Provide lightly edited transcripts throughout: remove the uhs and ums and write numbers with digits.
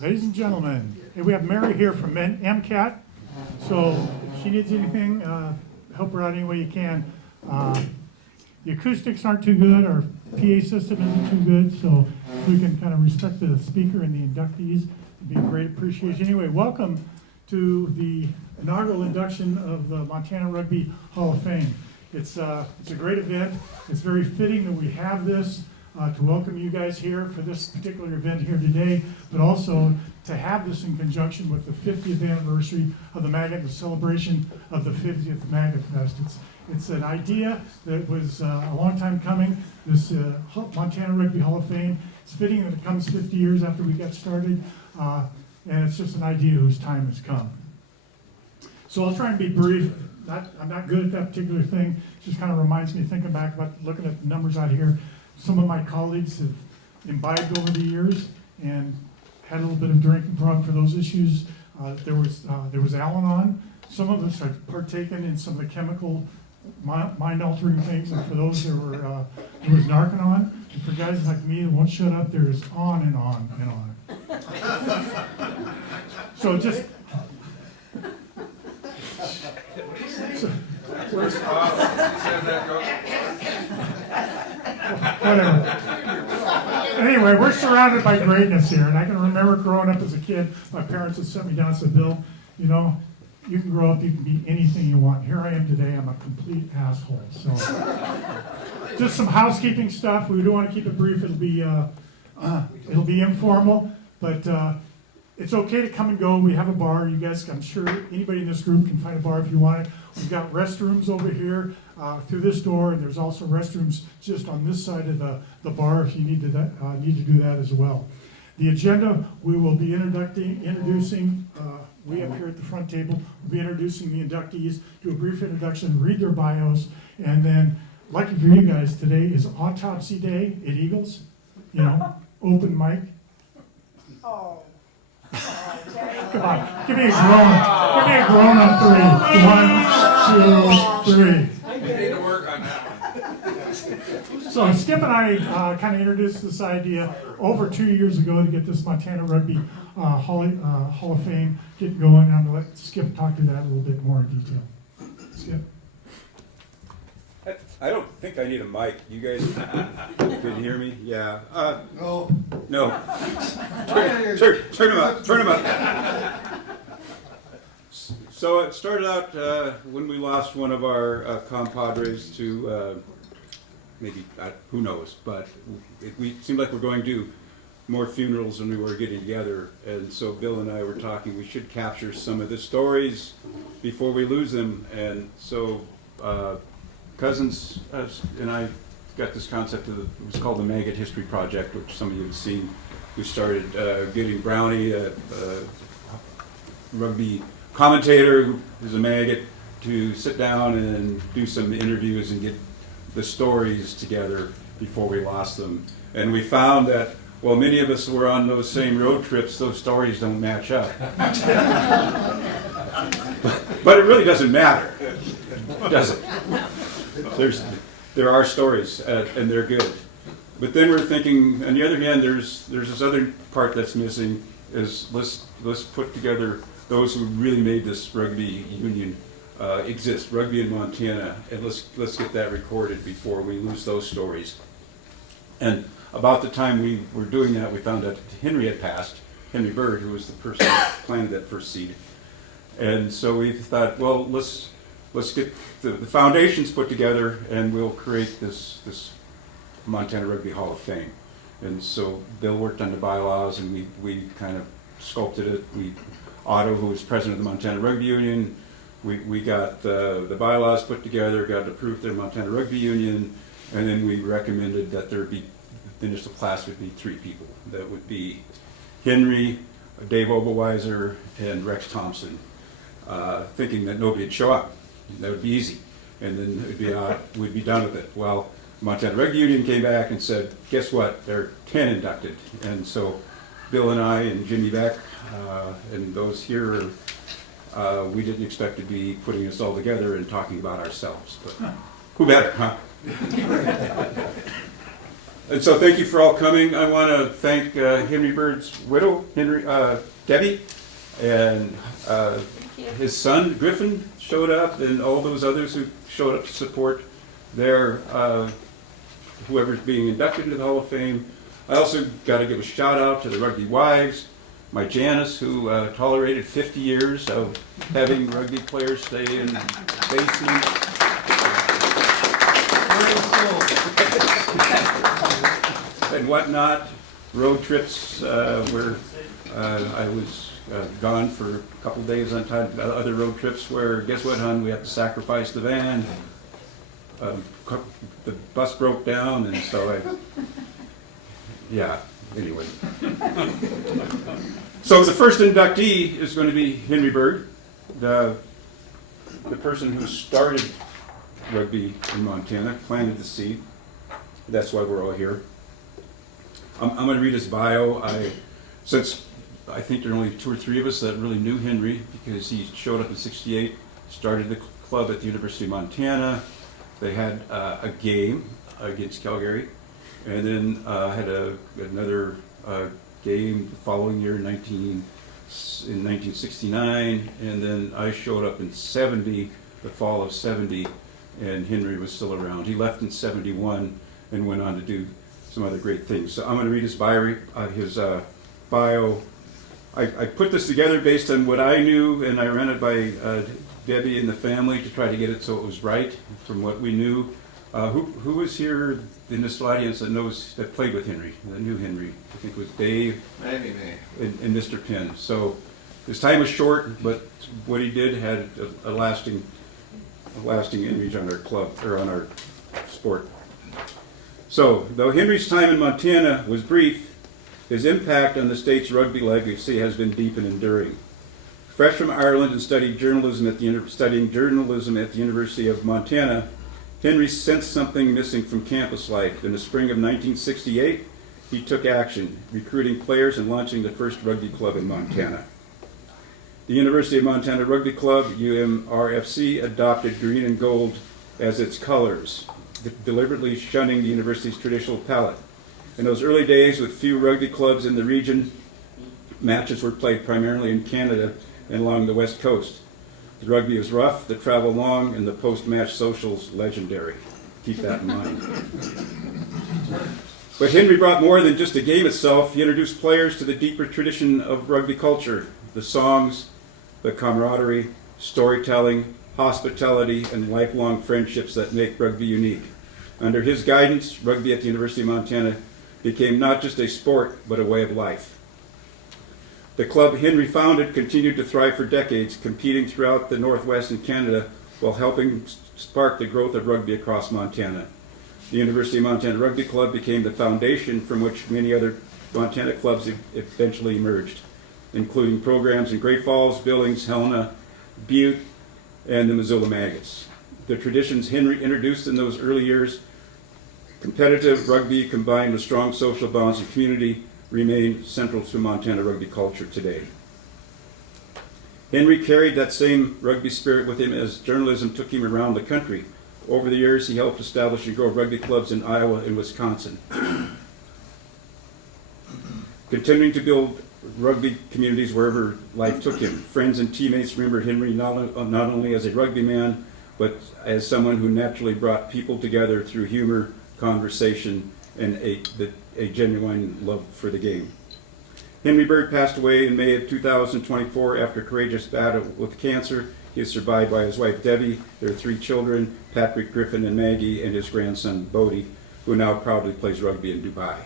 Ladies and gentlemen, hey, we have Mary here from MCAT. So if she needs anything, help her out any way you can. The acoustics aren't too good, our PA system isn't too good, so if we can kind of respect the speaker and the inductees, it'd be a great appreciation. Anyway, welcome to the inaugural induction of the Montana Rugby Hall of Fame. It's a great event. It's very fitting that we have this to welcome you guys here for this particular event here today, but also to have this in conjunction with the 50th anniversary of the Maggot, the celebration of the 50th Maggot Fest. It's an idea that was a long time coming, this Montana Rugby Hall of Fame. It's fitting that it comes 50 years after we got started, and it's just an idea whose time has come. So I'll try and be brief. I'm not good at that particular thing. It just kind of reminds me, thinking back about looking at the numbers out here. Some of my colleagues have imbibed over the years and had a little bit of drinking problem for those issues. There was Al-Anon. Some of us have partaken in some of the chemical mind-altering things, and for those there was Narconon. And for guys like me that won't shut up, there is on and on and on. So just. Whatever. Anyway, we're surrounded by greatness here, and I can remember growing up as a kid, my parents would set me down and said, Bill, you know, you can grow up, you can be anything you want. Here I am today, I'm a complete asshole. So, just some housekeeping stuff. We do want to keep it brief. It'll be informal, but it's okay to come and go. We have a bar. You guys, I'm sure anybody in this group can find a bar if you want it. We've got restrooms over here through this door, and there's also restrooms just on this side of the bar if you need to do that as well. The agenda, we will be introducing, we up here at the front table, we'll be introducing the inductees, do a brief introduction, read their bios, and then, lucky for you guys, today is autopsy day at Eagles, you know, open mic. Oh. Come on, give me a groan on 3. 1, 2, 3. We need to work on that. So Skip and I kind of introduced this idea over 2 years ago to get this Montana Rugby Hall of Fame get going. I'm going to let Skip talk to that a little bit more in detail. Skip? I don't think I need a mic. You guys can hear me? Yeah. No. No. Turn them up. So it started out when we lost one of our compadres to maybe, who knows, but we seemed like we're going to do more funerals than we were getting together. And so Bill and I were talking, we should capture some of the stories before we lose them. And so Cousins and I got this concept of it was called the Maggot History Project, which some of you have seen. We started getting Brownie, a rugby commentator who is a maggot, to sit down and do some interviews and get the stories together before we lost them. And we found that while many of us were on those same road trips, those stories don't match up. But it really doesn't matter, does it? There are stories, and they're good. But then we're thinking, on the other hand, there's this other part that's missing, is let's put together those who really made this rugby union exist, rugby in Montana, and let's get that recorded before we lose those stories. And about the time we were doing that, we found that Henry had passed, Henry Bird, who was the person who planted that first seed. And so we thought, well, let's get the foundations put together, and we'll create this Montana Rugby Hall of Fame. And so Bill worked on the bylaws, and we kind of sculpted it. Otto, who was president of the Montana Rugby Union, we got the bylaws put together, got it approved through Montana Rugby Union, and then we recommended that there be, the initial class would be 3 people. That would be Henry, Dave Oberweiser, and Rex Thompson, thinking that nobody would show up. That would be easy, and then we'd be done with it. Well, Montana Rugby Union came back and said, guess what, there are 10 inducted. And so Bill and I and Jimmy Beck and those here, we didn't expect to be putting us all together and talking about ourselves, but who better, huh? And so thank you for all coming. I want to thank Henry Bird's widow, Debbie, and his son, Griffin, showed up, and all those others who showed up to support their whoever's being inducted into the Hall of Fame. I also got to give a shout out to the rugby wives, my Janice, who tolerated 50 years of having rugby players stay in the basement. And whatnot, road trips where I was gone for a couple days on time, other road trips where, guess what, hon, we have to sacrifice the van. The bus broke down, and so anyway. So the first inductee is going to be Henry Bird, the person who started rugby in Montana, planted the seed. That's why we're all here. I'm going to read his bio. Since I think there are only 2 or 3 of us that really knew Henry, because he showed up in '68, started the club at the University of Montana. They had a game against Calgary, and then had another game the following year in 1969, and then I showed up in '70, the fall of '70, and Henry was still around. He left in '71 and went on to do some other great things. So I'm going to read his bio. I put this together based on what I knew, and I ran it by Debbie and the family to try to get it so it was right from what we knew. Who was here in this audience that played with Henry, that knew Henry? I think it was Dave. Maybe me. And Mr. Penn. So his time was short, but what he did had a lasting image on our club, or on our sport. So, though Henry's time in Montana was brief, his impact on the state's rugby legacy has been deep and enduring. Fresh from Ireland and studying journalism at the University of Montana, Henry sensed something missing from campus life. In the spring of 1968, he took action, recruiting players and launching the first rugby club in Montana. The University of Montana Rugby Club, UMRFC, adopted green and gold as its colors, deliberately shunning the university's traditional palette. In those early days, with few rugby clubs in the region, matches were played primarily in Canada and along the west coast. The rugby was rough, the travel long, and the post-match socials legendary. Keep that in mind. But Henry brought more than just the game itself. He introduced players to the deeper tradition of rugby culture, the songs, the camaraderie, storytelling, hospitality, and lifelong friendships that make rugby unique. Under his guidance, rugby at the University of Montana became not just a sport, but a way of life. The club Henry founded continued to thrive for decades, competing throughout the Northwest and Canada while helping spark the growth of rugby across Montana. The University of Montana Rugby Club became the foundation from which many other Montana clubs eventually emerged, including programs in Great Falls, Billings, Helena, Butte, and the Missoula Maggots. The traditions Henry introduced in those early years, competitive rugby combined with strong social bonds and community, remain central to Montana rugby culture today. Henry carried that same rugby spirit with him as journalism took him around the country. Over the years, he helped establish and grow rugby clubs in Iowa and Wisconsin. Continuing to build rugby communities wherever life took him. Friends and teammates remember Henry not only as a rugby man, but as someone who naturally brought people together through humor, conversation, and a genuine love for the game. Henry Bird passed away in May of 2024 after a courageous battle with cancer. He is survived by his wife Debbie, their 3 children, Patrick, Griffin, and Maggie, and his grandson Bodie, who now proudly plays rugby in Dubai.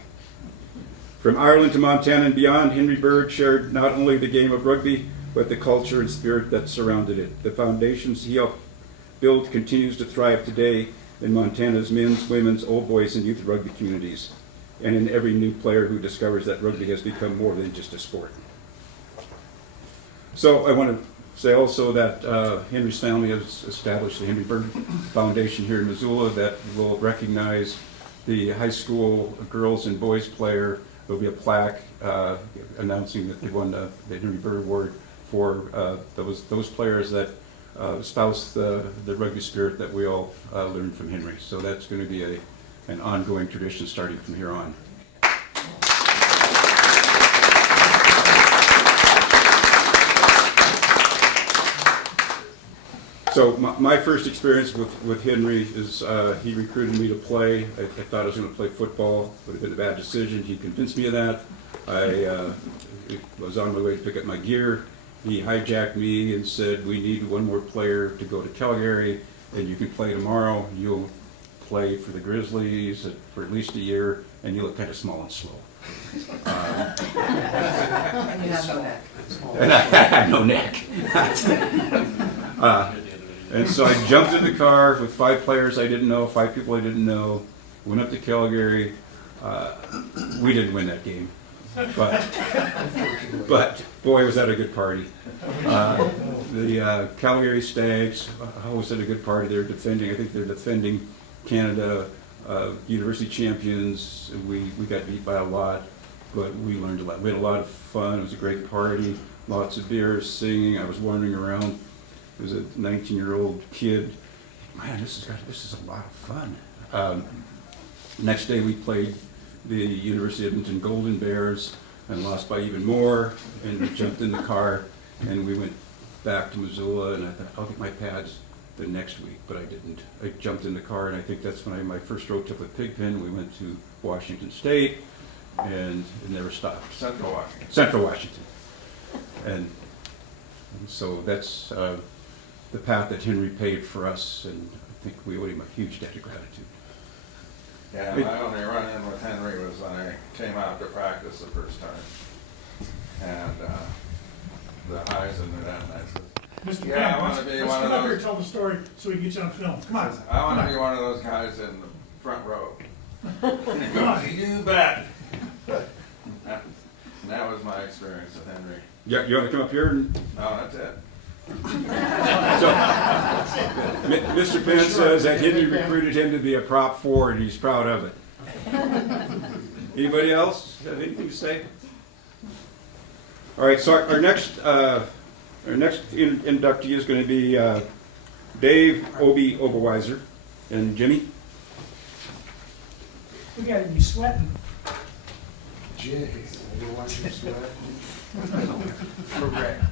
From Ireland to Montana and beyond, Henry Bird shared not only the game of rugby, but the culture and spirit that surrounded it. The foundations he helped build continues to thrive today in Montana's men's, women's, old boys, and youth rugby communities, and in every new player who discovers that rugby has become more than just a sport. So I want to say also that Henry's family has established the Henry Bird Foundation here in Missoula that will recognize the high school girls and boys player. There'll be a plaque announcing that they won the Henry Bird Award for those players that espouse the rugby spirit that we all learned from Henry. So that's going to be an ongoing tradition starting from here on. So my first experience with Henry is he recruited me to play. I thought I was going to play football. Would have been a bad decision. He convinced me of that. I was on my way to pick up my gear. He hijacked me and said, we need one more player to go to Calgary, and you can play tomorrow. You'll play for the Grizzlies for at least a year, and you look kind of small and slow. And you have no neck. And I had no neck. And so I jumped in the car with 5 players I didn't know, 5 people I didn't know, went up to Calgary. We didn't win that game, but boy, was that a good party. The Calgary Stags, was that a good party. They're defending, I think they're defending Canada University champions. We got beat by a lot, but we learned a lot. We had a lot of fun. It was a great party, lots of beer, singing. I was wandering around. I was a 19-year-old kid. Man, this is a lot of fun. Next day we played the University of Edmonton Golden Bears and lost by even more, and we jumped in the car and we went back to Missoula, and I thought, I'll get my pads the next week, but I didn't. I jumped in the car, and I think that's when my first road trip with Pigpen. We went to Washington State, and it never stopped. Central Washington. And so that's the path that Henry paved for us, and I think we owe him a huge debt of gratitude. Yeah, my only run-in with Henry was when I came out to practice the first time. And the highs and the down. I said, Mr. yeah, Penn, I want to be let's one of come up here and those. tell the story so we can get you on film. Come on. I want to be one of those guys in the front row. And he goes, you bet. And that was my experience with Henry. Yeah, you want to come up here? And, No, that's it. so, Mr. Penn says that Henry recruited him to be a prop 4, and he's proud of it. Anybody else have anything to say? All right, so our next inductee is going to be Dave Oberweiser and Jimmy. We gotta be sweating. Jeez, I don't want you to sweat. Correct.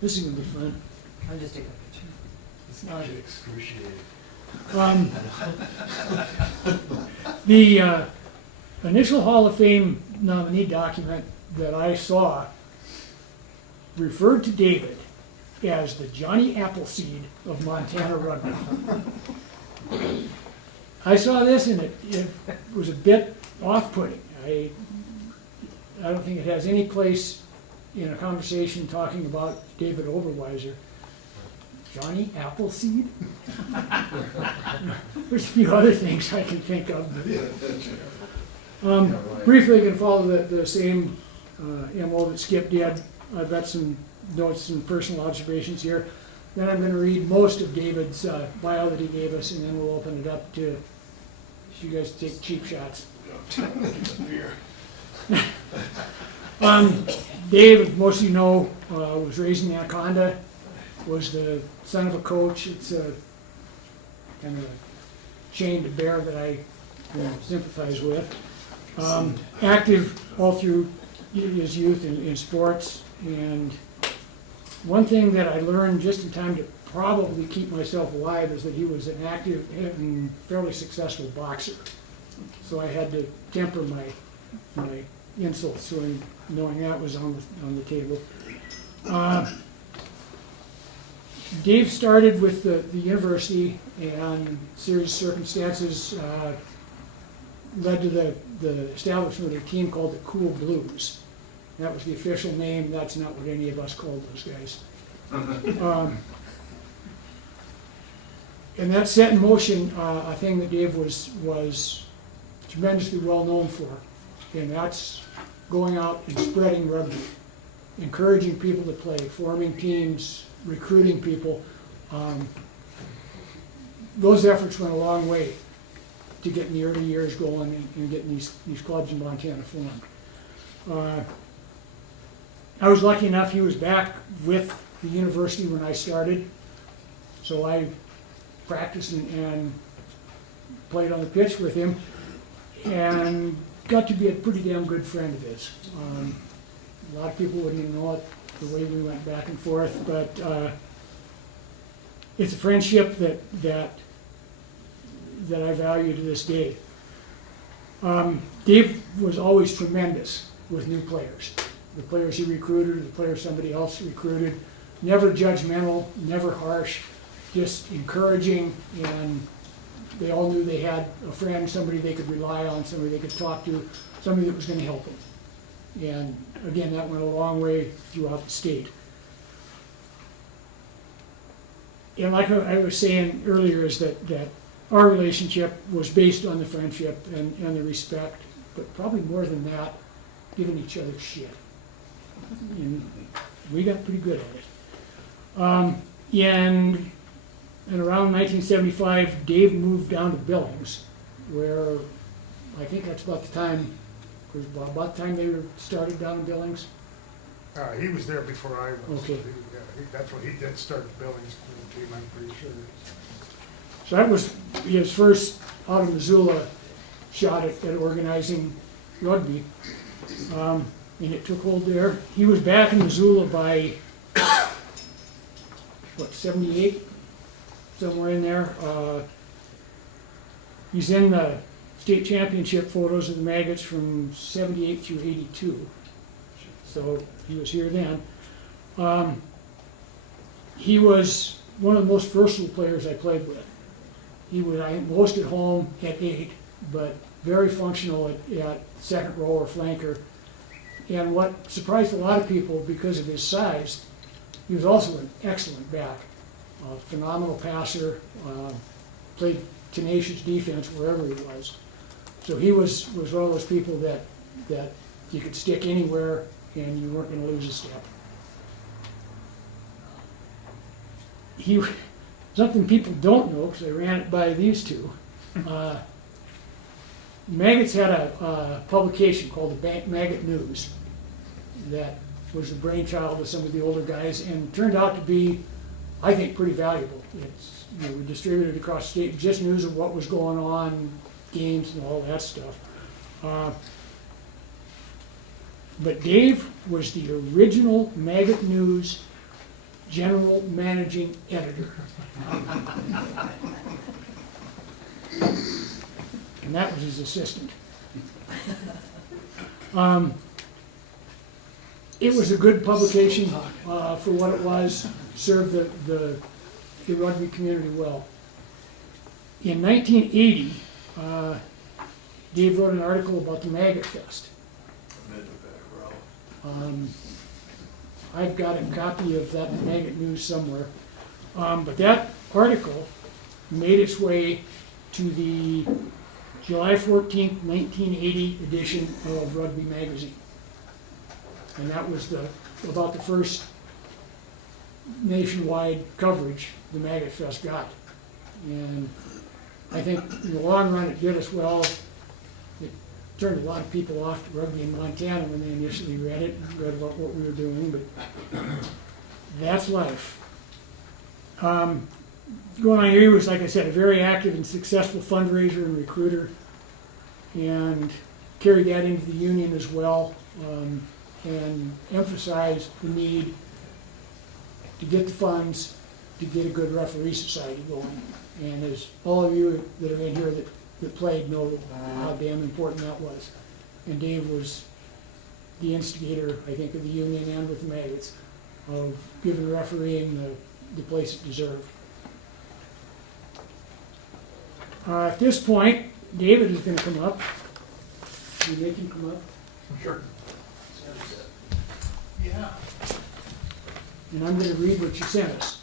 This is gonna be fun. I'll just take a picture. It's not excruciating. The initial Hall of Fame nominee document that I saw referred to David as the Johnny Appleseed of Montana Rugby. I saw this and it was a bit off-putting. I don't think it has any place in a conversation talking about David Oberweiser. Johnny Appleseed? There's a few other things I can think of. Briefly, I can follow the same MO that Skip did. I've got some notes and personal observations here. Then I'm going to read most of David's bio that he gave us, and then we'll open it up to you guys to take cheap shots. Dave, most of you know, was raised in Anaconda, was the son of a coach. It's a kind of a chain to bear that I sympathize with. Active all through his youth in sports, and one thing that I learned just in time to probably keep myself alive is that he was an active and fairly successful boxer. So I had to temper my insults, so knowing that was on the table. Dave started with the university, and series of circumstances led to the establishment of a team called the Cool Blues. That was the official name. That's not what any of us called those guys. And that set in motion a thing that Dave was tremendously well known for, and that's going out and spreading rugby, encouraging people to play, forming teams, recruiting people. Those efforts went a long way to getting the early years going and getting these clubs in Montana formed. I was lucky enough he was back with the university when I started, so I practice and played on the pitch with him, and got to be a pretty damn good friend of his. A lot of people wouldn't even know it, the way we went back and forth, but it's a friendship that I value to this day. Dave was always tremendous with new players. The players he recruited, or the players somebody else recruited, never judgmental, never harsh, just encouraging, and they all knew they had a friend, somebody they could rely on, somebody they could talk to, somebody that was going to help them. And again, that went a long way throughout the state. And like I was saying earlier, is that our relationship was based on the friendship and the respect, but probably more than that, giving each other shit. And we got pretty good at it. And around 1975, Dave moved down to Billings, where I think that's about the time, about the time they were started down in Billings. He was there before I was. Okay. That's what he did, started Billings team, I'm pretty sure. So that was his first out of Missoula shot at organizing rugby. And it took hold there. He was back in Missoula by, 78? Somewhere in there. He's in the state championship photos of the Maggots from 78 through 82. So he was here then. He was one of the most versatile players I played with. He was most at home at 8, but very functional at second row or flanker. And what surprised a lot of people because of his size, he was also an excellent back. A phenomenal passer, played tenacious defense wherever he was. So he was one of those people that you could stick anywhere and you weren't going to lose a step. Something people don't know, because I ran it by these two, Maggots had a publication called the Maggot News that was the brainchild of some of the older guys and turned out to be, I think, pretty valuable. It's, we distributed across the state just news of what was going on, games and all that stuff. But Dave was the original Maggot News general managing editor. And that was his assistant. It was a good publication for what it was, served the rugby community well. In 1980, Dave wrote an article about the Maggot Fest. I've got a copy of that Maggot News somewhere. But that article made its way to the July 14th, 1980 edition of Rugby Magazine. And that was about the first nationwide coverage the Maggot Fest got. And I think in the long run it did us well. It turned a lot of people off to rugby in Montana when they initially read it and read about what we were doing, but that's life. Going on here, he was, like I said, a very active and successful fundraiser and recruiter, and carried that into the union as well, and emphasized the need to get the funds to get a good referee society going. And as all of you that are in here that played know how damn important that was. And Dave was the instigator, I think, of the union and with the Maggots of giving refereeing the place it deserved. At this point, David is going to come up. Can you make him come up? Sure. Yeah. And I'm going to read what you sent us.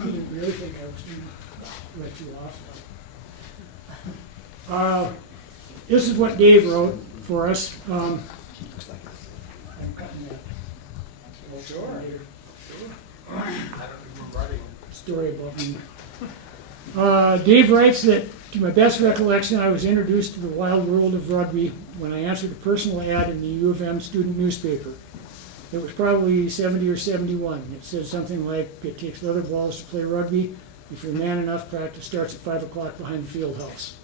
I didn't really think I was going to let you off. This is what Dave wrote for us. I'm cutting that. Sure. Story about me. Dave writes that To my best recollection, I was introduced to the wild world of rugby when I answered a personal ad in the U of M student newspaper. It was probably 70 or 71. It said something like, it takes leather balls to play rugby. If you're man enough, practice starts at 5 o'clock behind the field house.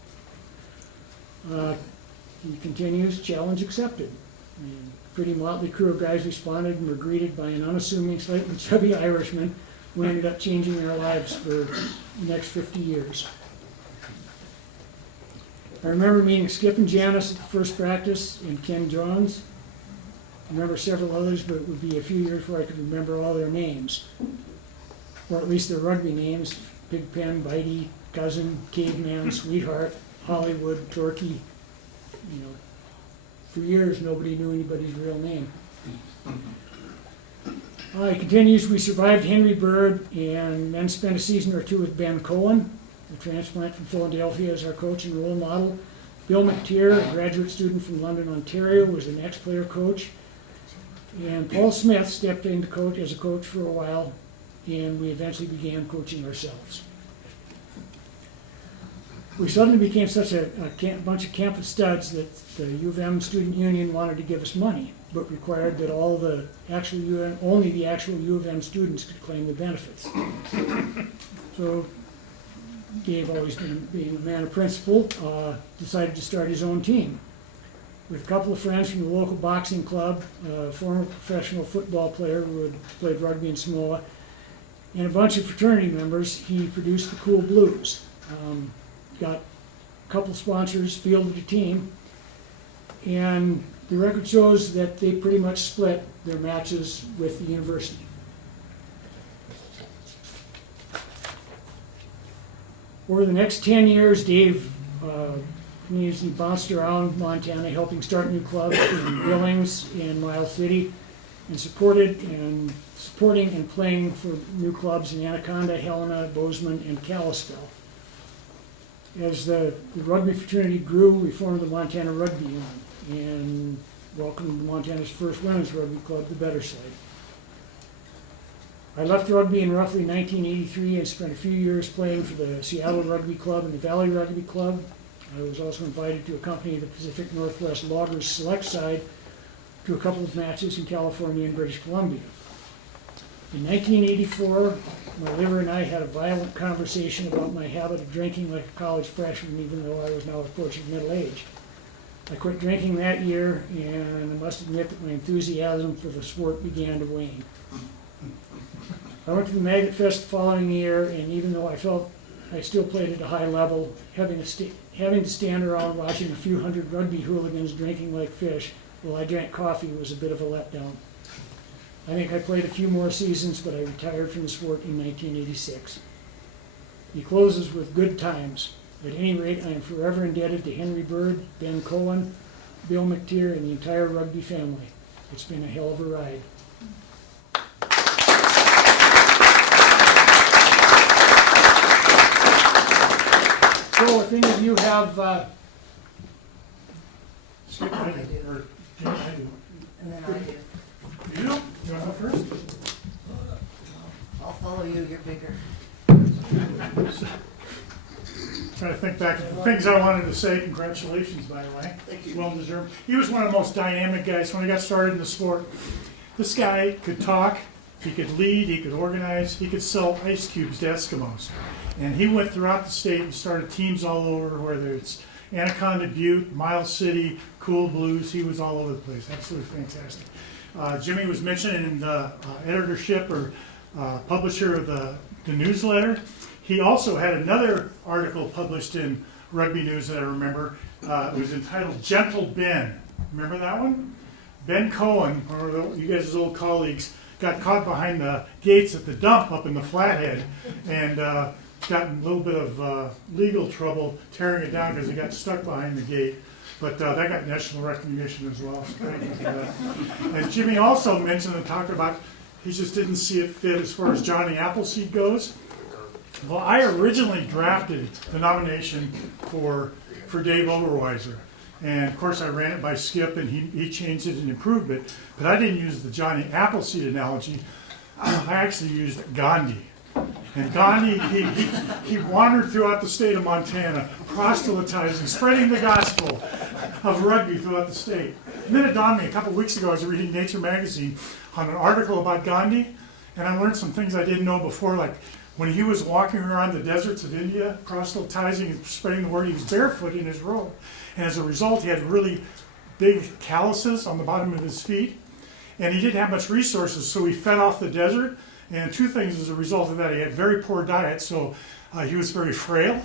He continues, challenge accepted. And pretty motley crew of guys responded and were greeted by an unassuming, slightly chubby Irishman who ended up changing their lives for the next 50 years. I remember meeting Skip and Janice at the first practice and Ken Jones. I remember several others, but it would be a few years before I could remember all their names, or at least their rugby names: Pigpen, Bitey, Cousin, Caveman, Sweetheart, Hollywood, Torquay. You know, for years nobody knew anybody's real name. He continues, we survived Henry Bird and then spent a season or two with Ben Cohen, a transplant from Philadelphia, as our coach and role model. Bill McTeer, a graduate student from London, Ontario, was the next player coach. And Paul Smith stepped in to coach as a coach for a while, and we eventually began coaching ourselves. We suddenly became such a bunch of campus studs that the U of M Student Union wanted to give us money, but required that only the actual U of M students could claim the benefits. So Dave, always being a man of principle, decided to start his own team. With a couple of friends from the local boxing club, a former professional football player who had played rugby in Samoa, and a bunch of fraternity members, he produced the Cool Blues. Got a couple sponsors, fielded a team, and the record shows that they pretty much split their matches with the university. Over the next 10 years, Dave continuously bounced around Montana, helping start new clubs in Billings and Miles City, and supporting and playing for new clubs in Anaconda, Helena, Bozeman, and Kalispell. As the rugby fraternity grew, we formed the Montana Rugby Union and welcomed Montana's first women's rugby club, the Better Side. I left rugby in roughly 1983 and spent a few years playing for the Seattle Rugby Club and the Valley Rugby Club. I was also invited to accompany the Pacific Northwest Loggers select side to a couple of matches in California and British Columbia. In 1984, my liver and I had a violent conversation about my habit of drinking like a college freshman, even though I was now approaching middle age. I quit drinking that year, and I must admit that my enthusiasm for the sport began to wane. I went to the Maggot Fest the following year, and even though I felt I still played at a high level, having to stand around watching a few hundred rugby hooligans drinking like fish while I drank coffee was a bit of a letdown. I think I played a few more seasons, but I retired from the sport in 1986. He closes with good times. At any rate, I am forever indebted to Henry Bird, Ben Cohen, Bill McTeer, and the entire rugby family. It's been a hell of a ride. So if any of you have... Skip, I do, or Jim, I do. And then I do. You want to go first? I'll follow you, you're bigger. Trying to think back to the things I wanted to say. Congratulations, by the way. Thank you. Well deserved. He was one of the most dynamic guys when I got started in the sport. This guy could talk, he could lead, he could organize, he could sell ice cubes to Eskimos. And he went throughout the state and started teams all over, whether it's Anaconda Butte, Miles City, Cool Blues. He was all over the place. Absolutely fantastic. Jimmy was mentioned in the editorship or publisher of the newsletter. He also had another article published in Rugby News that I remember. It was entitled Gentle Ben. Remember that one? Ben Cohen, one of you guys' old colleagues, got caught behind the gates at the dump up in the Flathead and got in a little bit of legal trouble tearing it down because he got stuck behind the gate. But that got national recognition as well. So thank you for that. And Jimmy also mentioned and talked about he just didn't see it fit as far as Johnny Appleseed goes. Well, I originally drafted the nomination for Dave Oberweiser. And of course I ran it by Skip and he changed it and improved it. But I didn't use the Johnny Appleseed analogy. I actually used Gandhi. And Gandhi, he wandered throughout the state of Montana, proselytizing, spreading the gospel of rugby throughout the state. And then it dawned on me a couple of weeks ago, I was reading Nature magazine on an article about Gandhi, and I learned some things I didn't know before, like when he was walking around the deserts of India, proselytizing and spreading the word, he was barefoot in his robe. And as a result, he had really big calluses on the bottom of his feet. And he didn't have much resources, so he fed off the desert. And two things as a result of that. He had very poor diet, so he was very frail.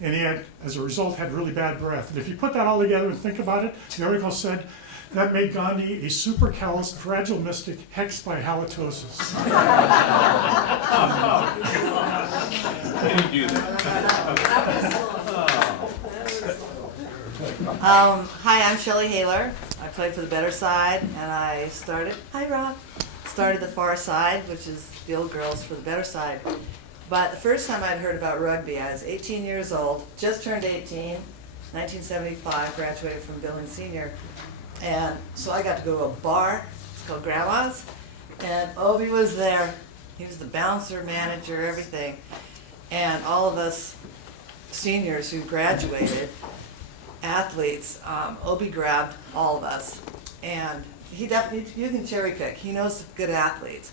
And he had, as a result, had really bad breath. And if you put that all together and think about it, the article said that made Gandhi a super callous, fragile mystic hexed by halitosis. I didn't do that. Hi, I'm Shelley Haler. I played for the better side, and I started the far side, which is the old girls for the better side. But the first time I'd heard about rugby, I was 18 years old, just turned 18, 1975, graduated from Billings Senior. And so I got to go to a bar, it's called Grandma's, and Obi was there. He was the bouncer, manager, everything. And all of us seniors who graduated, athletes, Obi grabbed all of us. And he definitely, you can cherry pick, he knows good athletes.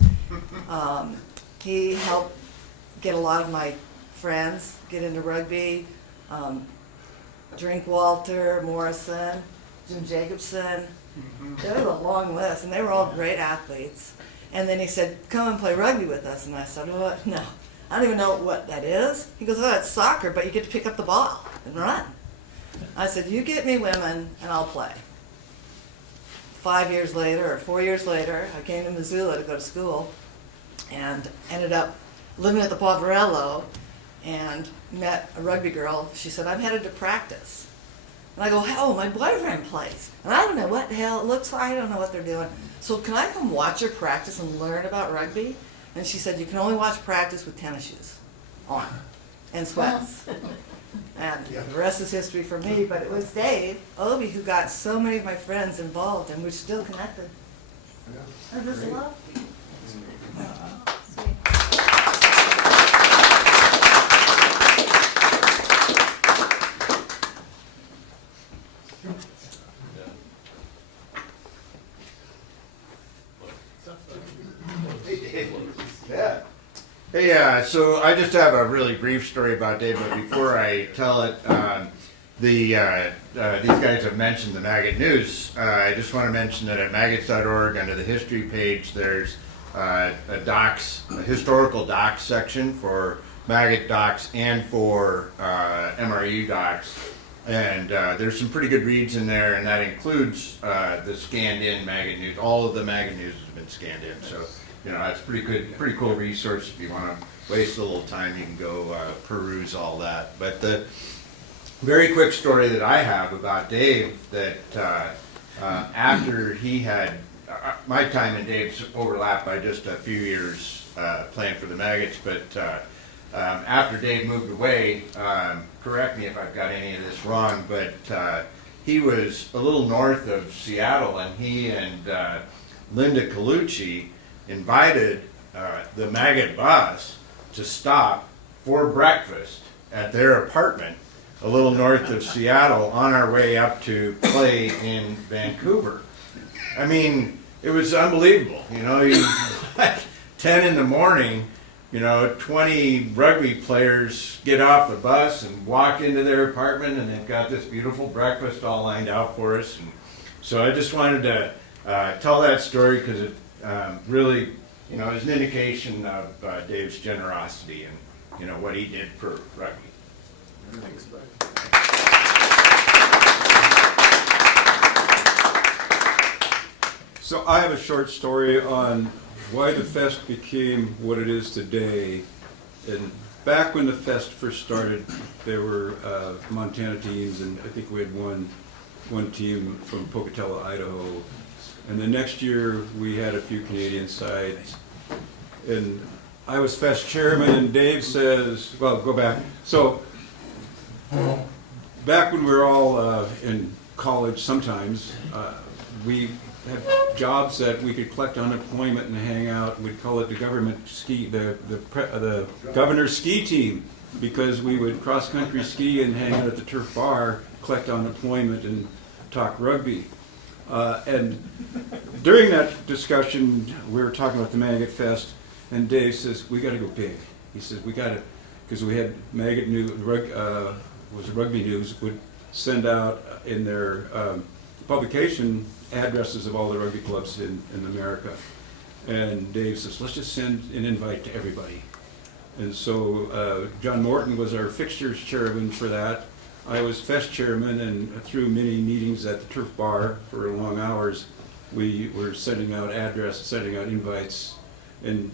He helped get a lot of my friends get into rugby, Drinkwalter, Morrison, Jim Jacobson. There was a long list, and they were all great athletes. And then he said, come and play rugby with us. And I said, what? No, I don't even know what that is. He goes, oh, it's soccer, but you get to pick up the ball and run. I said, you get me women, and I'll play. 5 years later, or 4 years later, I came to Missoula to go to school, and ended up living at the Poverello, and met a rugby girl. She said, I'm headed to practice. And I go, oh, my boyfriend plays. And I don't know what the hell it looks like. I don't know what they're doing. So can I come watch your practice and learn about rugby? And she said, you can only watch practice with tennis shoes on and sweats. And the rest is history for me. But it was Dave Obi who got so many of my friends involved, and we're still connected. I just love you. Yeah. Hey, so I just have a really brief story about Dave, but before I tell it, these guys have mentioned the Maggot News. I just want to mention that at maggots.org, under the history page, there's a historical docs section for Maggot docs and for MRU docs. And there's some pretty good reads in there, and that includes the scanned-in Maggot News. All of the Maggot News has been scanned in, so you know that's pretty cool resource. If you want to waste a little time, you can go peruse all that. But the very quick story that I have about Dave, that after he had my time and Dave's overlapped by just a few years playing for the Maggots, but after Dave moved away, correct me if I've got any of this wrong, but he was a little north of Seattle, and he and Linda Colucci invited the Maggot bus to stop for breakfast at their apartment a little north of Seattle on our way up to play in Vancouver. I mean, it was unbelievable. You know, like 10 in the morning, you know, 20 rugby players get off the bus and walk into their apartment, and they've got this beautiful breakfast all lined out for us. And so I just wanted to tell that story because it really, you know, is an indication of Dave's generosity and, you know, what he did for rugby. Thanks, buddy. So I have a short story on why the fest became what it is today. And back when the fest first started, there were Montana teams, and I think we had one team from Pocatello, Idaho. And the next year we had a few Canadian sides. And I was fest chairman, and Dave says, well, go back. So back when we were all in college sometimes, we had jobs that we could collect unemployment and hang out. We'd call it the government ski, the governor's ski team, because we would cross country ski and hang out at the turf bar, collect unemployment, and talk rugby. And during that discussion, we were talking about the Maggot Fest, and Dave says, "We got to go big." He says, "We got to," because we had Maggot News, Rugby News would send out in their publication addresses of all the rugby clubs in America. And Dave says, "Let's just send an invite to everybody." And so John Morton was our fixtures chairman for that. I was fest chairman, and through many meetings at the turf bar for long hours, we were sending out addresses, sending out invites, and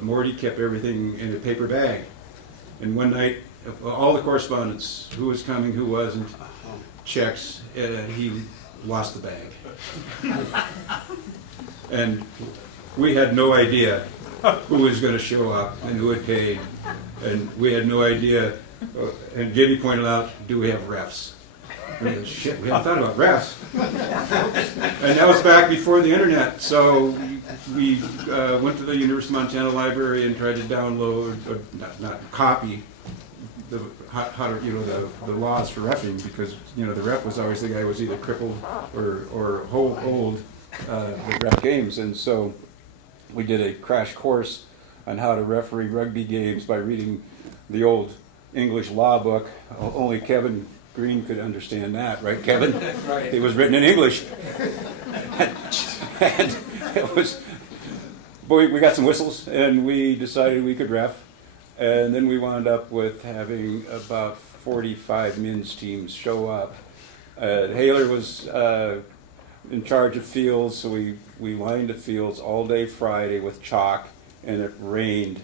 Morty kept everything in a paper bag. And one night, all the correspondence, who was coming, who wasn't, checks, and he lost the bag. And we had no idea who was going to show up and who had paid, and we had no idea. And Jimmy pointed out, "Do we have refs?" And we said, "Shit, we haven't thought about refs." And that was back before the internet, so we went to the University of Montana library and tried to download, or not copy, the how to, the laws for reffing, because the ref was always the guy who was either crippled or old with ref games. And so we did a crash course on how to referee rugby games by reading the old English law book. Only Kevin Green could understand that, right, Kevin? Right. It was written in English. And it was, boy, we got some whistles, and we decided we could ref. And then we wound up with having about 45 men's teams show up. Haler was in charge of fields, so we lined the fields all day Friday with chalk, and it rained.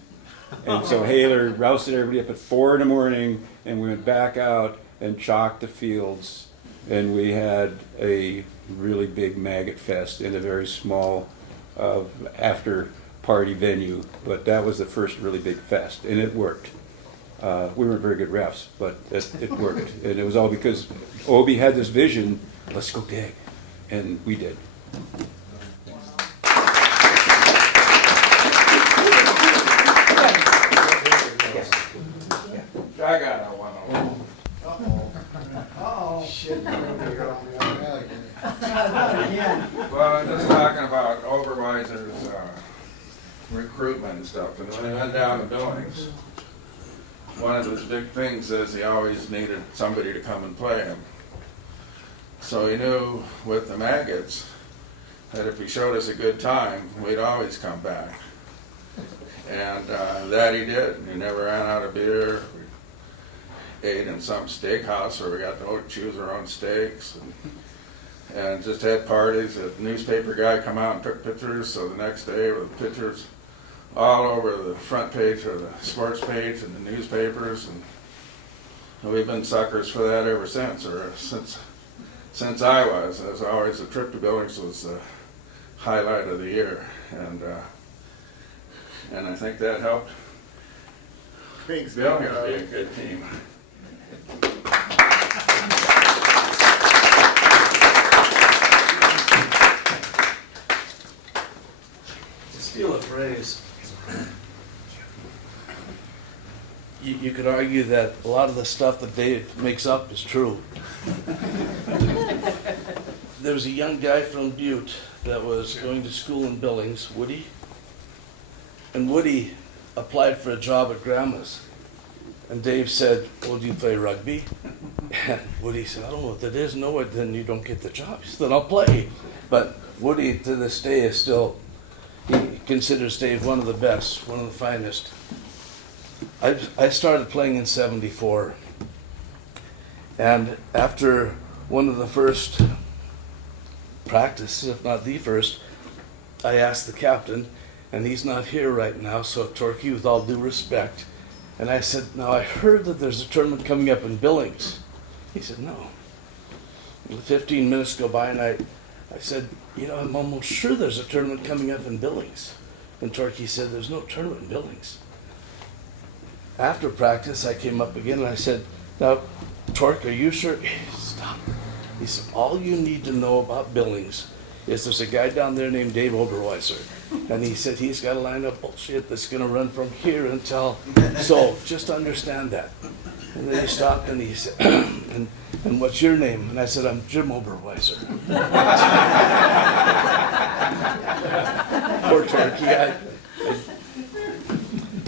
And so Haler rousted everybody up at 4 in the morning, and we went back out and chalked the fields. And we had a really big Maggot Fest in a very small after party venue. But that was the first really big fest, and it worked. We weren't very good refs, but it worked. And it was all because Obi had this vision, let's go big. And we did. I got one. Uh-oh. Shit. Well, I'm just talking about Oberweiser's recruitment and stuff, and when he went down to Billings, one of his big things is he always needed somebody to come and play him. So he knew with the Maggots that if he showed us a good time, we'd always come back. And that he did. He never ran out of beer. We ate in some steakhouse where we got to choose our own steaks, and just had parties. The newspaper guy come out and took pictures, so the next day with pictures all over the front page of the sports page and the newspapers, and we've been suckers for that ever since, or since I was. As always, the trip to Billings was the highlight of the year, and I think that helped Billings be a good team. To steal a phrase, you could argue that a lot of the stuff that Dave makes up is true. There was a young guy from Butte that was going to school in Billings, Woody, and Woody applied for a job at Grandma's. And Dave said, "Well, do you play rugby?" And Woody said, "I don't know what that is." "No, then you don't get the job." He said, "I'll play." But Woody, to this day, is still, he considers Dave one of the best, one of the finest. I started playing in '74. And after one of the first practices, if not the first, I asked the captain, and he's not here right now, so Torquay, with all due respect, and I said, "Now I heard that there's a tournament coming up in Billings." He said, "No." 15 minutes go by, and I said, "I'm almost sure there's a tournament coming up in Billings." And Torquay said, "There's no tournament in Billings." After practice, I came up again and I said, "Now, Torque, are you sure?" Stop. He said, "All you need to know about Billings is there's a guy down there named Dave Oberweiser. And he said he's got a line of bullshit that's going to run from here until, so just understand that. And then he stopped and he said, and what's your name? And I said, I'm Jim Oberweiser. Poor turkey.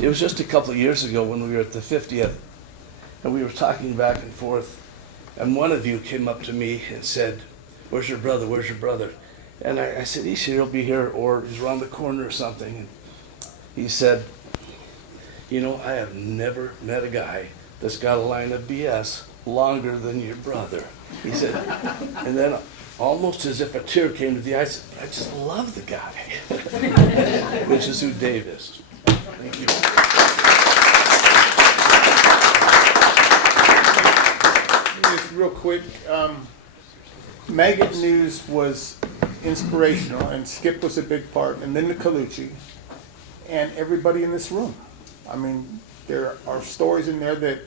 It was just a couple of years ago when we were at the 50th, and we were talking back and forth, and one of you came up to me and said, where's your brother, where's your brother? And I said, he's here, he'll be here, or he's around the corner or something. And he said, you know, I have never met a guy that's got a line of BS longer than your brother. He said, and then almost as if a tear came to the eyes, I just love the guy, which is who Dave is. Thank you. Just real quick, Maggot News was inspirational, and Skip was a big part, and Linda Colucci, and everybody in this room. I mean, there are stories in there that,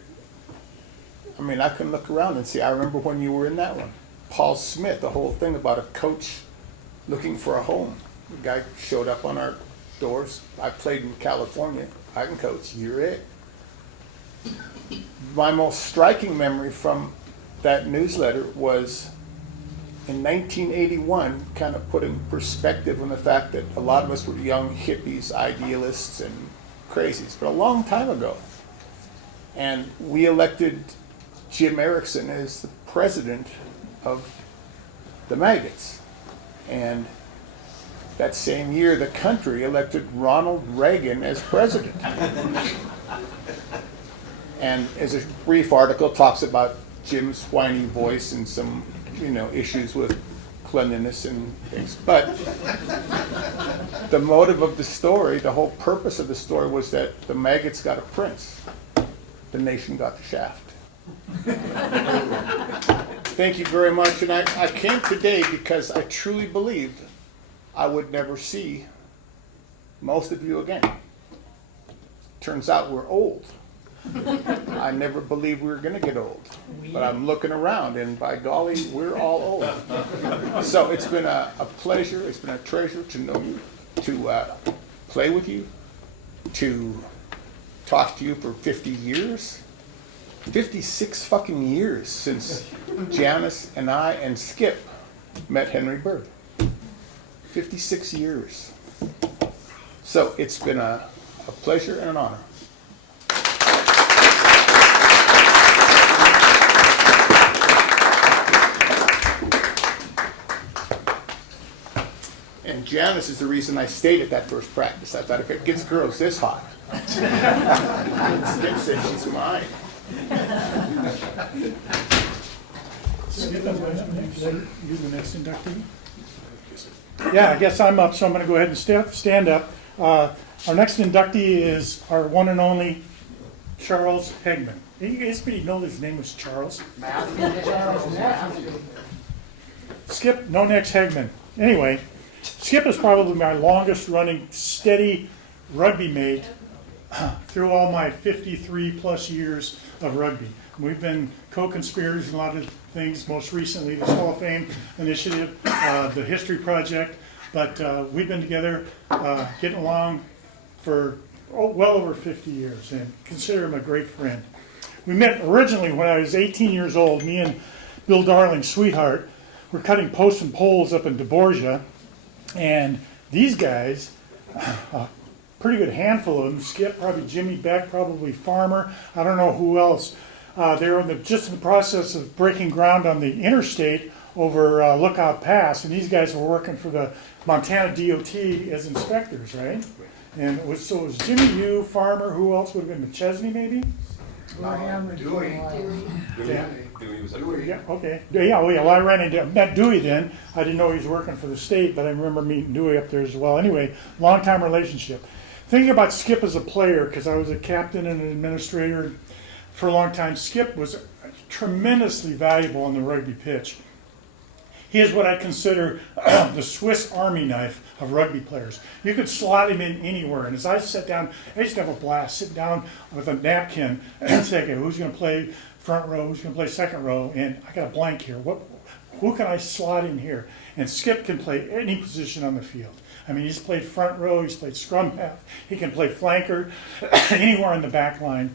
I mean, I can look around and see. I remember when you were in that one. Paul Smith, the whole thing about a coach looking for a home. The guy showed up on our doors. I played in California. I can coach. You're it. My most striking memory from that newsletter was in 1981, kind of putting perspective on the fact that a lot of us were young hippies, idealists, and crazies, but a long time ago. And we elected Jim Erickson as the president of the Maggots. And that same year, the country elected Ronald Reagan as president. And as a brief article talks about Jim's whiny voice and some, you know, issues with cleanliness and things. But the motive of the story, the whole purpose of the story was that the Maggots got a prince. The nation got the shaft. Thank you very much. And I came today because I truly believed I would never see most of you again. Turns out we're old. I never believed we were going to get old. But I'm looking around, and by golly, we're all old. So it's been a pleasure, it's been a treasure to know you, to play with you, to talk to you for 50 years. 56 fucking years since Janice and I and Skip met Henry Bird. 56 years. So it's been a pleasure and an honor. And Janice is the reason I stayed at that first practice. I thought if it gets girls this hot, Skip said she's mine. Skip, you the next inductee? Yeah, I guess I'm up, so I'm going to go ahead and stand up. Our next inductee is our one and only Charles Hegman. You guys maybe know his name was Charles. Skip, no next Hegman. Anyway, Skip is probably my longest running steady rugby mate through all my 53 plus years of rugby. We've been co-conspirators in a lot of things, most recently the Hall of Fame initiative, the History Project, but we've been together getting along for well over 50 years and consider him a great friend. We met originally when I was 18 years old. Me and Bill Darling's sweetheart were cutting posts and poles up in DeBorgia, and these guys, pretty good handful of them, Skip, probably Jimmy Beck, probably Farmer, I don't know who else. They were just in the process of breaking ground on the interstate over Lookout Pass, and these guys were working for the Montana DOT as inspectors, right? And it was Jimmy, you, Farmer, who else would have been McChesney maybe? Dewey. Yeah, okay. Yeah, well, I met Dewey then. I didn't know he was working for the state, but I remember meeting Dewey up there as well. Anyway, long-time relationship. Thinking about Skip as a player, because I was a captain and an administrator for a long time, Skip was tremendously valuable on the rugby pitch. He is what I consider the Swiss Army knife of rugby players. You could slot him in anywhere. And as I sat down, I used to have a blast, sit down with a napkin and say, okay, who's going to play front row, who's going to play second row, and I got a blank here. who can I slot in here? And Skip can play any position on the field. I mean, he's played front row, he's played scrum half, he can play flanker, anywhere on the back line,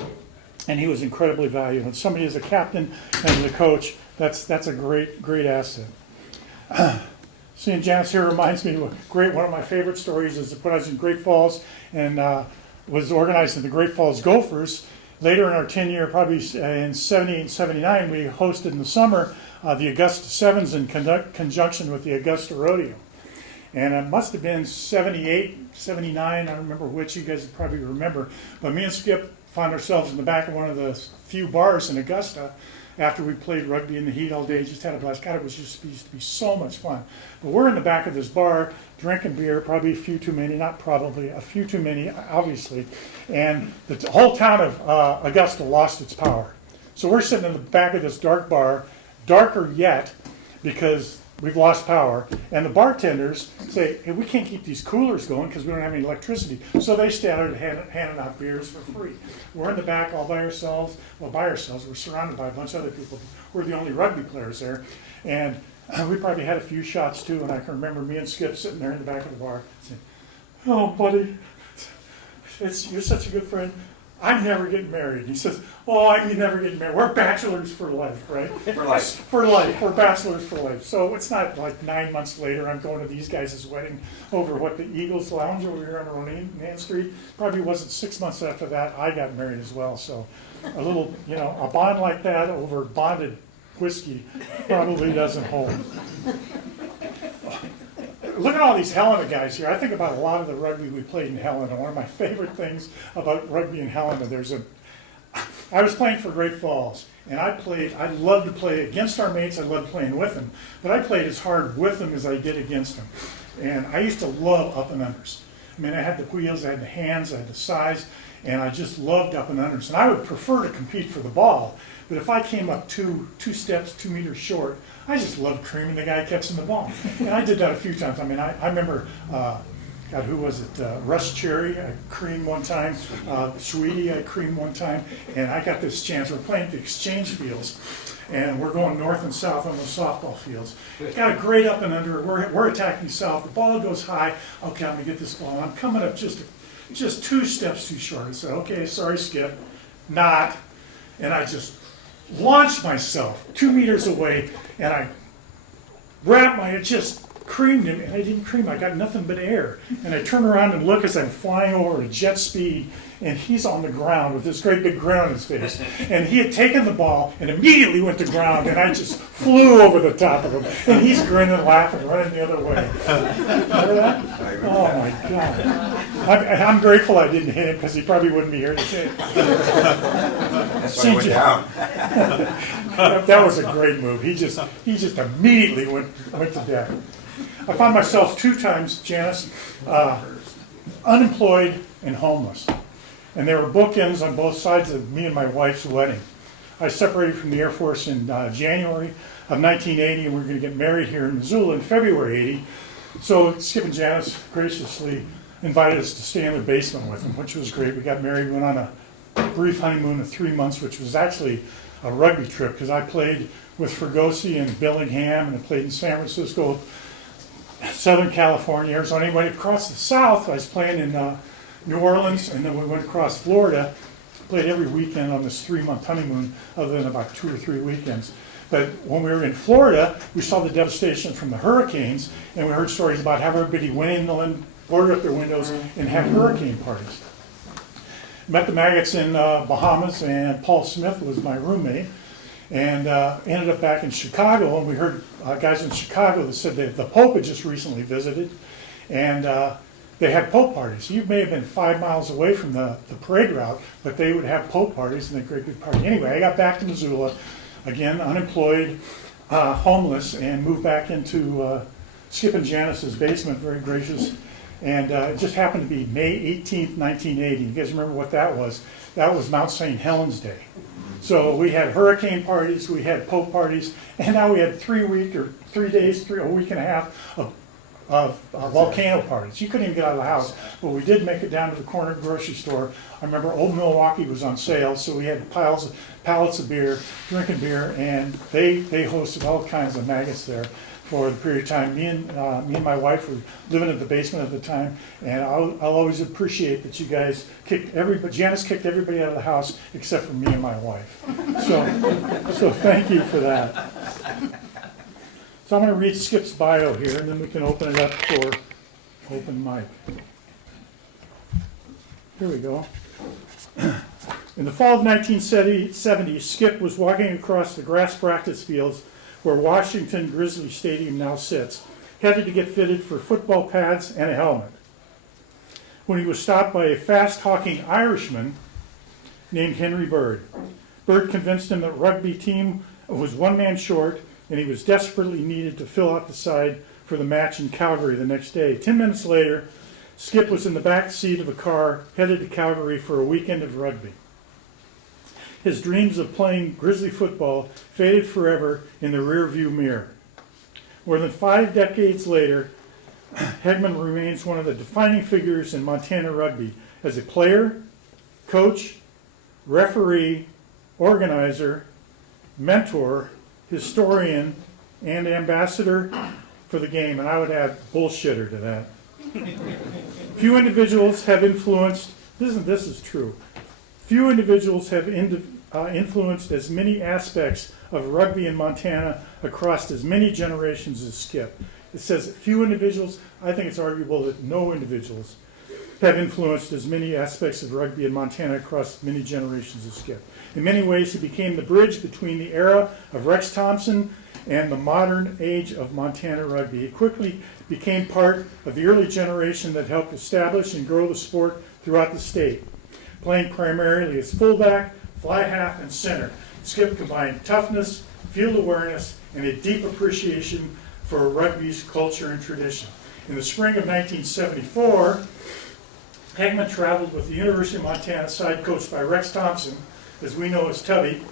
and he was incredibly valuable. And somebody as a captain and as a coach, that's a great asset. Seeing Janice here reminds me of one of my favorite stories is when I was in Great Falls and was organized in the Great Falls Gophers. Later in our tenure, probably in 78 and 79, we hosted in the summer the Augusta Sevens in conjunction with the Augusta Rodeo. And it must have been 78, 79, I don't remember which, you guys probably remember. But me and Skip found ourselves in the back of one of the few bars in Augusta after we played rugby in the heat all day, just had a blast. God, used to be so much fun. But we're in the back of this bar, drinking beer, probably a few too many, not probably, a few too many, obviously. And the whole town of Augusta lost its power. So we're sitting in the back of this dark bar, darker yet, because we've lost power. And the bartenders say, hey, we can't keep these coolers going because we don't have any electricity. So they started handing out beers for free. We're in the back all by ourselves. Well, by ourselves, we're surrounded by a bunch of other people. We're the only rugby players there. And we probably had a few shots too. And I can remember me and Skip sitting there in the back of the bar saying, oh, buddy, you're such a good friend. I'm never getting married. He says, oh, I'm never getting married. We're bachelors for life, right? For life. For life. We're bachelors for life. So it's not like 9 months later I'm going to these guys' wedding over the Eagles Lounge over here on Ronan Street. Probably wasn't 6 months after that I got married as well. So a little, a bond like that over bonded whiskey probably doesn't hold. Look at all these Helena guys here. I think about a lot of the rugby we played in Helena. One of my favorite things about rugby in Helena, I was playing for Great Falls, and I loved to play against our mates. I loved playing with them, but I played as hard with them as I did against them. And I used to love up and unders. I mean, I had the wheels, I had the hands, I had the size, and I just loved up and unders. And I would prefer to compete for the ball, but if I came up two steps, 2 meters short, I just loved creaming the guy catching the ball. And I did that a few times. I mean, I remember, God, who was it? Russ Cherry, I creamed one time. Sweetie, I creamed one time. And I got this chance. We're playing at the exchange fields, and we're going north and south on the softball fields. Got a great up and under. We're attacking south. The ball goes high. Okay, I'm going to get this ball. I'm coming up just 2 steps too short. I said, okay, sorry, Skip. Not. And I just launched myself 2 meters away, and I just creamed him, and I didn't cream, I got nothing but air. And I turn around and look as I'm flying over at jet speed, and he's on the ground with this great big grin on his face. And he had taken the ball and immediately went to ground, and I just flew over the top of him. And he's grinning and laughing, running the other way. Remember that? Oh my God. I'm grateful I didn't hit him because he probably wouldn't be here today. That's why I went down. That was a great move. He just immediately went to death. I found myself 2 times, Janice, unemployed and homeless. And there were bookends on both sides of me and my wife's wedding. I separated from the Air Force in January of 1980, and we were going to get married here in Missoula in February 80. So Skip and Janice graciously invited us to stay in their basement with them, which was great. We got married, went on a brief honeymoon of 3 months, which was actually a rugby trip, because I played with Fregosi in Bellingham, and I played in San Francisco, Southern California, Arizona. Anyway, across the south, I was playing in New Orleans, and then we went across Florida, played every weekend on this 3-month honeymoon, other than about 2 or 3 weekends. But when we were in Florida, we saw the devastation from the hurricanes, and we heard stories about how everybody went in, boarded up their windows, and had hurricane parties. Met the Maggots in Bahamas, and Paul Smith was my roommate, and ended up back in Chicago, and we heard guys in Chicago that said that the Pope had just recently visited, and they had Pope parties. You may have been 5 miles away from the parade route, but they would have Pope parties, and a great big party. Anyway, I got back to Missoula, again, unemployed, homeless, and moved back into Skip and Janice's basement, very gracious. And it just happened to be May 18th, 1980. You guys remember what that was? That was Mount St. Helens Day. So we had hurricane parties, we had Pope parties, and now we had a week and a half of of volcano parties. You couldn't even get out of the house, but we did make it down to the corner grocery store. I remember Old Milwaukee was on sale, so we had pallets of beer, drinking beer, and they hosted all kinds of maggots there for the period of time. Me and my wife were living in the basement at the time, and I'll always appreciate that you guys Janice kicked everybody out of the house except for me and my wife. So thank you for that. So I'm going to read Skip's bio here, and then we can open it up for open mic. Here we go. In the fall of 1970, Skip was walking across the grass practice fields where Washington Grizzly Stadium now sits, headed to get fitted for football pads and a helmet, when he was stopped by a fast-talking Irishman named Henry Bird. Bird convinced him that rugby team was one man short, and he was desperately needed to fill out the side for the match in Calgary the next day. 10 minutes later, Skip was in the back seat of a car headed to Calgary for a weekend of rugby. His dreams of playing Grizzly football faded forever in the rearview mirror. More than 5 decades later, Hegman remains one of the defining figures in Montana rugby as a player, coach, referee, organizer, mentor, historian, and ambassador for the game, and I would add bullshitter to that. Few individuals have influenced, this is true, few individuals have influenced as many aspects of rugby in Montana across as many generations as Skip. It says few individuals. I think it's arguable that no individuals have influenced as many aspects of rugby in Montana across many generations as Skip. In many ways, he became the bridge between the era of Rex Thompson and the modern age of Montana rugby. He quickly became part of the early generation that helped establish and grow the sport throughout the state. Playing primarily as fullback, fly half, and center, Skip combined toughness, field awareness, and a deep appreciation for rugby's culture and tradition. In the spring of 1974, Hegman traveled with the University of Montana side coached by Rex Thompson, as we know as Tubby,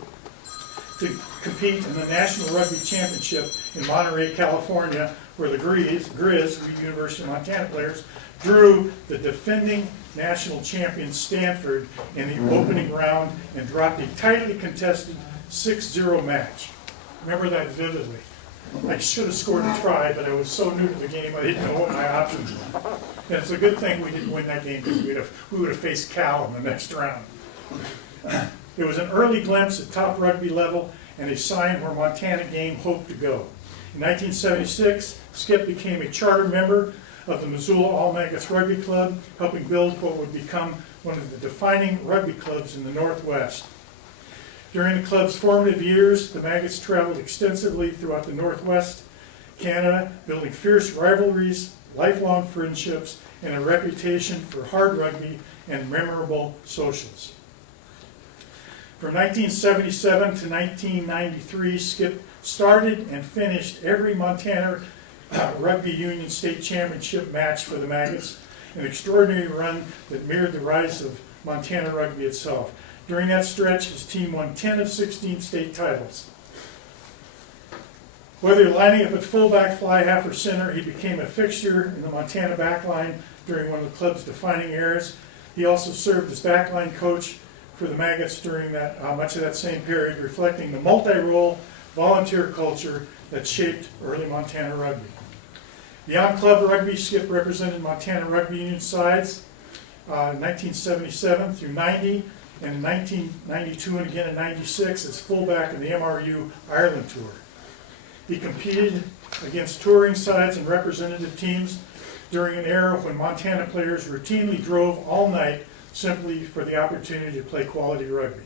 to compete in the National Rugby Championship in Monterey, California, where the Grizz, University of Montana players, drew the defending national champion Stanford in the opening round and dropped a tightly contested 6-0 match. Remember that vividly. I should have scored a try, but I was so new to the game I didn't know what my options were. And it's a good thing we didn't win that game because we would have faced Cal in the next round. It was an early glimpse at top rugby level and a sign where Montana game hoped to go. In 1976, Skip became a charter member of the Missoula All-Maggots Rugby Club, helping build what would become one of the defining rugby clubs in the Northwest. During the club's formative years, the Maggots traveled extensively throughout the Northwest, Canada, building fierce rivalries, lifelong friendships, and a reputation for hard rugby and memorable socials. From 1977 to 1993, Skip started and finished every Montana Rugby Union state championship match for the Maggots, an extraordinary run that mirrored the rise of Montana rugby itself. During that stretch, his team won 10 of 16 state titles. Whether lining up at fullback, fly half, or center, he became a fixture in the Montana backline during one of the club's defining eras. He also served as backline coach for the Maggots during that much of that same period, reflecting the multi-role volunteer culture that shaped early Montana rugby. Beyond club rugby, Skip represented Montana Rugby Union sides 1977 through 90, and in 1992 and again in 96 as fullback in the MRU Ireland Tour. He competed against touring sides and representative teams during an era when Montana players routinely drove all night simply for the opportunity to play quality rugby.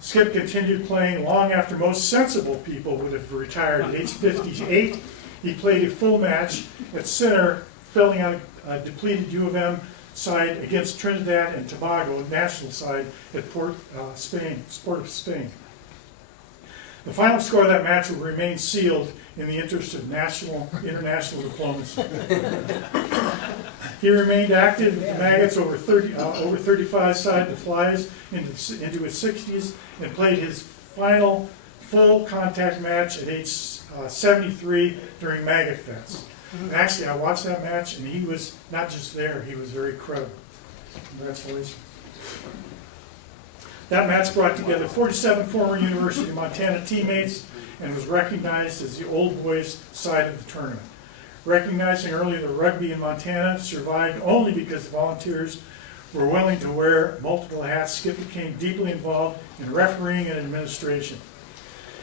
Skip continued playing long after most sensible people would have retired at age 58. He played a full match at center, filling out a depleted U of M side against Trinidad and Tobago national side at Port of Spain. The final score of that match will remain sealed in the interest of international diplomacy. He remained active with the Maggots over 35 side to flies into his 60s and played his final full contact match at age 73 during Maggot Fest. And actually, I watched that match, and he was not just there, he was very credible. Congratulations. That match brought together 47 former University of Montana teammates and was recognized as the old boys side of the tournament. Recognizing earlier that rugby in Montana survived only because volunteers were willing to wear multiple hats, Skip became deeply involved in refereeing and administration.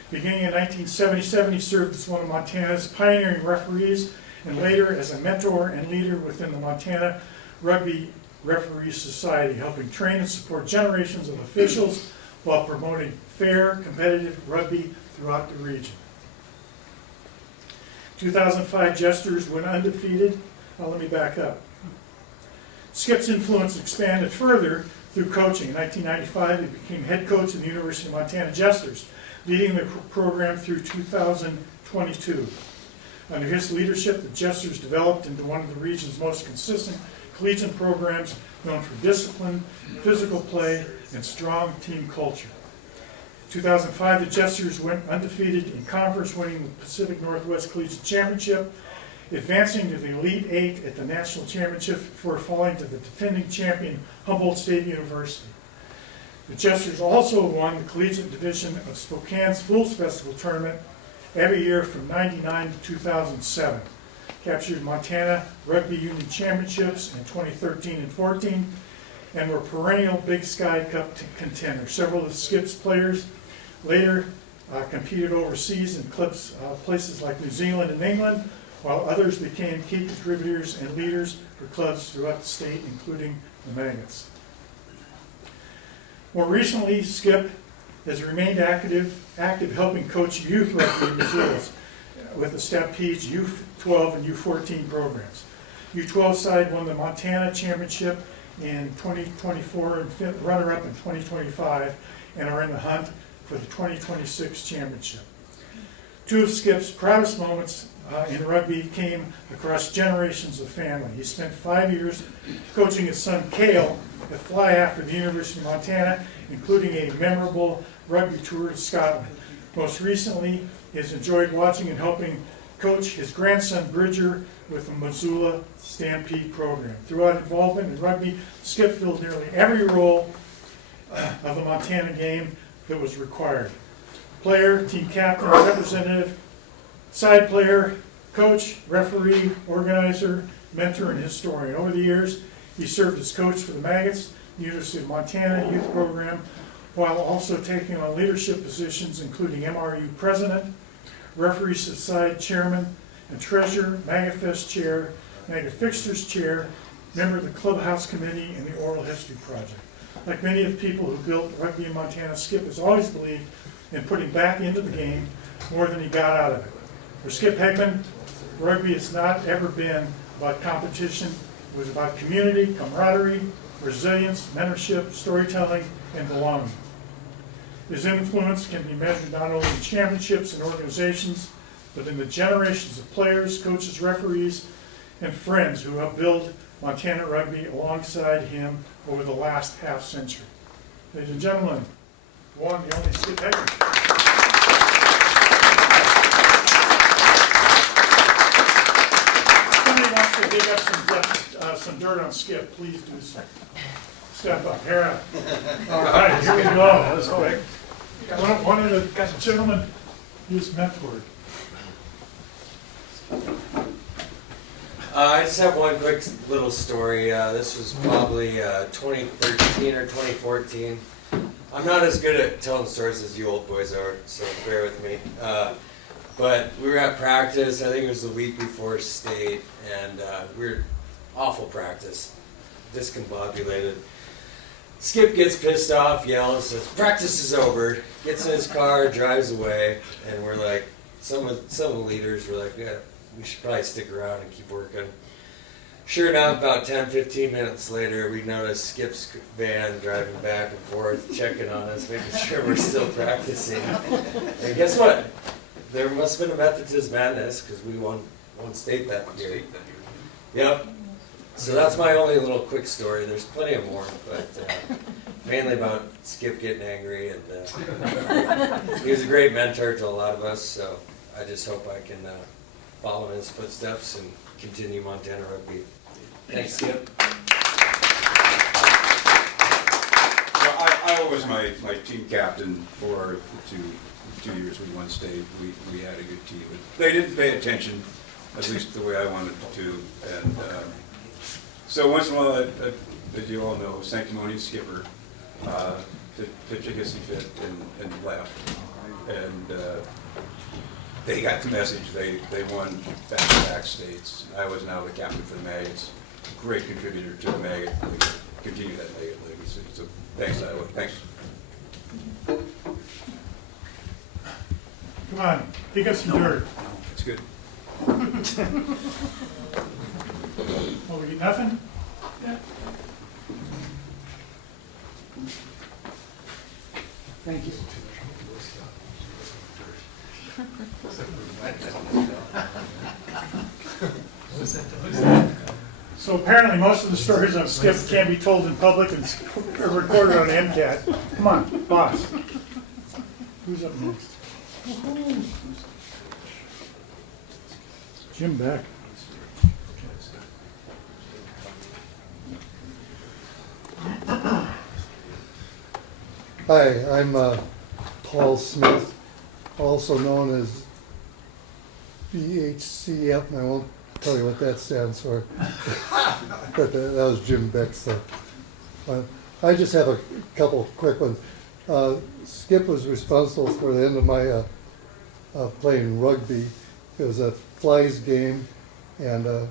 Beginning in 1977, he served as one of Montana's pioneering referees and later as a mentor and leader within the Montana Rugby Referee Society, helping train and support generations of officials while promoting fair, competitive rugby throughout the region. 2005 Jesters went undefeated. Let me back up. Skip's influence expanded further through coaching. In 1995, he became head coach of the University of Montana Jesters, leading the program through 2022. Under his leadership, the Jesters developed into one of the region's most consistent collegiate programs, known for discipline, physical play, and strong team culture. In 2005, the Jesters went undefeated in conference, winning the Pacific Northwest Collegiate Championship, advancing to the Elite Eight at the National Championship before falling to the defending champion, Humboldt State University. The Jesters also won the Collegiate Division of Spokane's Fools Festival Tournament every year from '99 to 2007. Captured Montana Rugby Union Championships in 2013 and 14, and were perennial Big Sky Cup contenders. Several of Skip's players later competed overseas in clubs, places like New Zealand and England, while others became key contributors and leaders for clubs throughout the state, including the Maggots. More recently, Skip has remained active helping coach youth rugby in Missoula with the Stampede U12 and U14 programs. U12 side won the Montana Championship in 2024 and runner-up in 2025 and are in the hunt for the 2026 championship. Two of Skip's proudest moments in rugby came across generations of family. He spent 5 years coaching his son Cale at fly half for the University of Montana, including a memorable rugby tour to Scotland. Most recently, he has enjoyed watching and helping coach his grandson Bridger with the Missoula Stampede program. Throughout involvement in rugby, Skip filled nearly every role of the Montana game that was required. Player, team captain, representative, side player, coach, referee, organizer, mentor, and historian. Over the years, he served as coach for the Maggots, the University of Montana youth program, while also taking on leadership positions including MRU president, referee society chairman and treasurer, MAGAFest chair, MAGA Fixtures chair, member of the Clubhouse committee, and the Oral History Project. Like many of the people who built rugby in Montana, Skip has always believed in putting back into the game more than he got out of it. For Skip Hegman, rugby has not ever been about competition. It was about community, camaraderie, resilience, mentorship, storytelling, and belonging. His influence can be measured not only in championships and organizations, but in the generations of players, coaches, referees, and friends who have built Montana rugby alongside him over the last half century. Ladies and gentlemen, one, the only Skip Hegman. Somebody wants to dig up some dirt on Skip, please do so. Step up, here. All right, here we go. That was quick. One of the gentlemen who's mentored. I just have one quick little story. This was probably 2013 or 2014. I'm not as good at telling stories as you old boys are, so bear with me. But we were at practice, I think it was the week before state, and we were awful practice, discombobulated. Skip gets pissed off, yells, says, "Practice is over," gets in his car, drives away, and we're like, some of the leaders were like, "Yeah, we should probably stick around and keep working." Sure enough, about 10-15 minutes later, we noticed Skip's van driving back and forth, checking on us, making sure we're still practicing. And guess what? There must have been a method to his madness, because we won state that year. Yep. So that's my only little quick story. There's plenty of more, but mainly about Skip getting angry. And he was a great mentor to a lot of us, so I just hope I can follow in his footsteps and continue Montana rugby. Thanks, Skip. I was my team captain for the two years we won state. We had a good team, but they didn't pay attention, at least the way I wanted to. And so once in a while, as you all know, sanctimonious skipper, pitch a hissy fit and left. And they got the message. They won back-to-back states. I was now the captain for the Maggots. Great contributor to the Maggot. Continue that Maggot legacy. So thanks, Iowa. Thanks. Come on, dig up some dirt. It's good. Oh, we get nothing? Thank you. So apparently most of the stories on Skip can't be told in public and are recorded on MCAT. Come on, boss. Who's up next? Jim Beck. Hi, I'm Paul Smith, also known as BHCF, and I won't tell you what that stands for. But that was Jim Beck. So I just have a couple quick ones. Skip was responsible for the end of my playing rugby. It was a flies game, and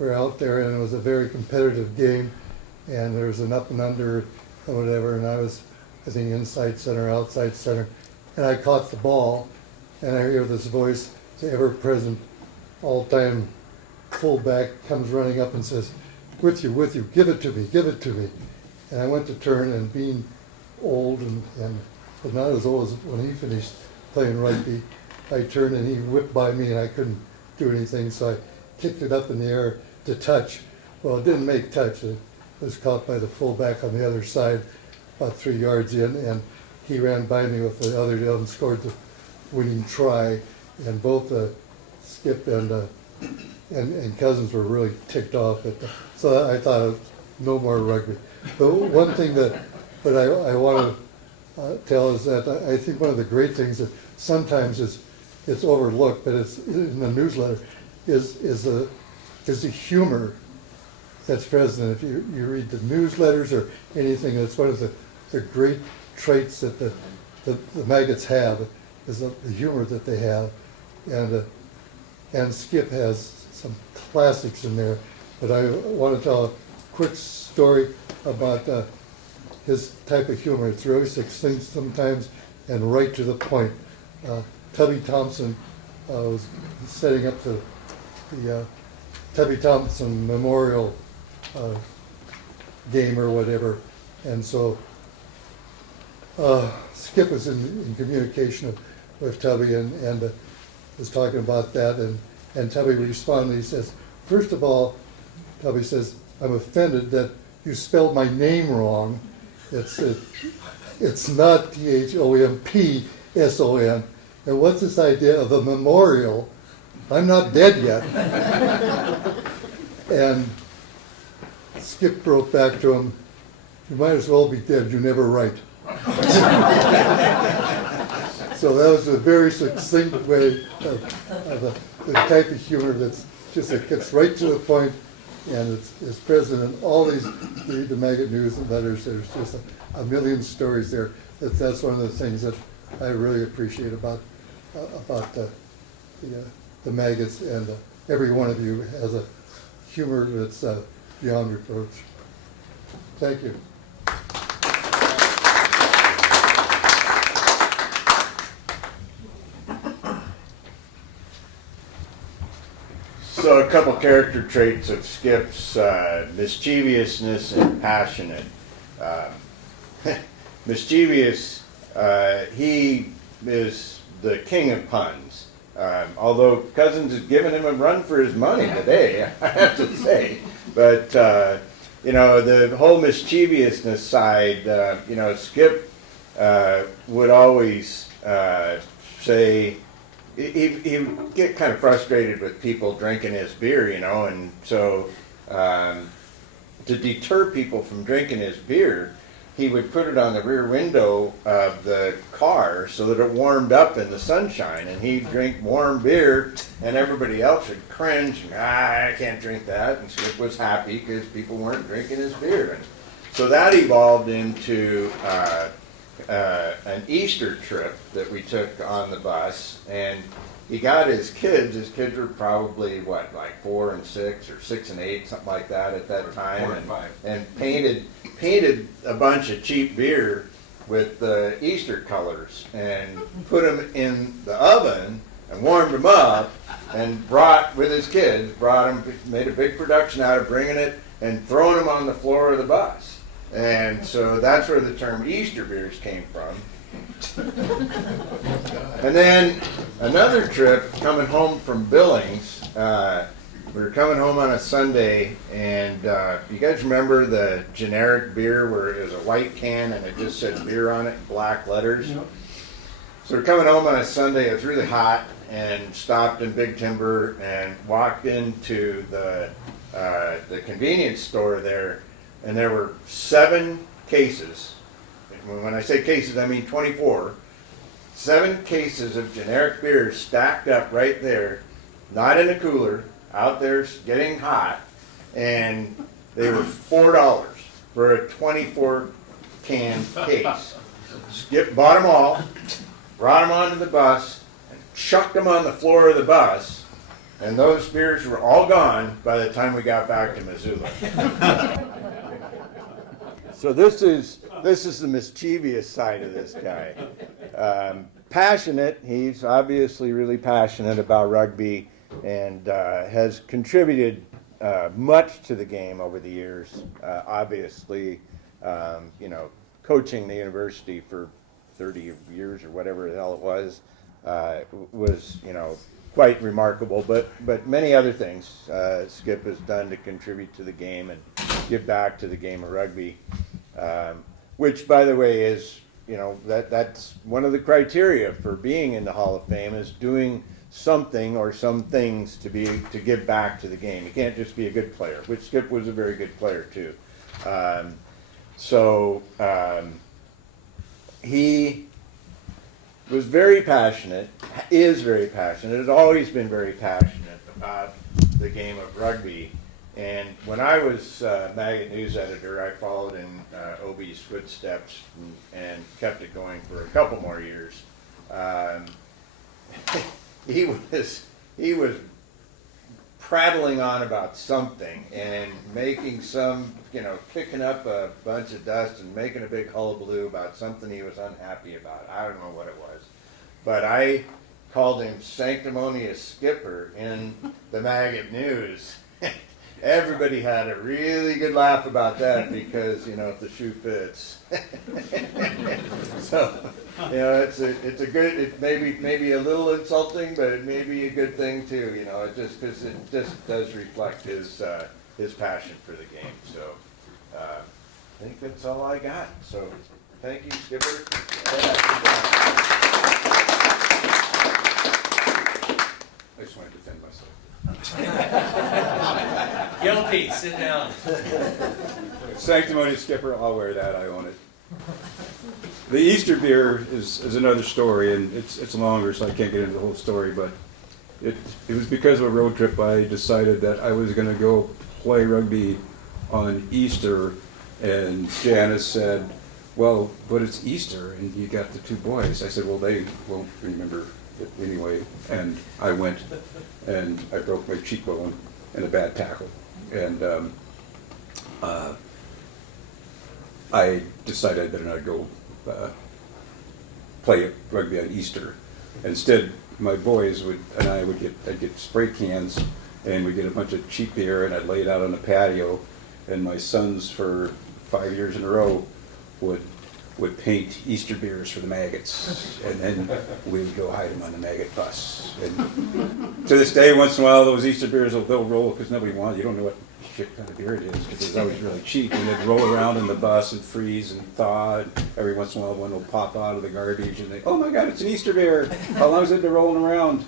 we're out there, and it was a very competitive game, and there was an up and under or whatever, and I was, I think, inside center, outside center, and I caught the ball, and I hear this voice, the ever-present, all-time fullback comes running up and says, with you, give it to me. And I went to turn, and being old but not as old as when he finished playing rugby, I turned and he whipped by me and I couldn't do anything, so I kicked it up in the air to touch. Well, it didn't make touch. It was caught by the fullback on the other side, about 3 yards in, and he ran by me with the other end and scored the winning try. And both Skip and Cousins were really ticked off at so I thought of no more rugby. But one thing that I want to tell is that I think one of the great things that sometimes it's overlooked, but it's in the newsletter, is the humor that's present. If you read the newsletters or anything, it's one of the great traits that the Maggots have, is the humor that they have. And Skip has some classics in there, but I want to tell a quick story about his type of humor. It's really succinct sometimes and right to the point. Tubby Thompson was setting up the Tubby Thompson Memorial game or whatever, and so Skip was in communication with Tubby and was talking about that, and Tubby responded. He says, first of all, Tubby says, I'm offended that you spelled my name wrong. It's not THOMPSON. And what's this idea of a memorial? I'm not dead yet. And Skip wrote back to him, you might as well be dead, you never write. So that was a very succinct way of the type of humor that's just, it gets right to the point, and it's present in all these, the Maggot news and letters. There's just a million stories there. That's one of the things that I really appreciate about the Maggots, and every one of you has a humor that's beyond reproach. Thank you. So a couple character traits of Skip's: mischievousness and passionate. Mischievous, he is the king of puns. Although Cousins has given him a run for his money today, I have to say. But the whole mischievousness side, Skip would always say, he would get kind of frustrated with people drinking his beer, you know, and so to deter people from drinking his beer, he would put it on the rear window of the car so that it warmed up in the sunshine, and he'd drink warm beer, and everybody else would cringe, and I can't drink that, and Skip was happy because people weren't drinking his beer. And so that evolved into an Easter trip that we took on the bus, and he got his kids were probably what, like 4 and 6 or 6 and 8, something like that at that time, 4 and 5. and painted a bunch of cheap beer with the Easter colors and put them in the oven and warmed them up and brought, with his kids, made a big production out of bringing it and throwing them on the floor of the bus. And so that's where the term Easter beers came from. And then another trip, coming home from Billings, we were coming home on a Sunday, and you guys remember the generic beer where it was a white can and it just said beer on it in black letters? Yep. So we're coming home on a Sunday, it was really hot, and stopped in Big Timber and walked into the convenience store there, and there were 7 cases. When I say cases, I mean 24. 7 cases of generic beer stacked up right there, not in a cooler, out there getting hot, and they were $4 for a 24 can case. Skip bought them all, brought them onto the bus, and chucked them on the floor of the bus, and those beers were all gone by the time we got back to Missoula. So this is the mischievous side of this guy. Passionate, he's obviously really passionate about rugby and has contributed much to the game over the years. Obviously, coaching the university for 30 years or whatever the hell it was quite remarkable. But many other things Skip has done to contribute to the game and give back to the game of rugby. Which, by the way, is, that's one of the criteria for being in the Hall of Fame, is doing something or some things to give back to the game. You can't just be a good player, which Skip was a very good player too. He was very passionate, is very passionate, has always been very passionate about the game of rugby. And when I was Maggot News editor, I followed in Obi's footsteps and kept it going for a couple more years. He was prattling on about something and making kicking up a bunch of dust and making a big hullabaloo about something he was unhappy about. I don't know what it was, but I called him Sanctimonious Skipper in the Maggot News. Everybody had a really good laugh about that because, if the shoe fits. So, it's a good, it may be a little insulting, but it may be a good thing too, because it just does reflect his passion for the game. So, I think that's all I got. So, thank you, Skipper. I just want to defend myself. Guilty, sit down. Sanctimonious Skipper, I'll wear that, I own it. The Easter beer is another story, and it's longer, so I can't get into the whole story, but it was because of a road trip I decided that I was going to go play rugby on Easter, and Janice said, well, but it's Easter, and you got the 2 boys. I said, well, they won't remember it anyway, and I went, and I broke my cheekbone in a bad tackle, and I decided that I'd go play rugby on Easter. Instead, my boys I'd get spray cans, and we'd get a bunch of cheap beer, and I'd lay it out on the patio, and my sons, for 5 years in a row, would paint Easter beers for the Maggots, and then we would go hide them on the Maggot bus. And to this day, once in a while, those Easter beers they'll roll because nobody wants. You don't know shit kind of beer it is, because it was always really cheap, and they'd roll around in the bus and freeze and thaw, and every once in a while one will pop out of the garbage, and they, oh my God, it's an Easter beer! How long has it been rolling around?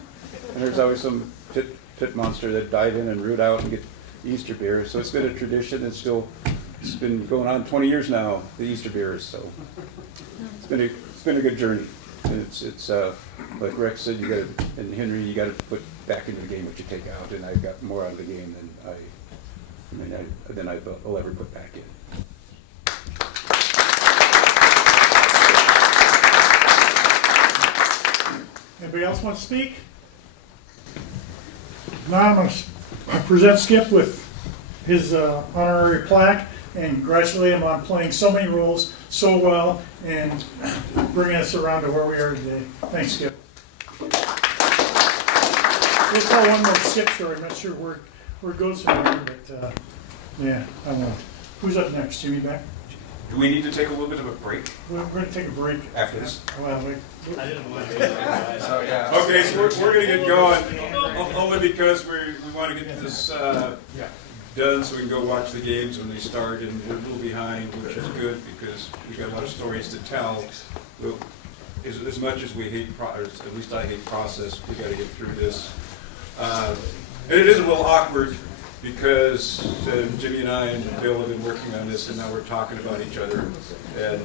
And there's always some pit monster that dive in and root out and get Easter beer. So it's been a tradition. It's been going on 20 years now, the Easter beers. So it's been a good journey. And it's like Rex said, and Henry, you got to put back into the game what you take out. And I've got more out of the game than I'll ever put back in. Anybody else want to speak? Now I'm going to present Skip with his honorary plaque and congratulate him on playing so many roles so well and bringing us around to where we are today. Thanks, Skip. We'll tell one more Skip story. I'm not sure where it goes from here, but yeah, I won't. Who's up next? Jimmy back? Do we need to take a little bit of a break We're going to take a break. after this? Well, So, yeah. Okay, so we're going to get going, only because we want to get this done so we can go watch the games when they start, and we're a little behind, which is good because we've got a lot of stories to tell. As much as we hate, or at least I hate process, we got to get through this. And it is a little awkward because Jimmy and I and Bill have been working on this, and now we're talking about each other, and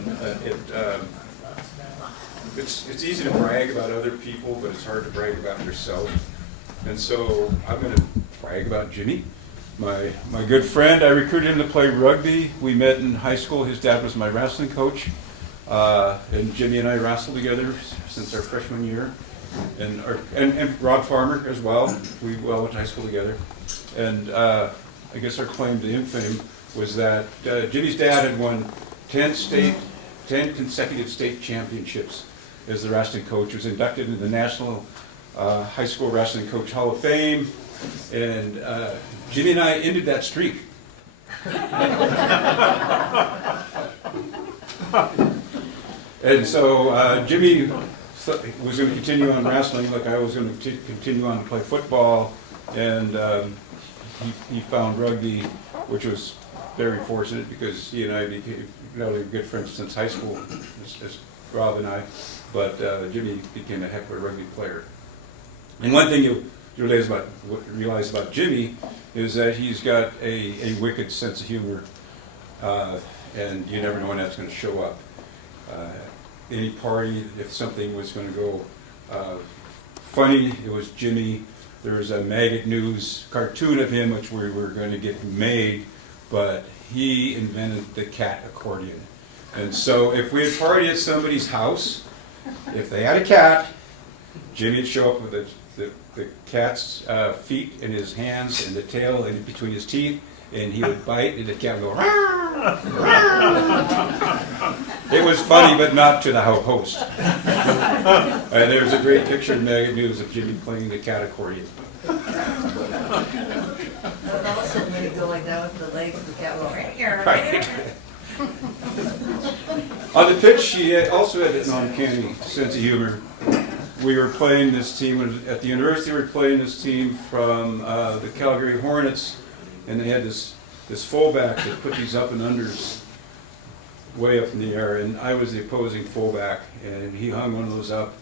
it's easy to brag about other people, but it's hard to brag about yourself. And so I'm going to brag about Jimmy, my good friend. I recruited him to play rugby. We met in high school. His dad was my wrestling coach, and Jimmy and I wrestled together since our freshman year, and Rod Farmer as well. We all went to high school together. And I guess our claim to infamy was that Jimmy's dad had won 10 consecutive state championships as the wrestling coach. He was inducted into the National High School Wrestling Coach Hall of Fame, and Jimmy and I ended that streak. And so Jimmy was going to continue on wrestling like I was going to continue on to play football, and he found rugby, which was very fortunate because he and I became not only good friends since high school, as Rob and I, but Jimmy became a heck of a rugby player. And one thing you realize about Jimmy is that he's got a wicked sense of humor, and you never know when that's going to show up. Any party, if something was going to go funny, it was Jimmy. There was a Maggot News cartoon of him, which we were going to get made, but he invented the cat accordion. And so if we had party at somebody's house, if they had a cat, Jimmy would show up with the cat's feet in his hands and the tail in between his teeth, and he would bite, and the cat would go, "Rah, rah." It was funny, but not to the host. And there's a great picture in Maggot News of Jimmy playing the cat accordion. And all of a sudden, when you go like that with the legs, the cat will Right. On the pitch, she also had an uncanny sense of humor. We were playing this team at the university. We were playing this team from the Calgary Hornets, and they had this fullback that put these up and unders way up in the air, and I was the opposing fullback, and he hung one of those up,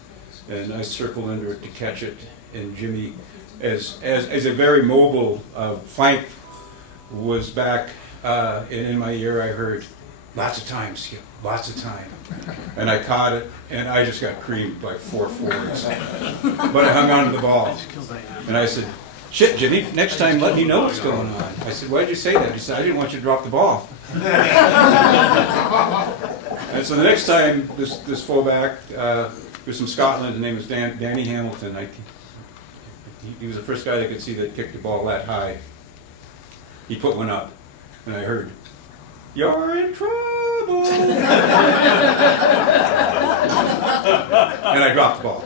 and I circled under it to catch it, and Jimmy, as a very mobile flank, was back, and in my ear I heard, "Lots of time, Skip, lots of time." And I caught it, and I just got creamed by 4 forwards. But I hung on to the ball, and I said, "Shit, Jimmy, next time let me know what's going on." I said, "Why did you say that?" He said, "I didn't want you to drop the ball." And so the next time this fullback was from Scotland, his name was Danny Hamilton. He was the first guy that could see that kicked the ball that high. He put one up, and I heard, "You're in trouble." And I dropped the ball.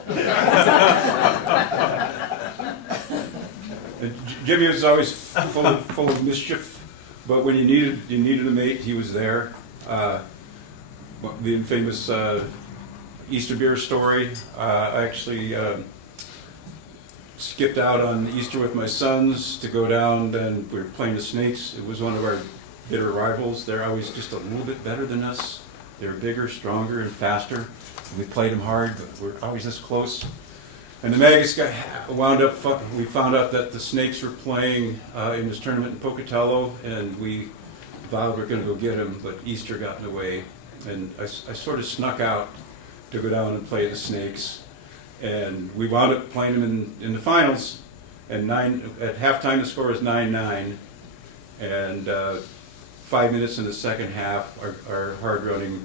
Jimmy was always full of mischief, but when you needed a mate, he was there. The infamous Easter beer story. I actually skipped out on Easter with my sons to go down, and we were playing the Snakes. It was one of our bitter rivals. They're always just a little bit better than us. They're bigger, stronger, and faster. We played them hard, but we're always this close. And the Maggots we found out that the Snakes were playing in this tournament in Pocatello, and we vowed we're going to go get them, but Easter got in the way. And I sort of snuck out to go down and play the Snakes. And we wound up playing them in the finals. And at halftime, the score was 9-9. And 5 minutes in the second half, our hard-running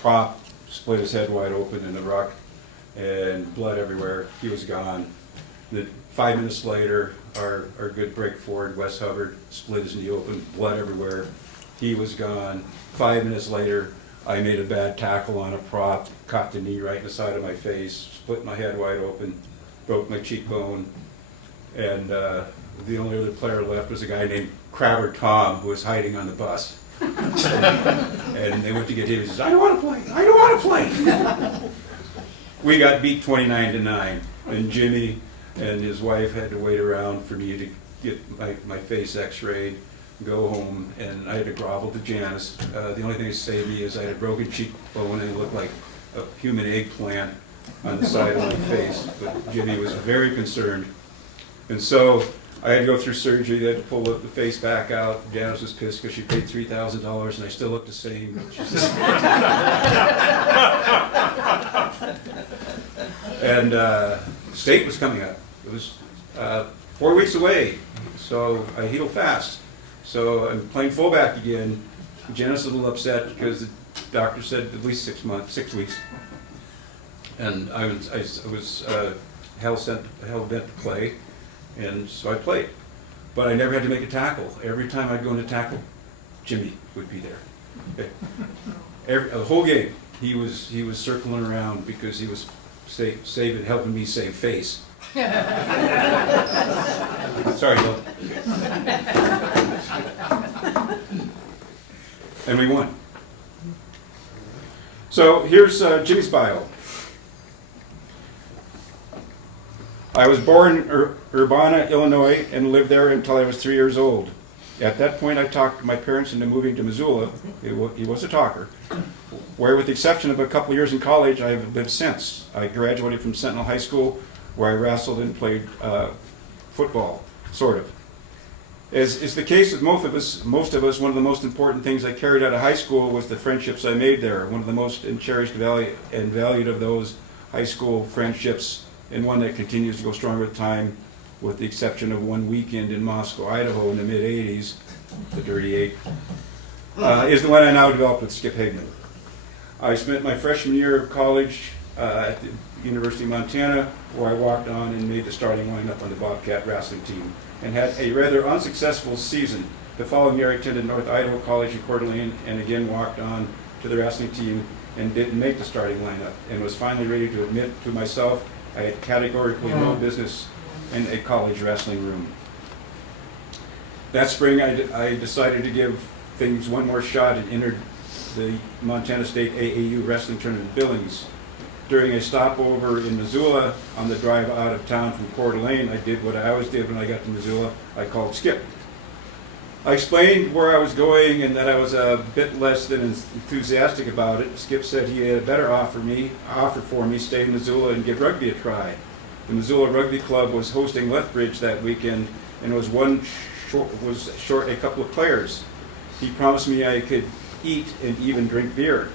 prop split his head wide open in the ruck, and blood everywhere. He was gone. Then 5 minutes later, our good break forward, Wes Hubbard, split his knee open, blood everywhere. He was gone. 5 minutes later, I made a bad tackle on a prop, caught the knee right in the side of my face, split my head wide open, broke my cheekbone, and the only other player left was a guy named Crabber Tom, who was hiding on the bus. And they went to get him. He says, "I don't want to play. I don't want to play." We got beat 29-9, and Jimmy and his wife had to wait around for me to get my face x-rayed, go home, and I had to grovel to Janice. The only thing that saved me is I had a broken cheekbone and it looked like a human eggplant on the side of my face. But Jimmy was very concerned. And so I had to go through surgery. They had to pull the face back out. Janice was pissed because she paid $3,000 and I still looked the same. She said, and state was coming up. It was 4 weeks away, so I healed fast. So I'm playing fullback again. Janice was a little upset because the doctor said at least 6 weeks. And I was hell bent to play. And so I played, but I never had to make a tackle. Every time I'd go into tackle, Jimmy would be there. Okay. The whole game, he was circling around because he was helping me save face. Sorry, Bill. And we won. So here's Jimmy's bio. I was born in Urbana, Illinois, and lived there until I was 3 years old. At that point, I talked my parents into moving to Missoula. He was a talker, where with the exception of a couple years in college, I have lived since. I graduated from Sentinel High School, where I wrestled and played football, sort of. As is the case with most of us, one of the most important things I carried out of high school was the friendships I made there. One of the most cherished and valued of those high school friendships, and one that continues to go strong with time, with the exception of one weekend in Moscow, Idaho in the mid-'80s, the Dirty Eight, is the one I now developed with Skip Hagman. I spent my freshman year of college at the University of Montana, where I walked on and made the starting lineup on the Bobcat wrestling team, and had a rather unsuccessful season. The following year I attended North Idaho College in Coeur d'Alene, and again walked on to the wrestling team and didn't make the starting lineup, and was finally ready to admit to myself I had categorically no business in a college wrestling room. That spring, I decided to give things one more shot and entered the Montana State AAU Wrestling Tournament in Billings. During a stopover in Missoula on the drive out of town from Coeur d'Alene, I did what I always did when I got to Missoula. I called Skip. I explained where I was going and that I was a bit less than enthusiastic about it. Skip said he had a better offer for me, stay in Missoula and give rugby a try. The Missoula Rugby Club was hosting Lethbridge that weekend and was short a couple of players. He promised me I could eat and even drink beer.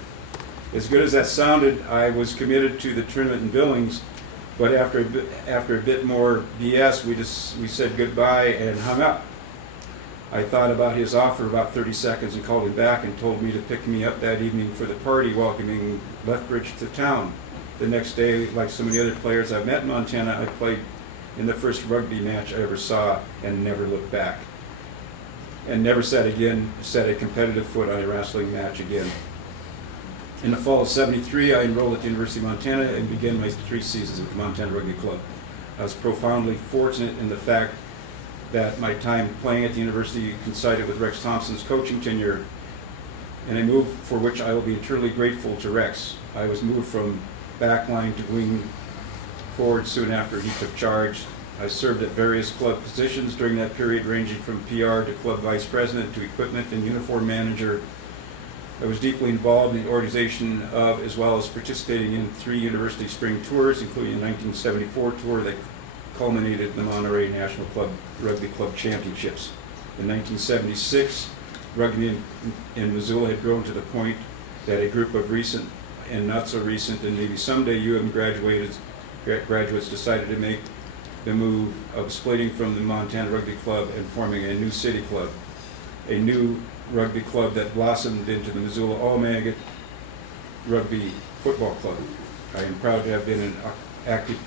As good as that sounded, I was committed to the tournament in Billings, but after a bit more BS, we said goodbye and hung up. I thought about his offer about 30 seconds and called him back and told me to pick me up that evening for the party welcoming Lethbridge to town. The next day, like so many other players I've met in Montana, I played in the first rugby match I ever saw and never looked back. And never set a competitive foot on a wrestling match again. In the fall of '73, I enrolled at the University of Montana and began my 3 seasons at the Montana Rugby Club. I was profoundly fortunate in the fact that my time playing at the university coincided with Rex Thompson's coaching tenure, and a move for which I will be eternally grateful to Rex. I was moved from backline to wing forward soon after he took charge. I served at various club positions during that period, ranging from PR to club vice president to equipment and uniform manager. I was deeply involved in the organization of, as well as participating in 3 university spring tours, including a 1974 tour that culminated in the Monterey National Rugby Club Championships. In 1976, rugby in Missoula had grown to the point that a group of recent and not so recent, and maybe someday graduates decided to make the move of splitting from the Montana Rugby Club and forming a new city club, a new rugby club that blossomed into the Missoula All-Maggots Rugby Football Club. I am proud to have been an active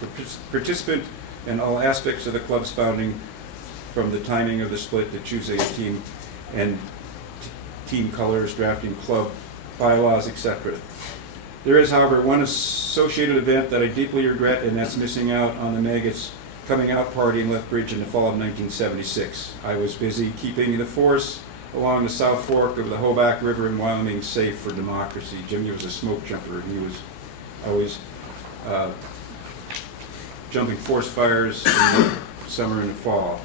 participant in all aspects of the club's founding, from the timing of the split to choosing a team and team colors, drafting club bylaws, etc. There is, however, one associated event that I deeply regret, and that's missing out on the Maggots coming out party in Lethbridge in the fall of 1976. I was busy keeping the force along the South Fork of the Hoback River in Wyoming safe for democracy. Jimmy was a smoke jumper, and he was always jumping forest fires in the summer and the fall.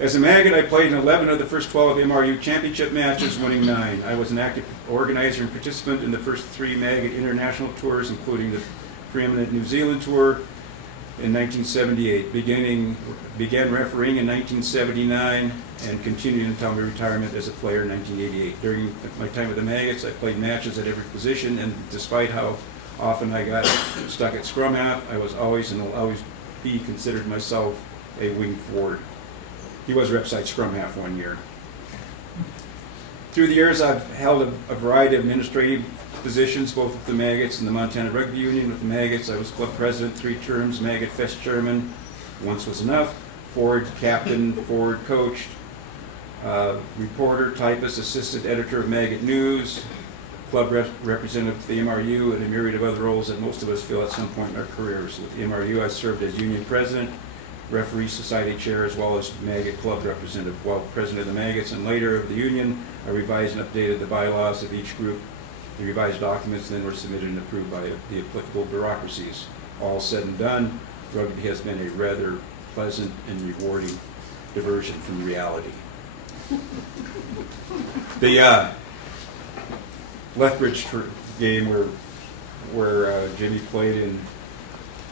As a Maggot, I played in 11 of the first 12 MRU championship matches, winning 9. I was an active organizer and participant in the first 3 Maggot international tours, including the preeminent New Zealand tour in 1978, began refereeing in 1979, and continued until my retirement as a player in 1988. During my time with the Maggots, I played matches at every position, and despite how often I got stuck at scrum half, I was always and will always be considered myself a wing forward. He was rep side scrum half one year. Through the years, I've held a variety of administrative positions, both with the Maggots and the Montana Rugby Union. With the Maggots, I was club president 3 terms, Maggot Fest chairman, once was enough, forward captain, forward coached, reporter, typist, assistant editor of Maggot News, club representative to the MRU, and a myriad of other roles that most of us fill at some point in our careers. With the MRU, I served as union president, referee society chair, as well as Maggot Club representative. While president of the Maggots and later of the union, I revised and updated the bylaws of each group. The revised documents then were submitted and approved by the applicable bureaucracies. All said and done, rugby has been a rather pleasant and rewarding diversion from reality. The Lethbridge game where Jimmy played in,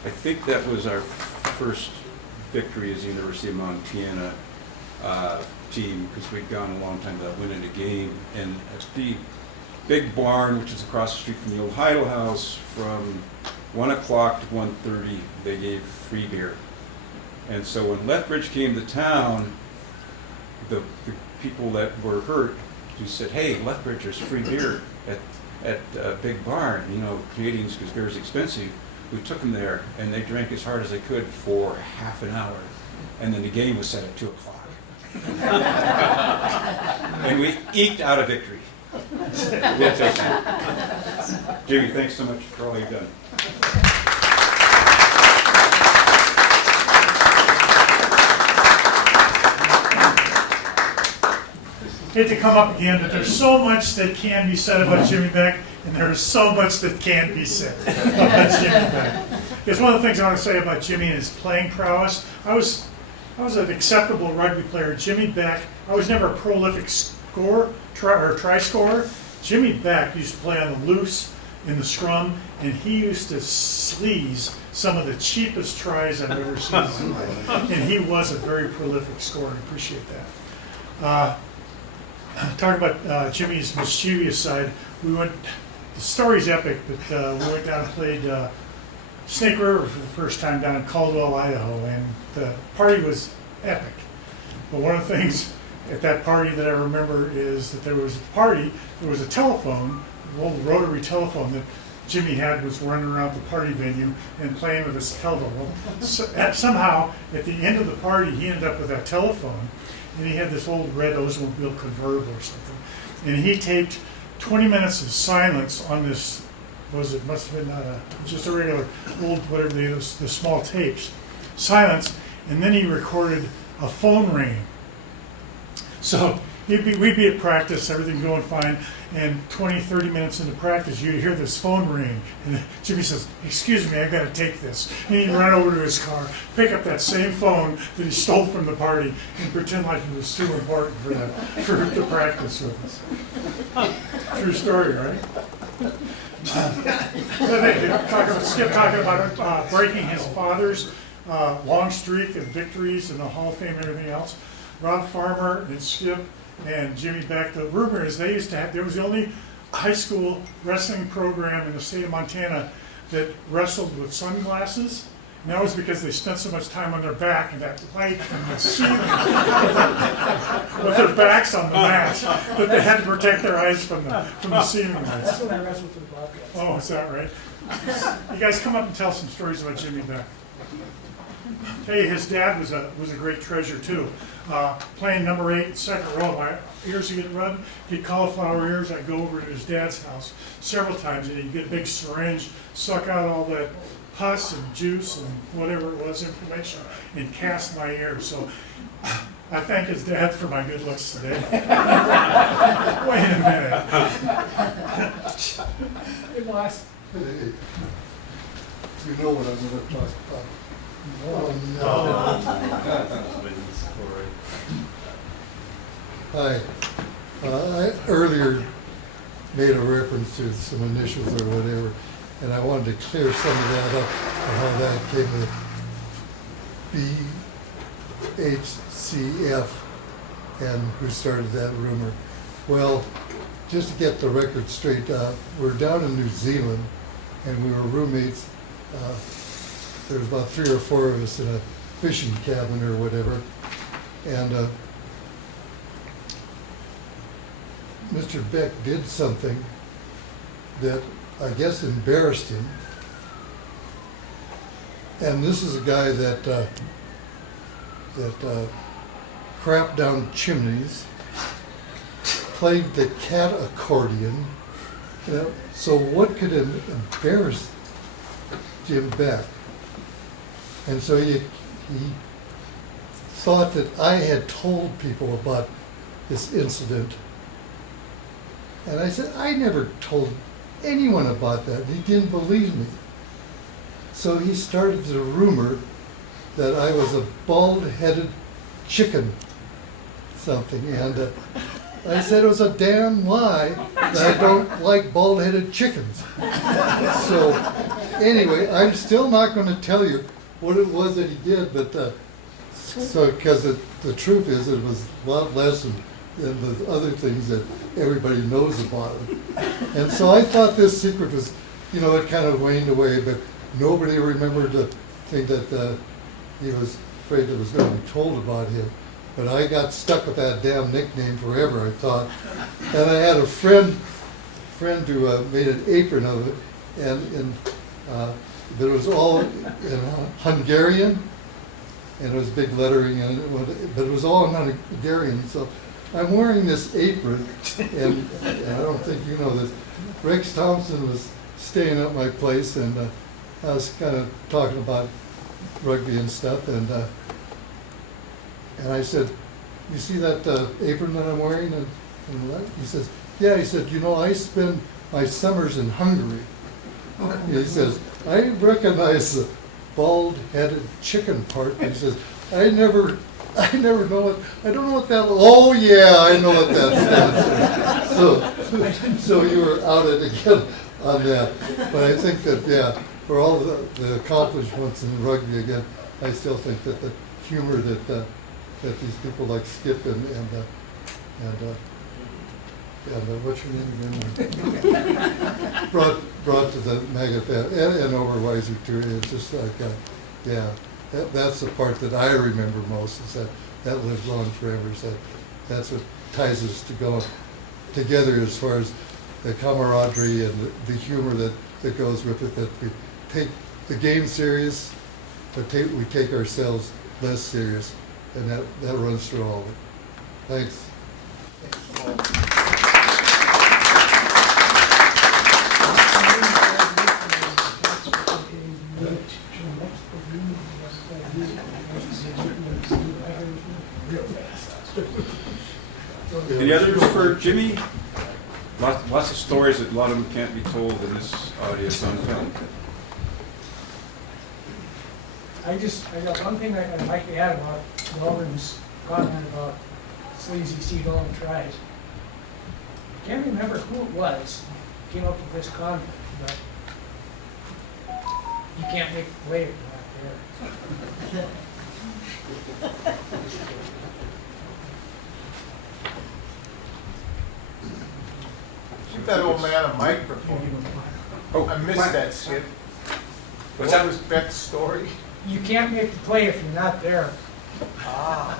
I think that was our first victory as the University of Montana team, because we'd gone a long time without winning a game. And at the big barn, which is across the street from the old Heidel House, from 1 o'clock to 1:30, they gave free beer. And so when Lethbridge came to town, the people that were hurt just said, "Hey, Lethbridge, there's free beer at Big Barn. You know, Canadians, because beer is expensive." We took them there, and they drank as hard as they could for half an hour, and then the game was set at 2 o'clock. And we eked out a victory. We'll take that. Jimmy, thanks so much for all you've done. Hate to come up again, but there's so much that can be said about Jimmy Beck, and there is so much that can't be said about Jimmy Beck. Because one of the things I want to say about Jimmy and his playing prowess, I was an acceptable rugby player. Jimmy Beck, I was never a prolific try scorer. Jimmy Beck used to play on the loose in the scrum, and he used to sleaze some of the cheapest tries I've ever seen in my life. And he was a very prolific scorer. I appreciate that. Talking about Jimmy's mischievous side, the story's epic, but we went down and played Snake River for the first time down in Caldwell, Idaho, and the party was epic. But one of the things at that party that I remember is that there was a telephone, an old rotary telephone that Jimmy had, was running around the party venue and playing with his telephone. Well, somehow, at the end of the party, he ended up with that telephone, and he had this old red Oldsmobile convertible or something. And he taped 20 minutes of silence on this, must have been just a regular old, whatever the small tapes, silence, and then he recorded a phone ringing. So we'd be at practice, everything going fine, and 20, 30 minutes into practice, you'd hear this phone ring, and Jimmy says, "Excuse me, I gotta take this." And he'd run over to his car, pick up that same phone that he stole from the party, and pretend like it was too important for the practice with us. True story, right? Skip talking about breaking his father's long streak of victories in the Hall of Fame and everything else. Rob Farmer and Skip and Jimmy Beck, the rumor is they used to have, there was the only high school wrestling program in the state of Montana that wrestled with sunglasses. And that was because they spent so much time on their back and that light from the ceiling with their backs on the mats that they had to protect their eyes from the ceiling lights. That's when I wrestled for the Bobcats. Oh, is that right? You guys come up and tell some stories about Jimmy Beck. Hey, his dad was a great treasure too. Playing number 8, second row, my ears would get rubbed, get cauliflower ears. I'd go over to his dad's house several times and he'd get a big syringe, suck out all that pus and juice and whatever it was, inflammation, and cast my ears. So I thank his dad for my good looks today. Wait a minute. Hey, boss. Hey, you know what I'm going to talk about. Oh, no. Hi. I earlier made a reference to some initials or whatever, and I wanted to clear some of that up and how that came to BHCF and who started that rumor. Well, just to get the record straight, we're down in New Zealand and we were roommates. There was about 3 or 4 of us in a fishing cabin or whatever, and Mr. Beck did something that I guess embarrassed him. And this is a guy that crapped down chimneys, played the cat accordion. You know, so what could embarrass Jim Beck? And so he thought that I had told people about this incident. And I said, I never told anyone about that. He didn't believe me. So he started the rumor that I was a bald-headed chicken something. And I said it was a damn lie that I don't like bald-headed chickens. So anyway, I'm still not going to tell you what it was that he did, but because the truth is it was a lot less than the other things that everybody knows about him. And so I thought this secret was, it kind of waned away, but nobody remembered the thing that he was afraid that was going to be told about him. But I got stuck with that damn nickname forever, I thought. And I had a friend who made an apron of it, and it was all in Hungarian, and it was big lettering, but it was all in Hungarian. So I'm wearing this apron, and I don't think you know this. Rex Thompson was staying at my place, and I was kind of talking about rugby and stuff, and I said, "You see that apron that I'm wearing?" And what? He says, "Yeah." He said, "I spend my summers in Hungary." He says, "I recognize the bald-headed chicken part." He says, I never know what, I don't know what that, oh yeah, I know what that stands for. So you were outed again on that. But I think that, yeah, for all the accomplishments in rugby, again, I still think that the humor that these people like Skip and what's your name again? brought to the Maggot and Overweiser too. It's just like, yeah, that's the part that I remember most, is that lives on forever. So that's what ties us together as far as the camaraderie and the humor that goes with it. That we take the game serious, but we take ourselves less serious, and that runs through all of it. Thanks. Any others for Jimmy? Lots of stories that a lot of them can't be told in this audience on film. I got one thing I'd like to add about Melvin's comment about sleazy seed all tries. Can't remember who it was who came up with this comment, but you can't make the play if you're not there. Give that old man a microphone. Oh, I missed that, Skip. What's What that? was Beck's story? You can't make the play if you're not there. Ah.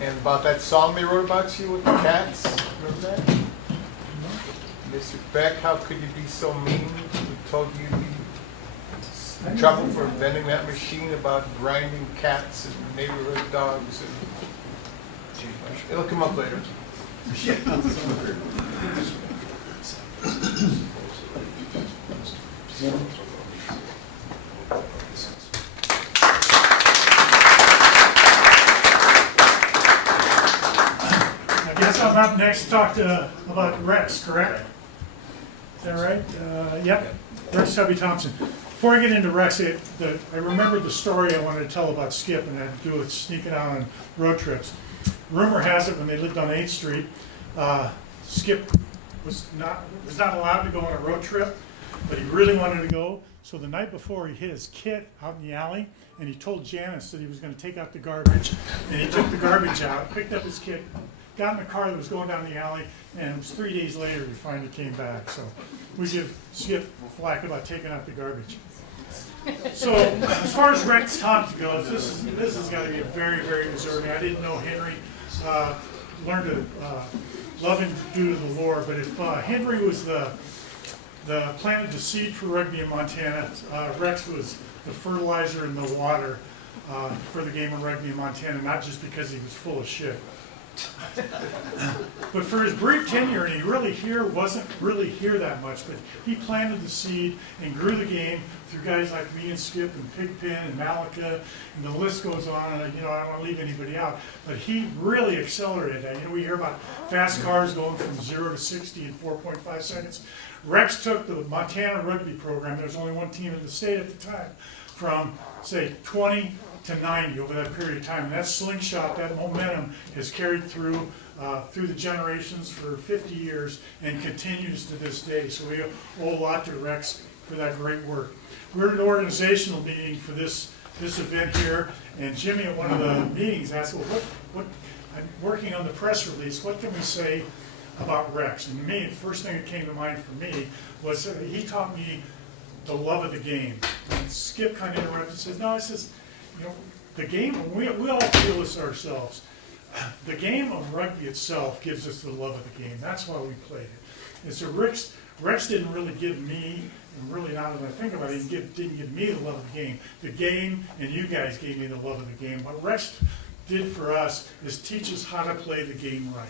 And about that song they wrote about you with the cats? Remember that? Mr. Beck, how could you be so mean? We told you you'd be in trouble for inventing that machine about grinding cats and neighborhood dogs. And it'll come up later. I guess I'm up next to talk about Rex, correct? Is that right? Yep, Rex Tubby Thompson. Before I get into Rex, I remembered the story I wanted to tell about Skip, and that had to do with sneaking out on road trips. Rumor has it when they lived on 8th Street, Skip was not allowed to go on a road trip, but he really wanted to go. So the night before, he hid his kit out in the alley, and he told Janice that he was going to take out the garbage. And he took the garbage out, picked up his kit, got in the car that was going down the alley, and it was 3 days later he finally came back. So we give Skip flack about taking out the garbage. So as far as Rex Thompson goes, this has got to be a very, very deserving. I didn't know Henry. Learned to love him due to the lore, but if Henry was the planted the seed for rugby in Montana, Rex was the fertilizer in the water for the game of rugby in Montana, not just because he was full of shit. But for his brief tenure, and he wasn't really here that much, but he planted the seed and grew the game through guys like me and Skip and Pigpen and Malika, and the list goes on, and I don't want to leave anybody out, but he really accelerated that. We hear about fast cars going from 0 to 60 in 4.5 seconds. Rex took the Montana rugby program, there was only one team in the state at the time, from, say, 20 to 90 over that period of time. And that slingshot, that momentum has carried through the generations for 50 years and continues to this day. So we owe a lot to Rex for that great work. We're at an organizational meeting for this event here, and Jimmy at one of the meetings asked, well, what I'm working on the press release, what can we say about Rex? And to me, the first thing that came to mind for me was he taught me the love of the game. And Skip kind of interrupted and said, no, it says, the game, we all feel this ourselves. The game of rugby itself gives us the love of the game. That's why we played it. And so Rex didn't really give me, and really now that I think about it, he didn't give me the love of the game. The game, and you guys gave me the love of the game. What Rex did for us is teach us how to play the game right.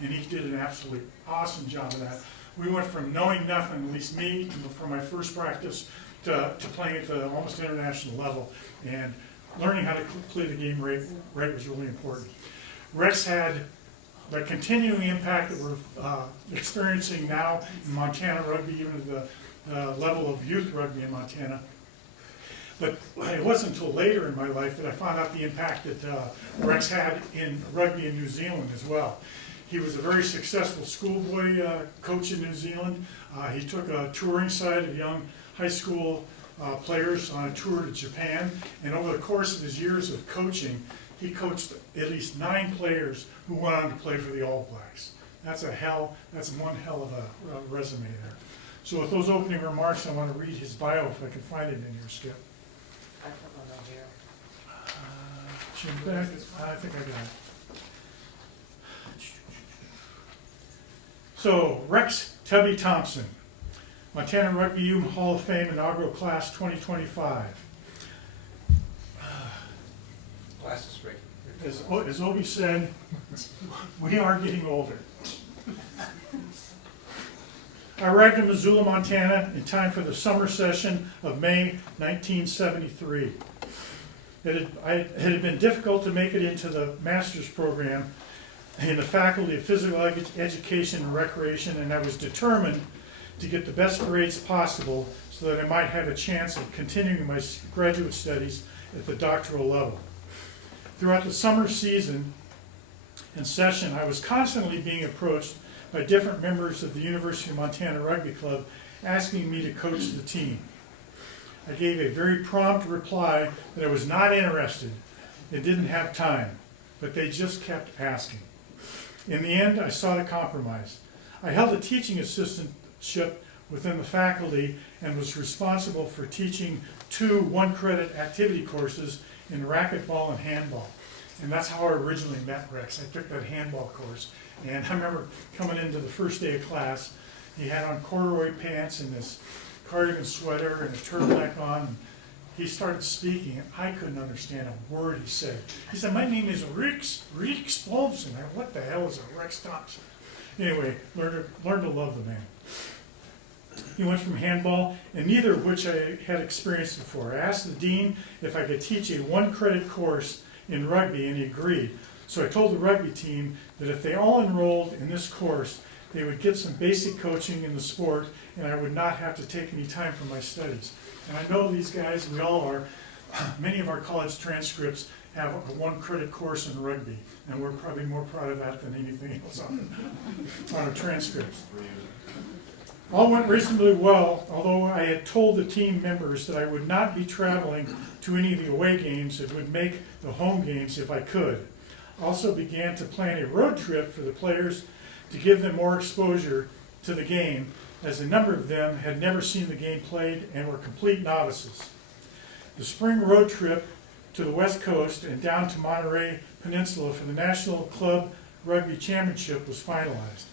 And he did an absolutely awesome job of that. We went from knowing nothing, at least me, from my first practice, to playing at the almost international level. And learning how to play the game right was really important. Rex had the continuing impact that we're experiencing now in Montana rugby, even at the level of youth rugby in Montana. But it wasn't until later in my life that I found out the impact that Rex had in rugby in New Zealand as well. He was a very successful schoolboy coach in New Zealand. He took a touring side of young high school players on a tour to Japan, and over the course of his years of coaching, he coached at least 9 players who went on to play for the All Blacks. That's one hell of a resume there. So with those opening remarks, I want to read his bio if I can find it in here, Skip. Jim Beck, I think I got it. So, Rex Tubby Thompson, Montana Rugby Union Hall of Fame inaugural class 2025. Class is great. As Obi said, we are getting older. I arrived in Missoula, Montana in time for the summer session of May 1973. It had been difficult to make it into the master's program in the Faculty of Physical Education and Recreation, and I was determined to get the best grades possible so that I might have a chance of continuing my graduate studies at the doctoral level. Throughout the summer season and session, I was constantly being approached by different members of the University of Montana Rugby Club asking me to coach the team. I gave a very prompt reply that I was not interested and didn't have time, but they just kept asking. In the end, I sought a compromise. I held a teaching assistantship within the faculty and was responsible for teaching 2 one-credit activity courses in racquetball and handball. And that's how I originally met Rex. I took that handball course. And I remember coming into the first day of class, he had on corduroy pants and this cardigan sweater and a turtleneck on. And he started speaking, and I couldn't understand a word he said. He said, "My name is Rex Thompson." I went, "What the hell is a Rex Thompson?" Anyway, learned to love the man. He went from handball, and neither of which I had experienced before. I asked the dean if I could teach a one-credit course in rugby, and he agreed. So I told the rugby team that if they all enrolled in this course, they would get some basic coaching in the sport, and I would not have to take any time from my studies. And I know these guys, we all are, many of our college transcripts have a one-credit course in rugby, and we're probably more proud of that than anything else on our transcripts. All went reasonably well, although I had told the team members that I would not be traveling to any of the away games and would make the home games if I could. Also began to plan a road trip for the players to give them more exposure to the game, as a number of them had never seen the game played and were complete novices. The spring road trip to the West Coast and down to Monterey Peninsula for the National Club Rugby Championship was finalized,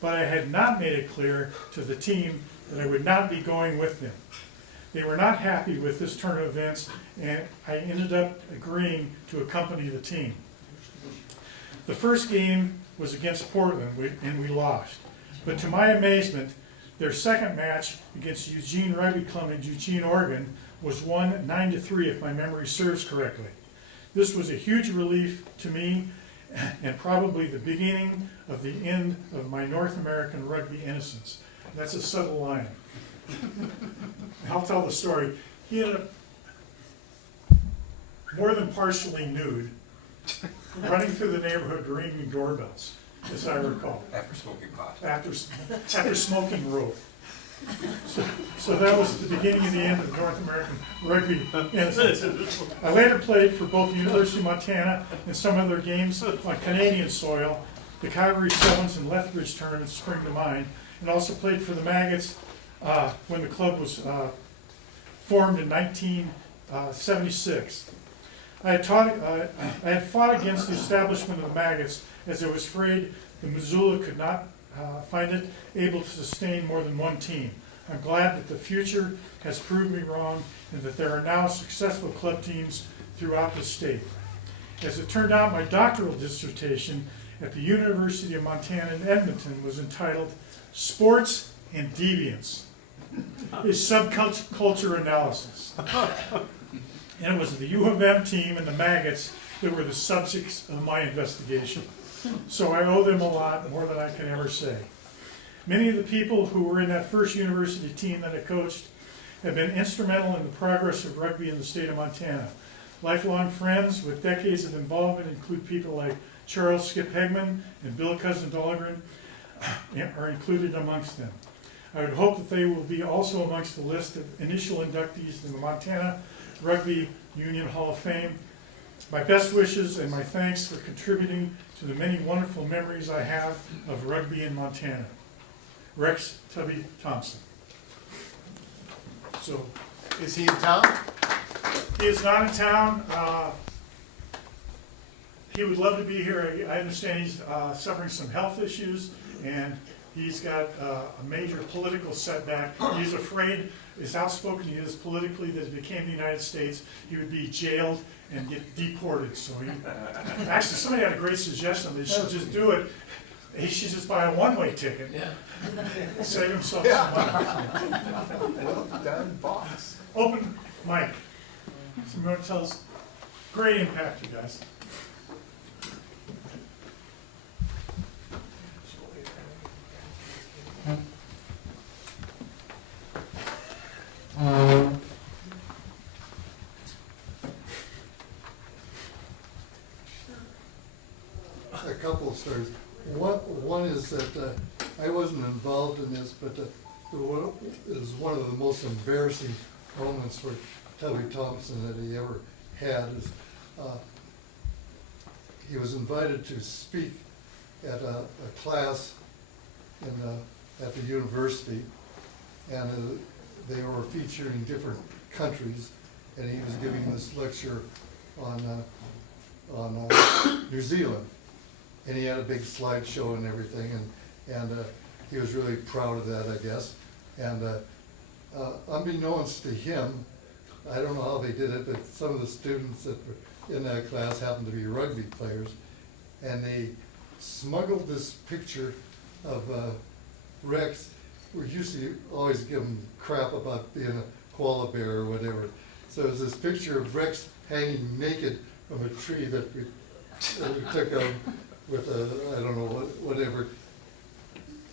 but I had not made it clear to the team that I would not be going with them. They were not happy with this turn of events, and I ended up agreeing to accompany the team. The first game was against Portland, and we lost. But to my amazement, their second match against Eugene Rugby Club in Eugene, Oregon, was won 9-3, if my memory serves correctly. This was a huge relief to me, and probably the beginning of the end of my North American rugby innocence. That's a subtle line. I'll tell the story. He ended up more than partially nude, running through the neighborhood ringing doorbells, as I recall. After smoking pot. After smoking rope. So that was the beginning of the end of North American rugby innocence. I later played for both the University of Montana and some other games on Canadian soil. The Calgary Sevens and Lethbridge tournaments spring to mind, and also played for the Maggots when the club was formed in 1976. I had fought against the establishment of the Maggots, as I was afraid the Missoula could not find it able to sustain more than one team. I'm glad that the future has proved me wrong, and that there are now successful club teams throughout the state. As it turned out, my doctoral dissertation at the University of Montana in Edmonton was entitled "Sports and Deviance, a Subculture Analysis." And it was the U of M team and the Maggots that were the subjects of my investigation. So I owe them a lot, more than I can ever say. Many of the people who were in that first university team that I coached have been instrumental in the progress of rugby in the state of Montana. Lifelong friends with decades of involvement include people like Charles Skip Hegman and Bill Cousin Dahlgren are included amongst them. I would hope that they will be also amongst the list of initial inductees in the Montana Rugby Union Hall of Fame. My best wishes and my thanks for contributing to the many wonderful memories I have of rugby in Montana. Rex Tubby Thompson. So, Is he in town? he is not in town. He would love to be here. I understand he's suffering some health issues, and he's got a major political setback. He's afraid, as outspoken he is politically, that if he came to the United States, he would be jailed and get deported. So actually, somebody had a great suggestion. They should just do it. He should just buy a one-way ticket. Yeah. Save himself some money. Well done, boss. Open mic. Somebody tell us. Great impact, you guys. couple of stories. One is that I wasn't involved in this, but it was one of the most embarrassing moments for Tubby Thompson that he ever had. Is he was invited to speak at a class at the university, and they were featuring different countries, and he was giving this lecture on New Zealand, and he had a big slideshow and everything, and he was really proud of that, I guess. And unbeknownst to him, I don't know how they did it, but some of the students that were in that class happened to be rugby players, and they smuggled this picture of Rex. We usually always give him crap about being a koala bear or whatever. So it was this picture of Rex hanging naked from a tree that we took with I don't know, whatever,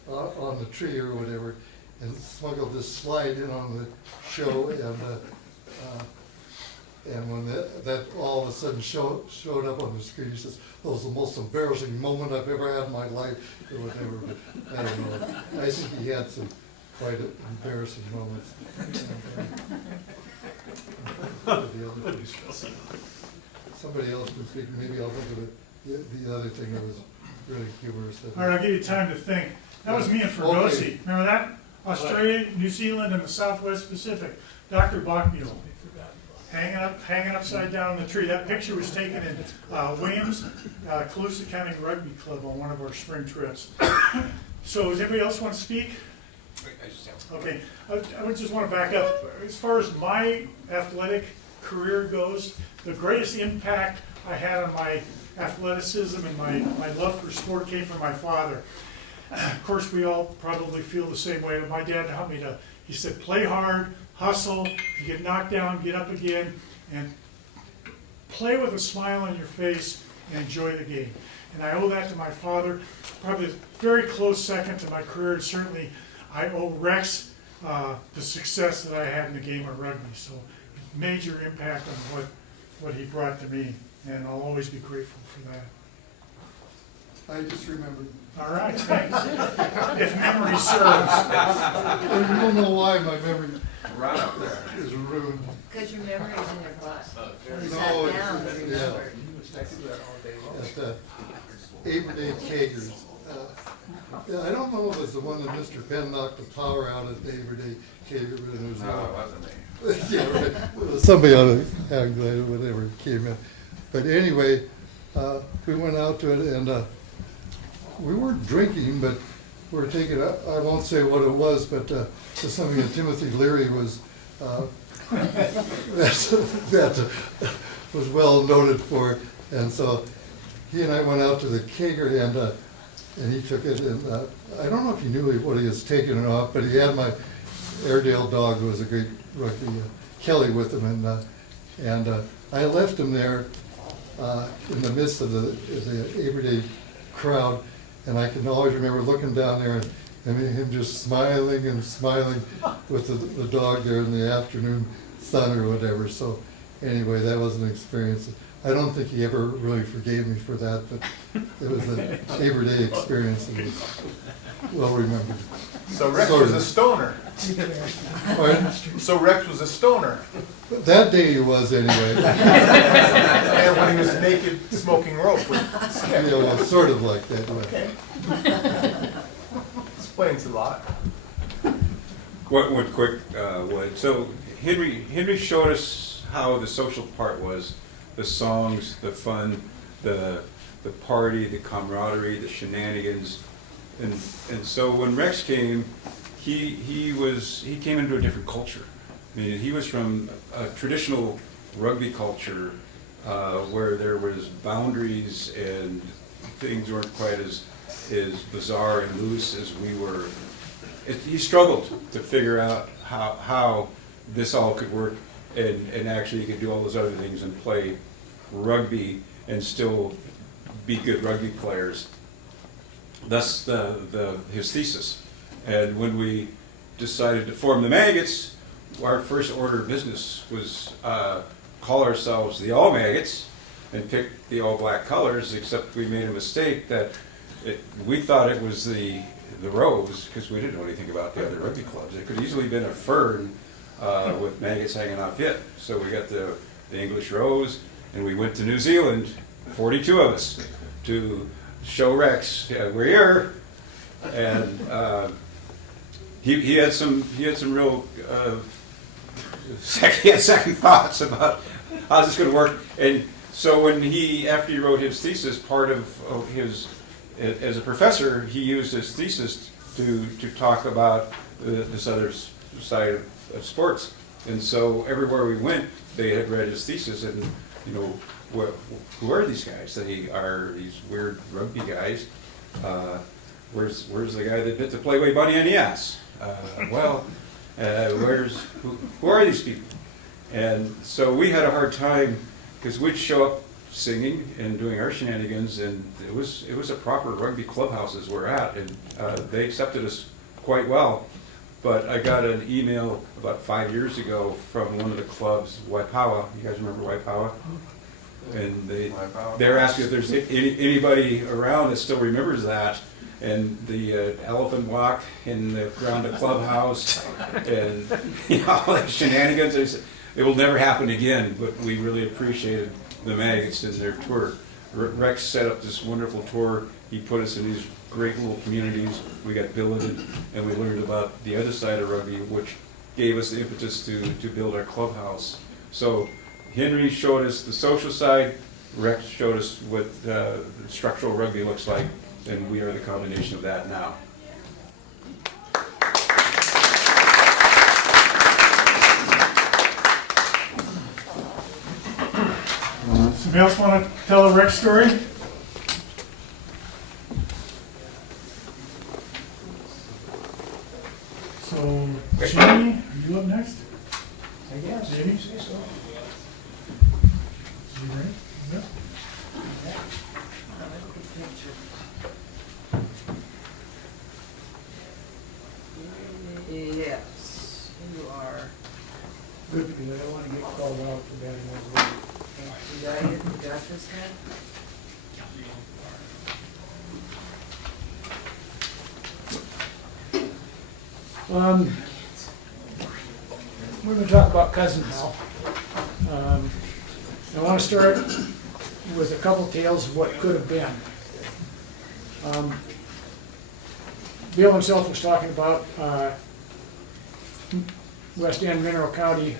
on the tree or whatever, and smuggled this slide in on the show, and when that all of a sudden showed up on the screen, he says, "That was the most embarrassing moment I've ever had in my life," or whatever. But I don't know. I think he had some quite embarrassing moments. Somebody else can speak. Maybe I'll think of it. The other thing that was really humorous. All right, I'll give you time to think. That was me in Fergosi. Okay. Remember that? Australia, New Zealand, and the Southwest Pacific. Dr. Bachmule. Hanging upside down in the tree. That picture was taken in Williams, Colusa County Rugby Club on one of our spring trips. So does anybody else want to speak? Okay, I would just want to back up. As far as my athletic career goes, the greatest impact I had on my athleticism and my love for sport came from my father. Of course, we all probably feel the same way. My dad taught me he said, play hard, hustle. If you get knocked down, get up again, and play with a smile on your face and enjoy the game. And I owe that to my father. Probably a very close second to my career. And certainly, I owe Rex the success that I had in the game of rugby. So, major impact on what he brought to me, and I'll always be grateful for that. I just remembered. All right, thanks. If memory serves. I don't know why my memory Run up there. is ruined. Because your memory's in your butt. You No, sat down and yeah. remembered. At Aberday Kagers. I don't know if it's the one that Mr. Penn knocked the power out at Aberday Kagers. No, it wasn't me. Yeah, right. It was somebody on a hang glide or whatever came in. But anyway, we went out to it, and we weren't drinking, but we were taking, I won't say what it was, but just something that Timothy Leary was, that was well noted for. And so he and I went out to the kegger, and he took it, and I don't know if he knew what he was taking it off, but he had my Airedale dog, who was a great rugby, Kelly, with him, and I left him there in the midst of the Aberday crowd, and I can always remember looking down there and him just smiling and smiling with the dog there in the afternoon sun or whatever. So anyway, that was an experience. I don't think he ever really forgave me for that, but it was an Aberday experience that was well remembered. So Rex Sort was of. a stoner. Pardon? So Rex was a stoner. That day he was anyway. And when he was naked smoking rope with Skip. Yeah, well, sort of like that. Okay. Explains a lot. One quick one. So Henry showed us how the social part was, the songs, the fun, the party, the camaraderie, the shenanigans, and so when Rex came, he came into a different culture. I mean, he was from a traditional rugby culture where there was boundaries and things weren't quite as bizarre and loose as we were. He struggled to figure out how this all could work, and actually you could do all those other things and play rugby and still be good rugby players. That's his thesis. And when we decided to form the Maggots, our first order of business was call ourselves the All-Maggots, and picked the all-black colors, except we made a mistake that we thought it was the rose, because we didn't know anything about the other rugby clubs. It could easily have been a fern with maggots hanging off it. So we got the English rose, and we went to New Zealand, 42 of us, to show Rex, we're here. And he had some real second thoughts about how's this going to work. And so when after he wrote his thesis, part of his, as a professor, he used his thesis to talk about this other side of sports. And so everywhere we went, they had read his thesis, and you know, who are these guys? They are these weird rugby guys. Where's the guy that bit the Playway bunny on the ass? Who are these people? And so we had a hard time, because we'd show up singing and doing our shenanigans, and it was a proper rugby clubhouses we're at, and they accepted us quite well. But I got an email about 5 years ago from one of the clubs, Waipawa. You guys remember Waipawa? And they're asking if there's anybody around that still remembers that. And the elephant walk in the ground of clubhouse, and all the shenanigans. They said, it will never happen again, but we really appreciated the Maggots and their tour. Rex set up this wonderful tour. He put us in these great little communities. We got billeted, and we learned about the other side of rugby, which gave us the impetus to build our clubhouse. So Henry showed us the social side. Rex showed us what structural rugby looks like, and we are the combination of that now. Somebody else want to tell a Rex story? So, Jamie, are you up next? I guess. Jamie? Say so. You ready? Yep. Yes, you are. Good, because I don't want to get called out for bad enough. Did I got this head? We're going to talk about Cousin now. I want to start with a couple tales of what could have been. Bill himself was talking about West End, Mineral County,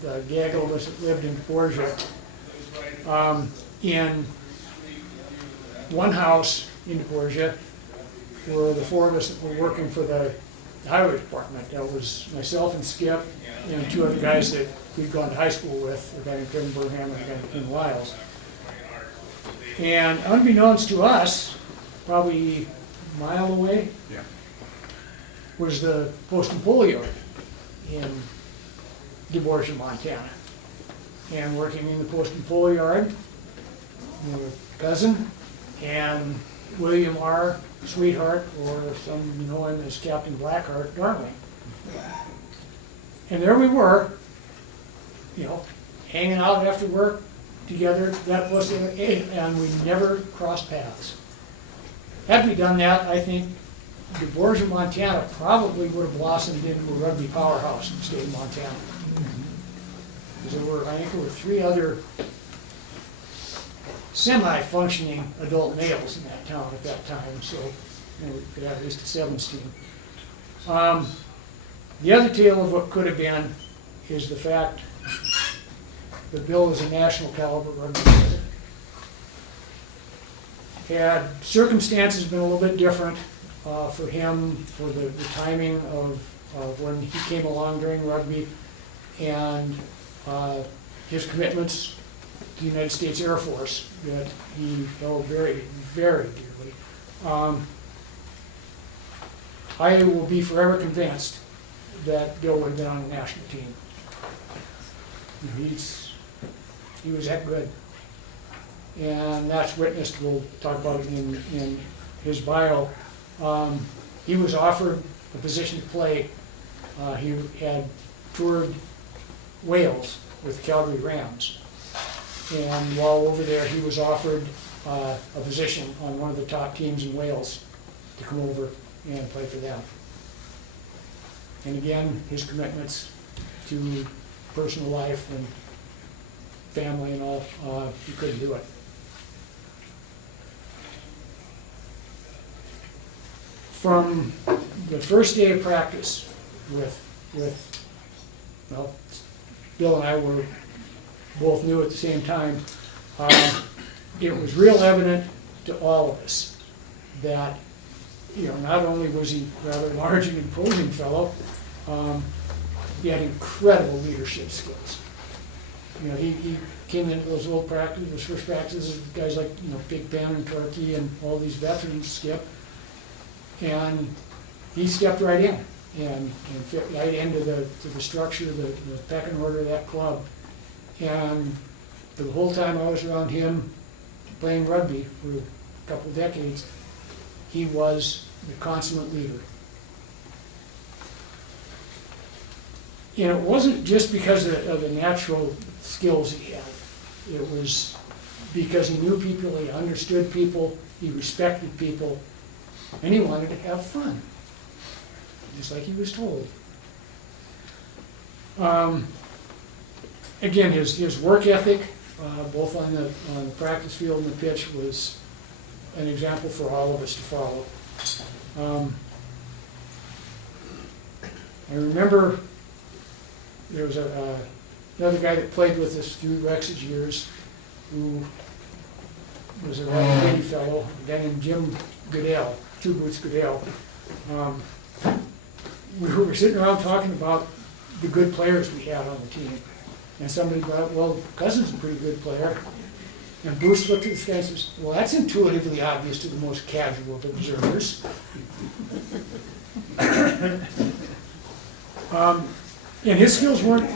the gaggle that lived in Borgia. In one house in Borgia were the four of us that were working for the highway department. That was myself and Skip and two other guys that we'd gone to high school with, a guy named Kevin Burham and a guy named Ken Wiles. And unbeknownst to us, probably a mile away, was the post and pull yard in DeBorgia, Montana. And working in the post and pull yard, my cousin and William R. Sweetheart, or some know him as Captain Blackheart, Darling. And there we were, you know, hanging out after work together. That was it, and we never crossed paths. Had we done that, I think DeBorgia, Montana probably would have blossomed into a rugby powerhouse in the state of Montana. Because I think there were three other semi-functioning adult males in that town at that time, so you know, we could have at least a sevens team. The other tale of what could have been is the fact that Bill was a national caliber rugby player. Had circumstances been a little bit different for him, for the timing of when he came along during rugby, and his commitments to the United States Air Force that he held very, very dearly. I will be forever convinced that Bill would have been on the national team. He was that good. And that's witnessed, we'll talk about it in his bio. He was offered a position to play. He had toured Wales with Calgary Rams. And while over there, he was offered a position on one of the top teams in Wales to come over and play for them. And again, his commitments to personal life and family and all, he couldn't do it. From the first day of practice well, Bill and I were both new at the same time, it was real evident to all of us that, not only was he rather large and imposing fellow, he had incredible leadership skills. He came into those first practices with guys like, Big Ben and Turkey and all these veterans, Skip, and he stepped right in and fit right into the structure, the pecking order of that club. And for the whole time I was around him playing rugby for a couple of decades, he was the consummate leader. And it wasn't just because of the natural skills he had. It was because he knew people, he understood people, he respected people, and he wanted to have fun, just like he was told. Again, his work ethic, both on the practice field and the pitch, was an example for all of us to follow. I remember there was another guy that played with us through Rex's years, who was a rather witty fellow, a guy named Jim Goodell, Two Boots Goodell. We were sitting around talking about the good players we had on the team. And somebody brought up, well, Cousin's a pretty good player. And Bruce looked at this guy and says, well, that's intuitively obvious to the most casual of observers. And his skills weren't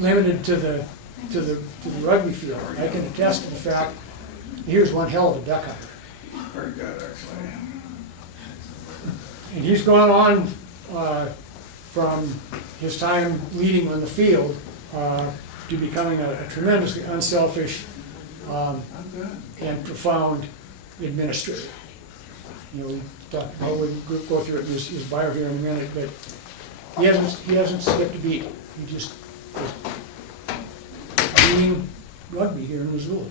limited to the rugby field. I can attest to the fact he was one hell of a duck hunter. Very good, actually. And he's gone on from his time leading on the field to becoming a tremendously unselfish and profound administrator. We talk, we'll go through it in his bio here in a minute, but he hasn't skipped a beat. He just is leading rugby here in Missoula.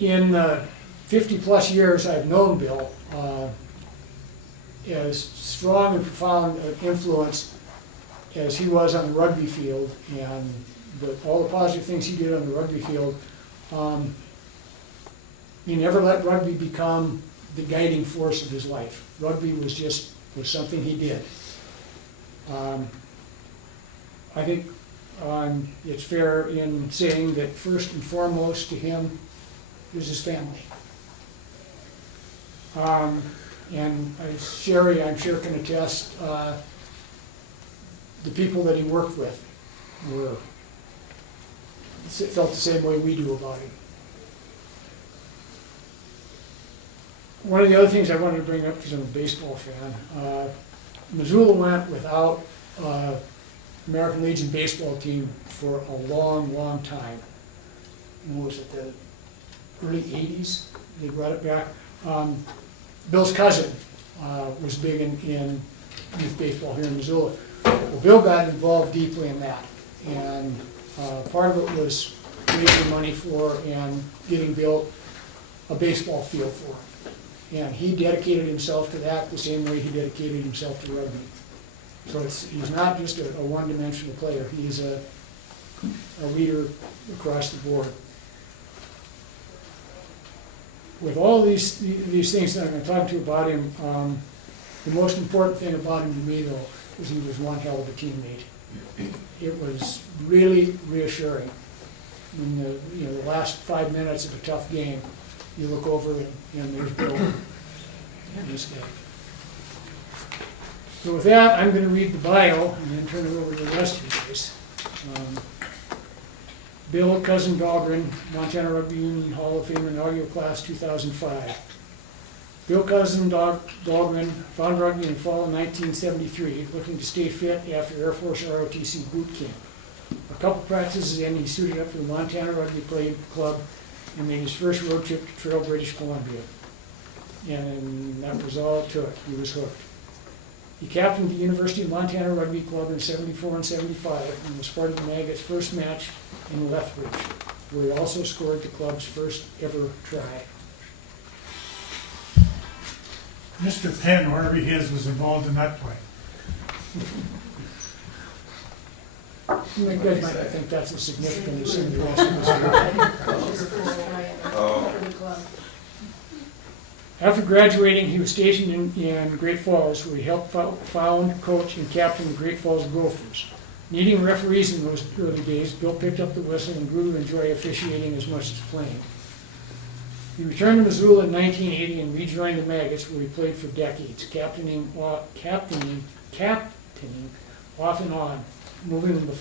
In 50 plus years I've known Bill, as strong and profound an influence as he was on the rugby field and all the positive things he did on the rugby field, he never let rugby become the guiding force of his life. Rugby was something he did. I think it's fair in saying that first and foremost to him was his family. And Sherry, I'm sure, can attest, the people that he worked with felt the same way we do about him. One of the other things I wanted to bring up, because I'm a baseball fan, Missoula went without American Legion baseball team for a long, long time. What was it, the early 80s? They brought it back. Bill's cousin was big in youth baseball here in Missoula. Well, Bill got involved deeply in that, and part of it was raising money for and getting built a baseball field for him. And he dedicated himself to that the same way he dedicated himself to rugby. So he's not just a one-dimensional player. He's a leader across the board. With all these things that I'm going to talk to you about him, the most important thing about him to me, though, is he was one hell of a teammate. It was really reassuring. In the last 5 minutes of a tough game, you look over and there's Bill and this guy. So with that, I'm going to read the bio and then turn it over to the rest of you guys. Bill, Cousin Dahlgren, Montana Rugby Union Hall of Fame inaugural class 2005. Bill Cousin Dahlgren found rugby in fall of 1973, looking to stay fit after Air Force ROTC boot camp. A couple practices in, he suited up for the Montana Rugby Club and made his first road trip to Trail, British Columbia. And that was all it took. He was hooked. He captained the University of Montana Rugby Club in 74 and 75 and was part of the Maggots' first match in Lethbridge, where he also scored the club's first ever try. Mr. Penn, wherever he is, was involved in that play. You guys might not think that's as significant as some of the rest of us. After graduating, he was stationed in Great Falls, where he helped found, coach, and captain the Great Falls Gophers. Needing referees in those early days, Bill picked up the whistle and grew to enjoy officiating as much as playing. He returned to Missoula in 1980 and rejoined the Maggots, where he played for decades, captaining off and on, moving into the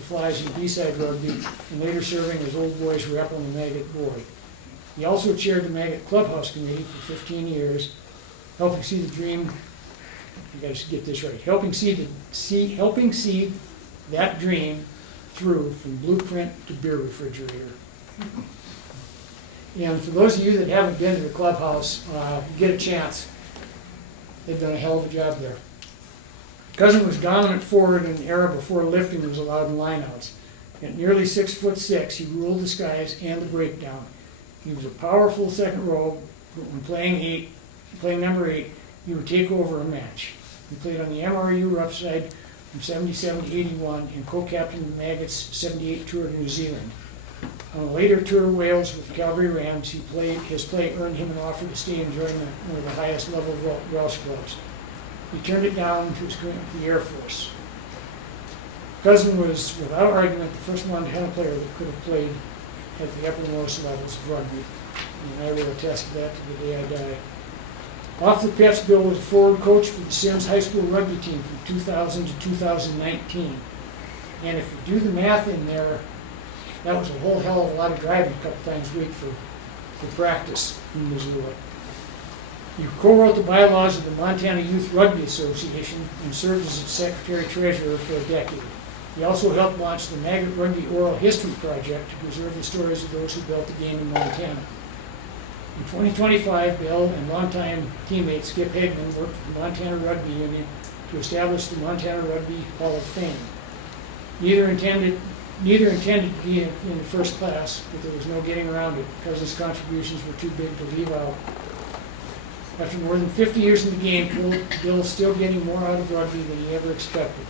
Flies in B-side rugby, and later serving as Old Boys rep on the Maggot board. He also chaired the Maggot Clubhouse committee for 15 years, helping see the dream. I got to get this right. Helping see that dream through from blueprint to beer refrigerator. And for those of you that haven't been to the clubhouse, get a chance. They've done a hell of a job there. Cousin was dominant forward in an era before lifting was allowed in lineouts. At nearly 6'6", he ruled the skies and the breakdown. He was a powerful second row, but when playing number 8, he would take over a match. He played on the MRU rough side from 77 to 81 and co-captained the Maggots' 78 tour to New Zealand. On a later tour of Wales with the Calgary Rams, his play earned him an offer to stay and join one of the highest level Welsh clubs. He turned it down to his career with the Air Force. Cousin was, without argument, the first Montana player that could have played at the uppermost levels of rugby, and I will attest to that to the day I die. Off the pitch, Bill was a forward coach for the Sims High School rugby team from 2000 to 2019. And if you do the math in there, that was a whole hell of a lot of driving a couple times a week for practice in Missoula. He co-wrote the bylaws of the Montana Youth Rugby Association and served as its secretary-treasurer for a decade. He also helped launch the Maggot Rugby Oral History Project to preserve the stories of those who built the game in Montana. In 2025, Bill and longtime teammate Skip Hagman worked with the Montana Rugby Union to establish the Montana Rugby Hall of Fame. Neither intended to be in the first class, but there was no getting around it because his contributions were too big to leave out. After more than 50 years in the game, Bill's still getting more out of rugby than he ever expected.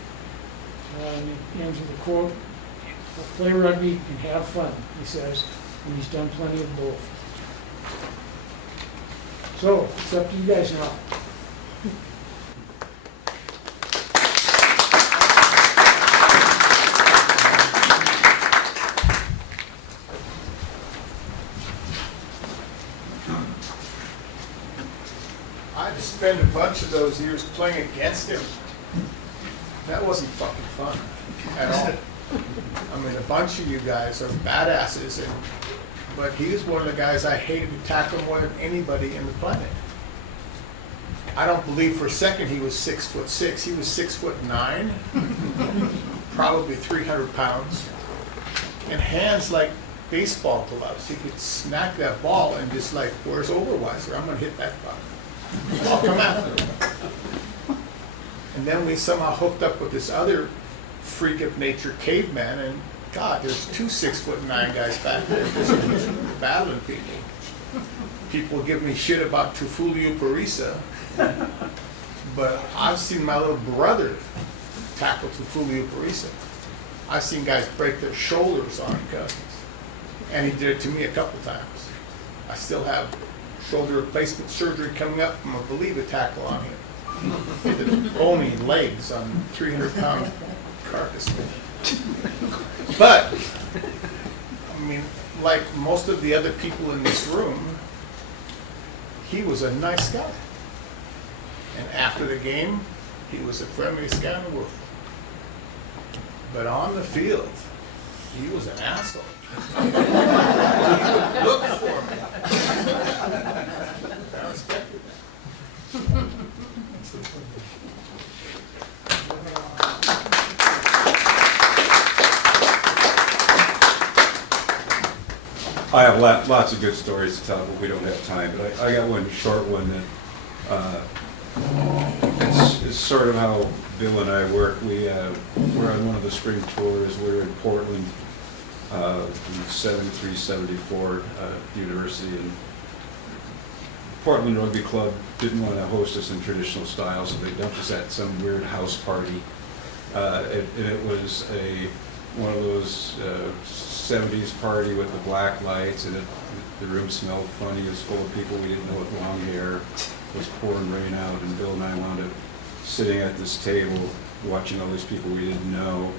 And it ends with a quote, "Play rugby and have fun," he says, and he's done plenty of both. So, it's up to you guys now. I had to spend a bunch of those years playing against him. That wasn't fucking fun at all. I mean, a bunch of you guys are badasses, but he was one of the guys I hated to tackle more than anybody in the planet. I don't believe for a second he was 6'6". He was 6'9", probably 300 pounds, and hands like baseball gloves. He could smack that ball and just like, where's Overweiser? I'm gonna hit that ball. I'll come after him. And then we somehow hooked up with this other freak of nature caveman, and God, there's 2 6'9" guys back there just battling people. People give me shit about Tufuliu Parisa, but I've seen my little brother tackle Tufuliu Parisa. I've seen guys break their shoulders on Cousins, and he did it to me a couple times. I still have shoulder replacement surgery coming up. I'm gonna believe a tackle on him. The bony legs on 300-pound carcass. But, I mean, like most of the other people in this room, he was a nice guy. And after the game, he was the friendliest guy in the world. But on the field, he was an asshole. He would look for me. That was I have lots of good stories to tell, but we don't have time. But I got one short one that it's sort of how Bill and I work. We're on one of the spring tours. We're in Portland, in 73, 74 University, and Portland Rugby Club didn't want to host us in traditional style, so they dumped us at some weird house party. And it was one of those 70s party with the black lights, and the room smelled funny. It was full of people we didn't know with long hair. It was pouring rain out, and Bill and I wound up sitting at this table watching all these people we didn't know.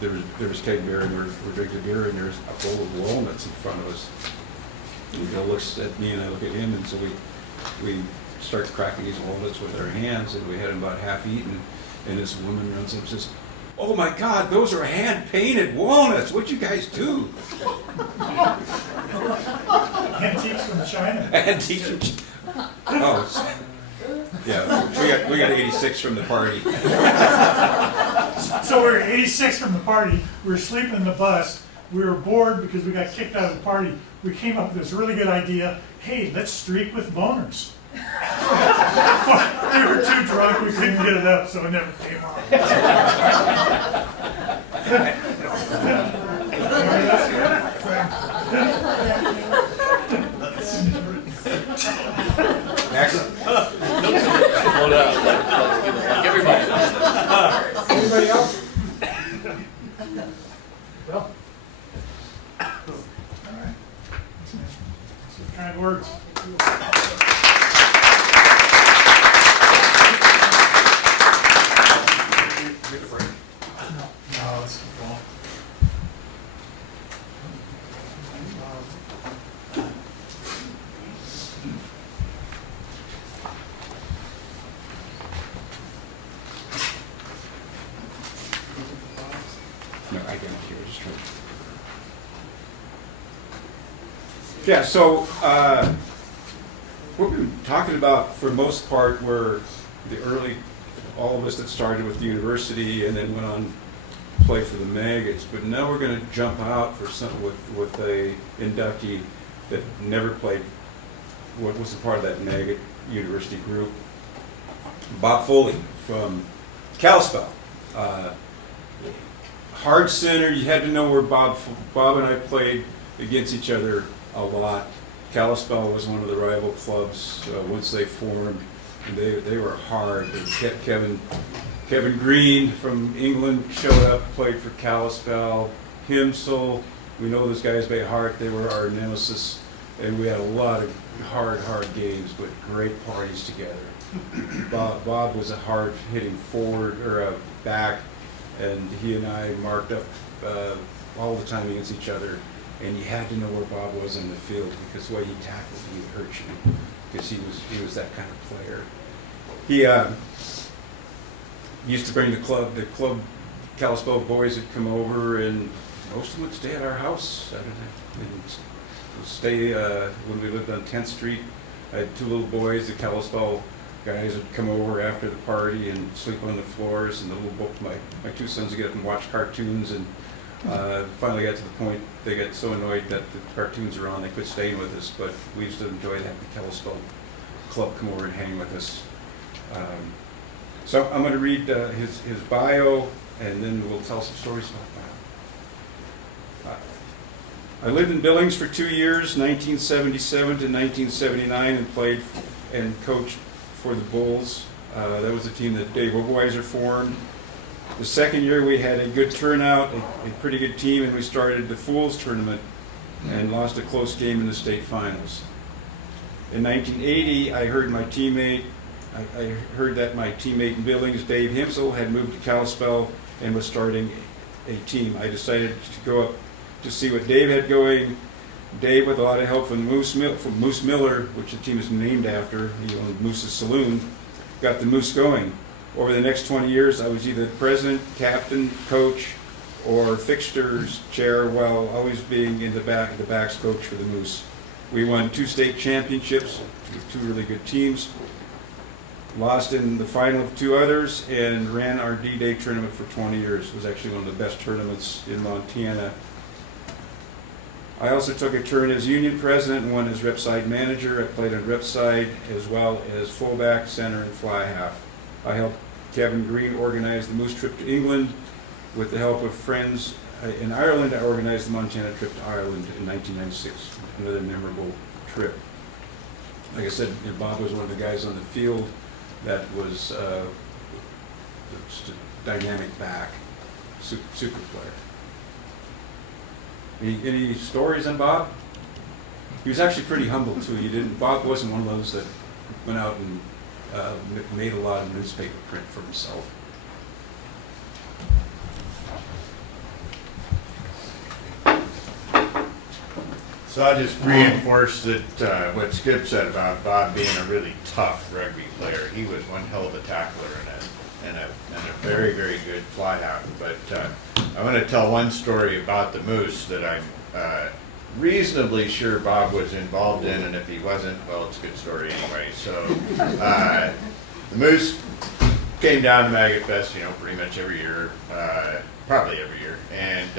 There was keg beer, and we're drinking beer, and there's a bowl of walnuts in front of us. And Bill looks at me, and I look at him, and so we start cracking these walnuts with our hands, and we had them about half eaten, and this woman runs up and says, "Oh my God, those are hand-painted walnuts. What'd you guys do?" Antiques from China. Antiques from China. Oh, yeah, we got 86 from the party. So we were 86 from the party. We were sleeping in the bus. We were bored because we got kicked out of the party. We came up with this really good idea. Hey, let's streak with boners. We were too drunk. We couldn't get it up, so it never came off. Next. Anybody else? Well, Some kind words. No, let's keep going. No, I can't hear. Just trying. Yeah, so what we've been talking about for the most part were the early, all of us that started with the university and then went on to play for the Maggots. But now we're going to jump out for some with a inductee that never played, what was a part of that Maggot University group. Bob Foley from Kalispell. Hard center, you had to know where Bob and I played against each other a lot. Kalispell was one of the rival clubs once they formed. And they were hard. Kevin Green from England showed up, played for Kalispell. Himsel, we know those guys by heart. They were our nemesis, and we had a lot of hard games, but great parties together. Bob was a hard-hitting forward or a back, and he and I marked up all the time against each other. And you had to know where Bob was on the field because the way he tackled, he would hurt you because he was that kind of player. He used to bring the club Kalispell boys would come over, and most of them would stay at our house and stay when we lived on 10th Street. I had two little boys. The Kalispell guys would come over after the party and sleep on the floors, and my two sons would get up and watch cartoons, and finally got to the point they got so annoyed that the cartoons were on they quit staying with us, but we used to enjoy having the Kalispell club come over and hang with us. So I'm going to read his bio, and then we'll tell some stories about that. I lived in Billings for 2 years, 1977 to 1979, and played and coached for the Bulls. That was the team that Dave Oberweiser formed. The second year we had a good turnout, a pretty good team, and we started the Fools Tournament and lost a close game in the state finals. In 1980, I heard that my teammate in Billings, Dave Himsel, had moved to Kalispell and was starting a team. I decided to go up to see what Dave had going. Dave, with a lot of help from Moose Miller, which the team is named after, he owned Moose's Saloon, got the Moose going. Over the next 20 years, I was either president, captain, coach, or fixtures chair, while always being in the backs coach for the Moose. We won 2 state championships with 2 really good teams, lost in the final of 2 others, and ran our D-Day tournament for 20 years. It was actually one of the best tournaments in Montana. I also took a turn as union president and one as rep side manager. I played on rep side as well as fullback, center, and fly half. I helped Kevin Green organize the Moose trip to England. With the help of friends in Ireland, I organized the Montana trip to Ireland in 1996, another memorable trip. Like I said, Bob was one of the guys on the field that was just a dynamic back, super player. Any stories on Bob? He was actually pretty humble too. Bob wasn't one of those that went out and made a lot of newspaper print for himself. So I'll just reinforce that what Skip said about Bob being a really tough rugby player. He was one hell of a tackler and a very, very good fly half. But I want to tell one story about the Moose that I'm reasonably sure Bob was involved in, and if he wasn't, well, it's a good story anyway. So the Moose came down to Maggot Fest, pretty much every year, probably every year, and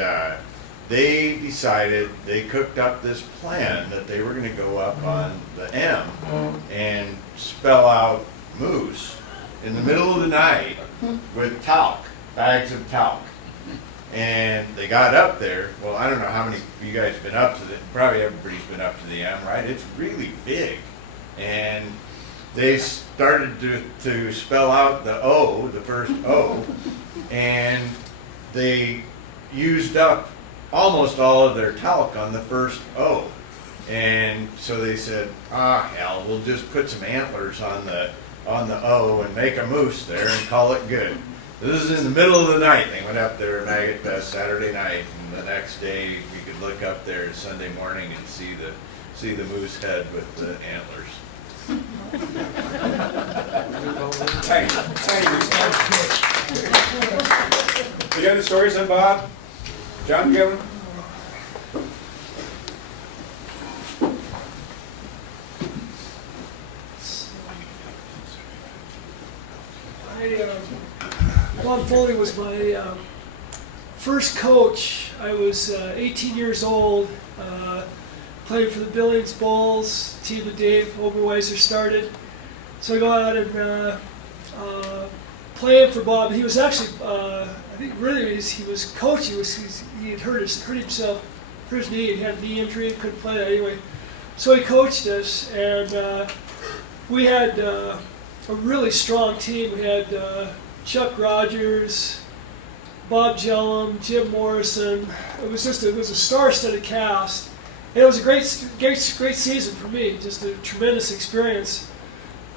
they decided, they cooked up this plan that they were going to go up on the M and spell out Moose in the middle of the night with talc, bags of talc. And they got up there. Well, I don't know how many of you guys have been up to probably everybody's been up to the M, right? It's really big. And they started to spell out the O, the first O, and they used up almost all of their talc on the first O. And so they said, hell, we'll just put some antlers on the O and make a moose there and call it good. This is in the middle of the night. They went up there at Maggot Fest Saturday night, and the next day we could look up there Sunday morning and see the moose head with the antlers. You got any stories on Bob? John, you have one? Bob Foley was my first coach. I was 18 years old, played for the Billings Bulls, team that Dave Oberweiser started. So I go out and playing for Bob. He was actually, I think really he was coaching. He had hurt himself, hurt his knee. He had a knee injury, couldn't play that anyway. So he coached us, and we had a really strong team. We had Chuck Rogers, Bob Jellum, Jim Morrison. It was a star-studded cast. And it was a great season for me, just a tremendous experience.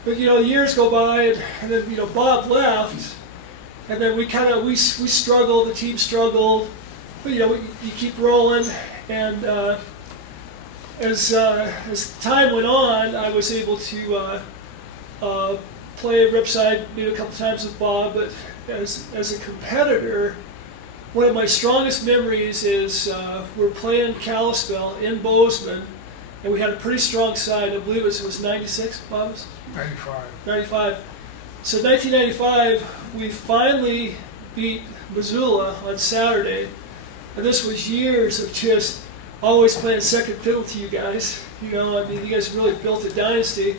But years go by, and then Bob left, and then we struggled. The team struggled, but you keep rolling. And as time went on, I was able to play Ripside maybe a couple times with Bob. But as a competitor, one of my strongest memories is we're playing Kalispell in Bozeman, and we had a pretty strong side. I believe it was 96, Bob? 95. So 1995, we finally beat Missoula on Saturday, and this was years of just always playing second fiddle to you guys. You guys really built a dynasty.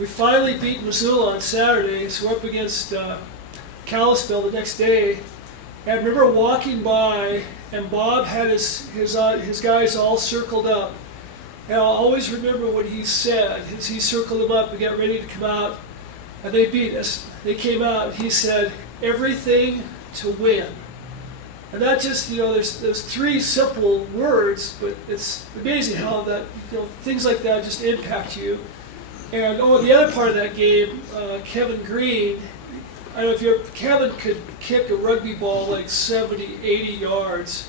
We finally beat Missoula on Saturday, so we're up against Kalispell the next day. And I remember walking by, and Bob had his guys all circled up. And I'll always remember what he said as he circled them up and got ready to come out. And they beat us. They came out. He said, "Everything to win." And that just, there's three simple words, but it's amazing how that, things like that just impact you. And the other part of that game, Kevin Green. I don't know if Kevin could kick a rugby ball like 70, 80 yards.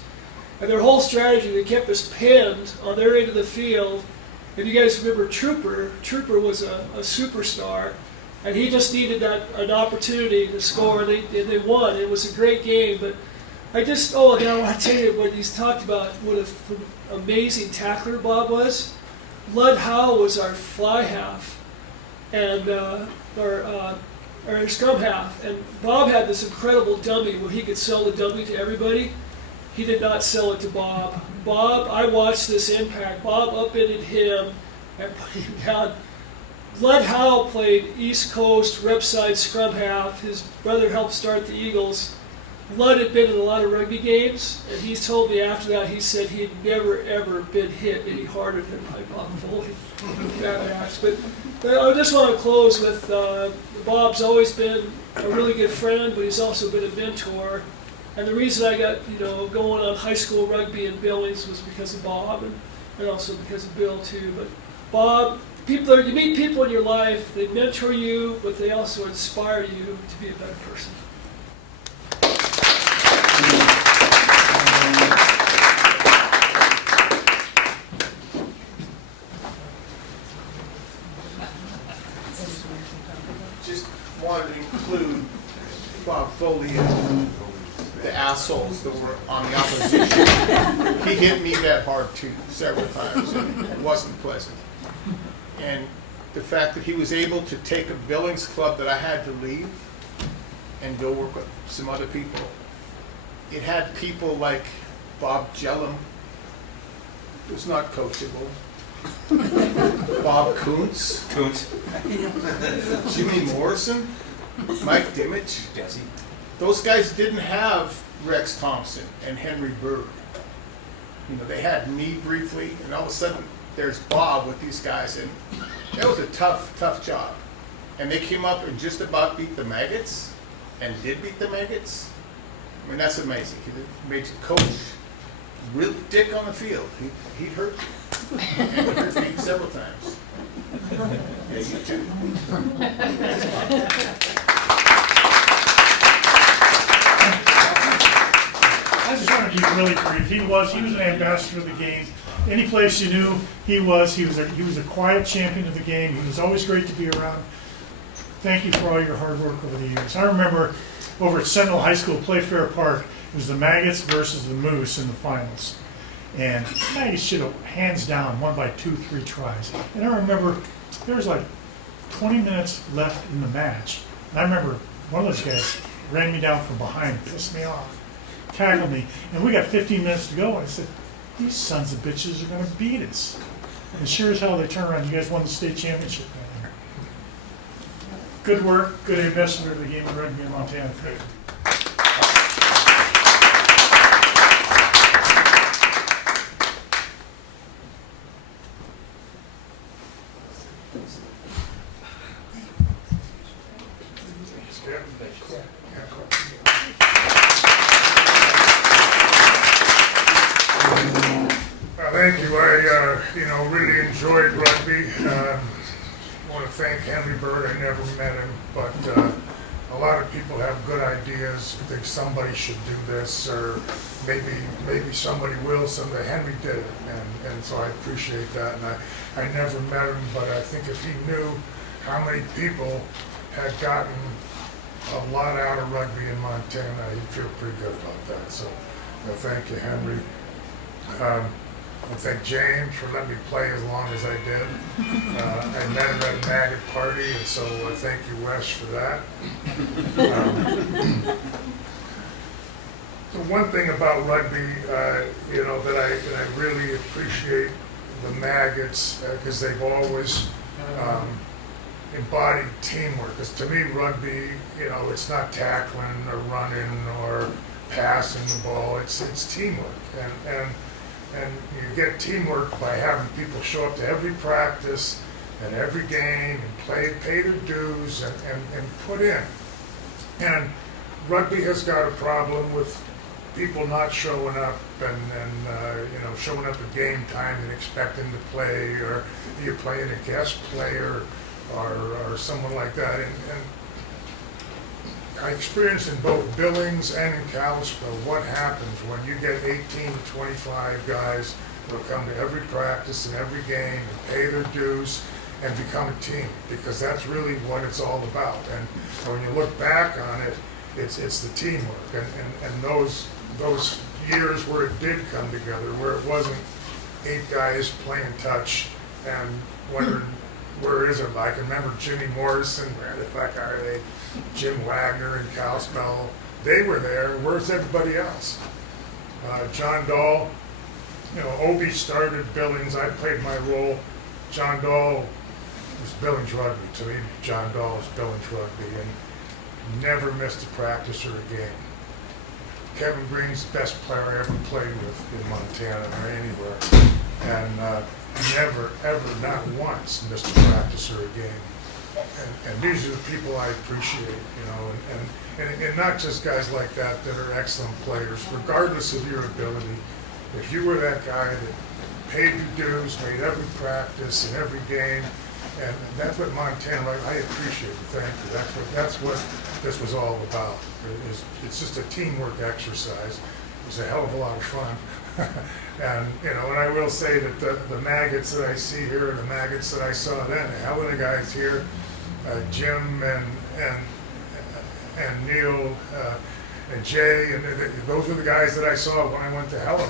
And their whole strategy, they kept us pinned on their end of the field. And you guys remember Trooper. Trooper was a superstar. And he just needed an opportunity to score, and they won. It was a great game. But I want to tell you what he's talked about, what an amazing tackler Bob was. Lud Howe was our fly half, and our scrum half. And Bob had this incredible dummy where he could sell the dummy to everybody. he did not sell it to Bob. Bob, I watched this impact. Bob upended him and put him down. Lud Howe played East Coast rep side scrum half. His brother helped start the Eagles. Lud had been in a lot of rugby games, and he told me after that, he said he had never, ever been hit any harder than by Bob Foley in that match. But I just want to close with Bob's always been a really good friend, but he's also been a mentor. And the reason I got going on high school rugby in Billings was because of Bob, and also because of Bill too. But Bob, you meet people in your life, they mentor you, but they also inspire you to be a better person. Just wanted to include Bob Foley and the assholes that were on the opposition. He hit me that hard too, several times, and it wasn't pleasant. And the fact that he was able to take a Billings club that I had to leave and go work with some other people. It had people like Bob Jellum, who's not coachable. Bob Kuntz. Jimmy Morrison. Mike Dimmich. Those guys didn't have Rex Thompson and Henry Bird. They had me briefly, and all of a sudden there's Bob with these guys, and that was a tough job. And they came up and just about beat the Maggots, and did beat the Maggots. I mean, that's amazing. He made you coach real dick on the field. He hurt you. And he hurt me several times. Yeah, you too. I just want to be really brief. He was an ambassador of the game. Any place you knew he was a quiet champion of the game. He was always great to be around. Thank you for all your hard work over the years. I remember over at Sentinel High School, Playfair Park, it was the Maggots versus the Moose in the finals. And the Maggots should have, hands down, won by 2-3 tries. And I remember there was like 20 minutes left in the match. And I remember one of those guys ran me down from behind, pissed me off, tackled me, and we got 15 minutes to go. And I said, these sons of bitches are going to beat us. And sure as hell they turned around. You guys won the state championship that year. Good work, good ambassador of the game of rugby in Montana. Thank you. I really enjoyed rugby. I want to thank Henry Bird. I never met him, but a lot of people have good ideas. Think somebody should do this, or maybe somebody will someday. Henry did it, and so I appreciate that. And I never met him, but I think if he knew how many people had gotten a lot out of rugby in Montana, he'd feel pretty good about that. So thank you, Henry. I thank James for letting me play as long as I did. I met him at a Maggot party, and so thank you, Wes, for that. The one thing about rugby, that I really appreciate the Maggots, because they've always embodied teamwork. Because to me, rugby, it's not tackling or running or passing the ball. It's teamwork, and you get teamwork by having people show up to every practice and every game and pay their dues and put in. And rugby has got a problem with people not showing up and showing up at game time and expecting to play, or you're playing a guest player or someone like that. And I experienced in both Billings and in Kalispell what happens when you get 18 to 25 guys who come to every practice and every game and pay their dues and become a team, because that's really what it's all about. And when you look back on it, it's the teamwork and those years where it did come together, where it wasn't 8 guys playing touch and wondering where is it. I can remember Jimmy Morrison, where the fuck are they? Jim Wagner and Kalispell, they were there. Where's everybody else? John Dahl, Obi started Billings. I played my role. John Dahl was Billings Rugby. To me, John Dahl was Billings Rugby, and never missed a practice or a game. Kevin Green's the best player I ever played with in Montana or anywhere, and never, ever, not once missed a practice or a game. And these are the people I appreciate, and not just guys like that are excellent players, regardless of your ability. If you were that guy that paid your dues, made every practice and every game, and that's what Montana, I appreciate it. Thank you. That's what this was all about. It's just a teamwork exercise. It was a hell of a lot of fun. And I will say that the maggots that I see here are the maggots that I saw then. A hell of the guys here, Jim and Neil and Jay, and those were the guys that I saw when I went to Hello.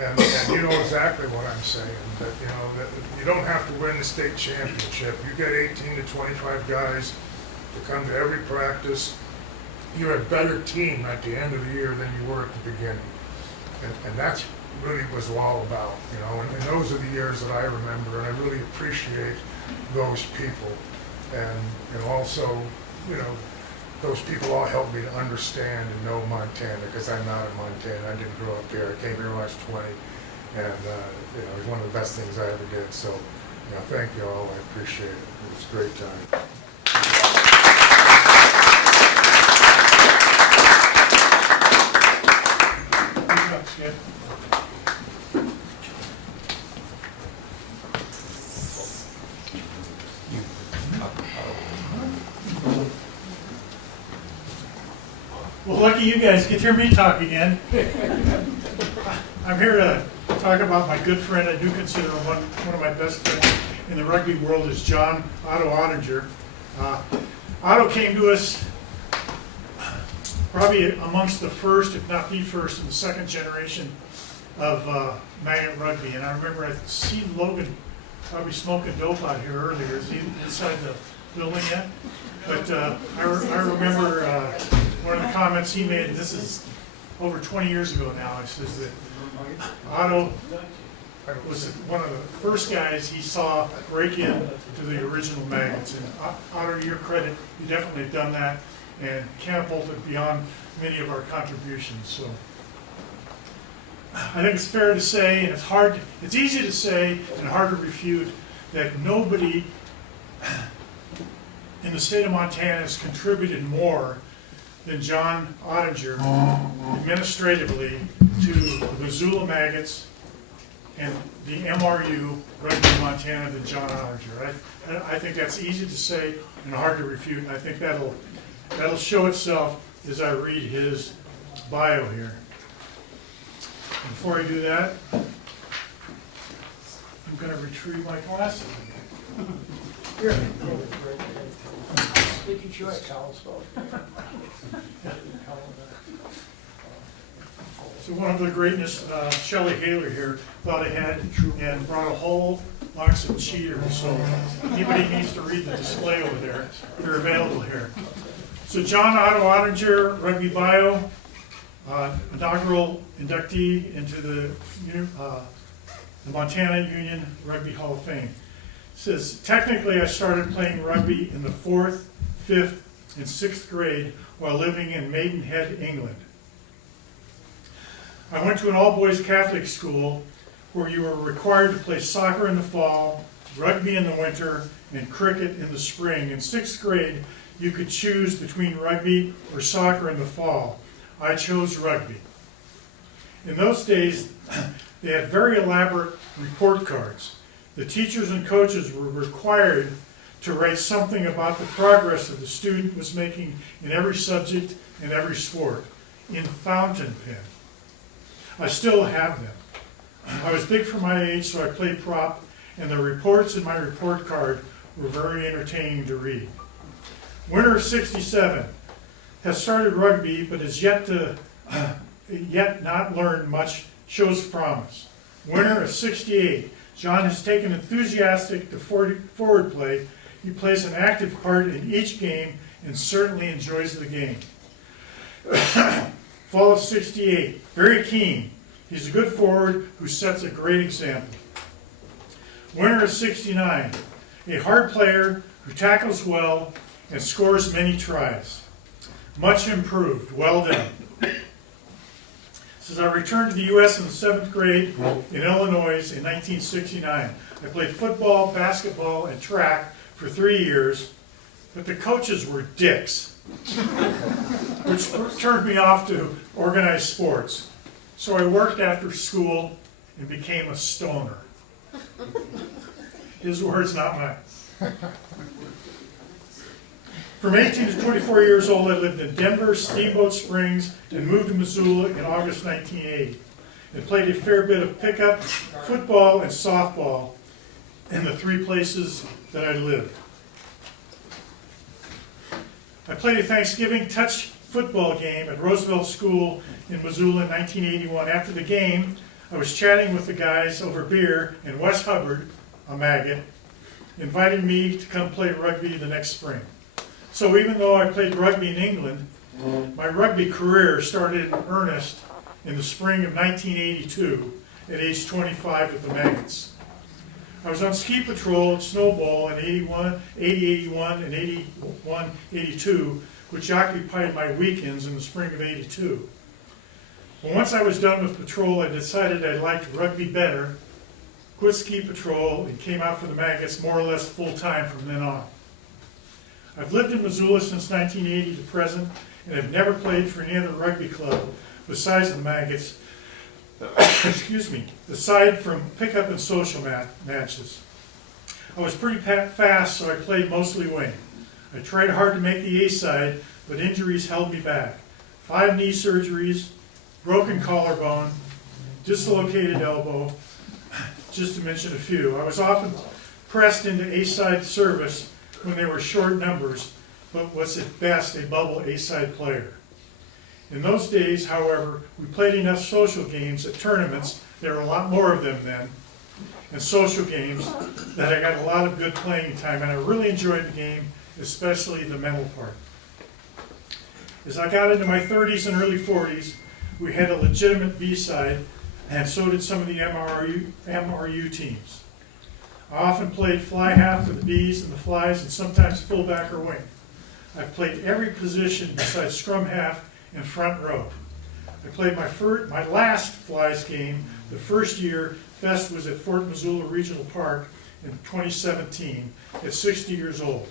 And you know exactly what I'm saying. That that you don't have to win the state championship. You get 18 to 25 guys to come to every practice. You're a better team at the end of the year than you were at the beginning. And that's really was all about, and those are the years that I remember, and I really appreciate those people. And also, those people all helped me to understand and know Montana, because I'm not a Montana. I didn't grow up here. I came here when I was 20, and it was one of the best things I ever did. So, thank you all. I appreciate it. It was a great time. Skip. Well, lucky you guys get to hear me talk again. I'm here to talk about my good friend. I do consider him one of my best friends in the rugby world is John Otto Ottinger. Otto came to us probably amongst the first, if not the first, in the second generation of Maggot Rugby. And I remember I seen Logan probably smoking dope out here earlier. Is he inside the building yet? But I remember one of the comments he made, and this is over 20 years ago now, he says that Otto was one of the first guys he saw break in to the original Maggots. And Otto, to your credit, you definitely have done that and catapulted beyond many of our contributions. So I think it's fair to say, and it's easy to say and hard to refute, that nobody in the state of Montana has contributed more than John Ottinger administratively to the Missoula Maggots and the MRU Rugby Montana than John Ottinger. I think that's easy to say and hard to refute, and I think that'll show itself as I read his bio here. Before I do that, I'm going to retrieve my glasses again. Here. Making sure. So one of the greatness, Shelley Haler here, thought ahead and brought a whole box of cheaters. So anybody needs to read the display over there, they're available here. So John Otto Ottinger, rugby bio, inaugural inductee into the Montana Union Rugby Hall of Fame. It says, technically I started playing rugby in the 4th, 5th, and 6th grade while living in Maidenhead, England. I went to an all-boys Catholic school where you were required to play soccer in the fall, rugby in the winter, and cricket in the spring. In 6th grade, you could choose between rugby or soccer in the fall. I chose rugby. In those days, they had very elaborate report cards. The teachers and coaches were required to write something about the progress that the student was making in every subject and every sport, in fountain pen. I still have them. I was big for my age, so I played prop, and the reports in my report card were very entertaining to read. Winter of '67 has started rugby, but has yet not learned much, shows promise. Winter of '68, John has taken enthusiastic to forward play. He plays an active part in each game and certainly enjoys the game. Fall of '68, very keen. He's a good forward who sets a great example. Winner of 69, a hard player who tackles well and scores many tries. Much improved. Well done. Since I returned to the U.S. in the 7th grade in Illinois in 1969, I played football, basketball, and track for 3 years, but the coaches were dicks, which turned me off to organized sports. So I worked after school and became a stoner. His words, not mine. From 18 to 24 years old, I lived in Denver, Steamboat Springs, and moved to Missoula in August 1980. And played a fair bit of pickup, football, and softball in the 3 places that I lived. I played a Thanksgiving touch football game at Roosevelt School in Missoula in 1981. After the game, I was chatting with the guys over beer, and Wes Hubbard, a maggot, invited me to come play rugby the next spring. So even though I played rugby in England, my rugby career started in earnest in the spring of 1982 at age 25 with the Maggots. I was on ski patrol at Snowball in 80-81 and 81-82, which occupied my weekends in the spring of 82. Well, once I was done with patrol, I decided I liked rugby better, quit ski patrol, and came out for the Maggots more or less full-time from then on. I've lived in Missoula since 1980 to present, and have never played for any other rugby club besides the Maggots, excuse me, aside from pickup and social matches. I was pretty fast, so I played mostly wing. I tried hard to make the A side, but injuries held me back. 5 knee surgeries, broken collarbone, dislocated elbow, just to mention a few. I was often pressed into A-side service when they were short numbers, but was at best a bubble A-side player. In those days, however, we played enough social games at tournaments, there were a lot more of them then, and social games, that I got a lot of good playing time, and I really enjoyed the game, especially the mental part. As I got into my 30s and early 40s, we had a legitimate B-side, and so did some of the MRU teams. I often played fly half for the Bs and the Flies, and sometimes fullback or wing. I've played every position besides scrum half and front row. I played my last Flies game the first year Fest was at Fort Missoula Regional Park in 2017 at 60 years old.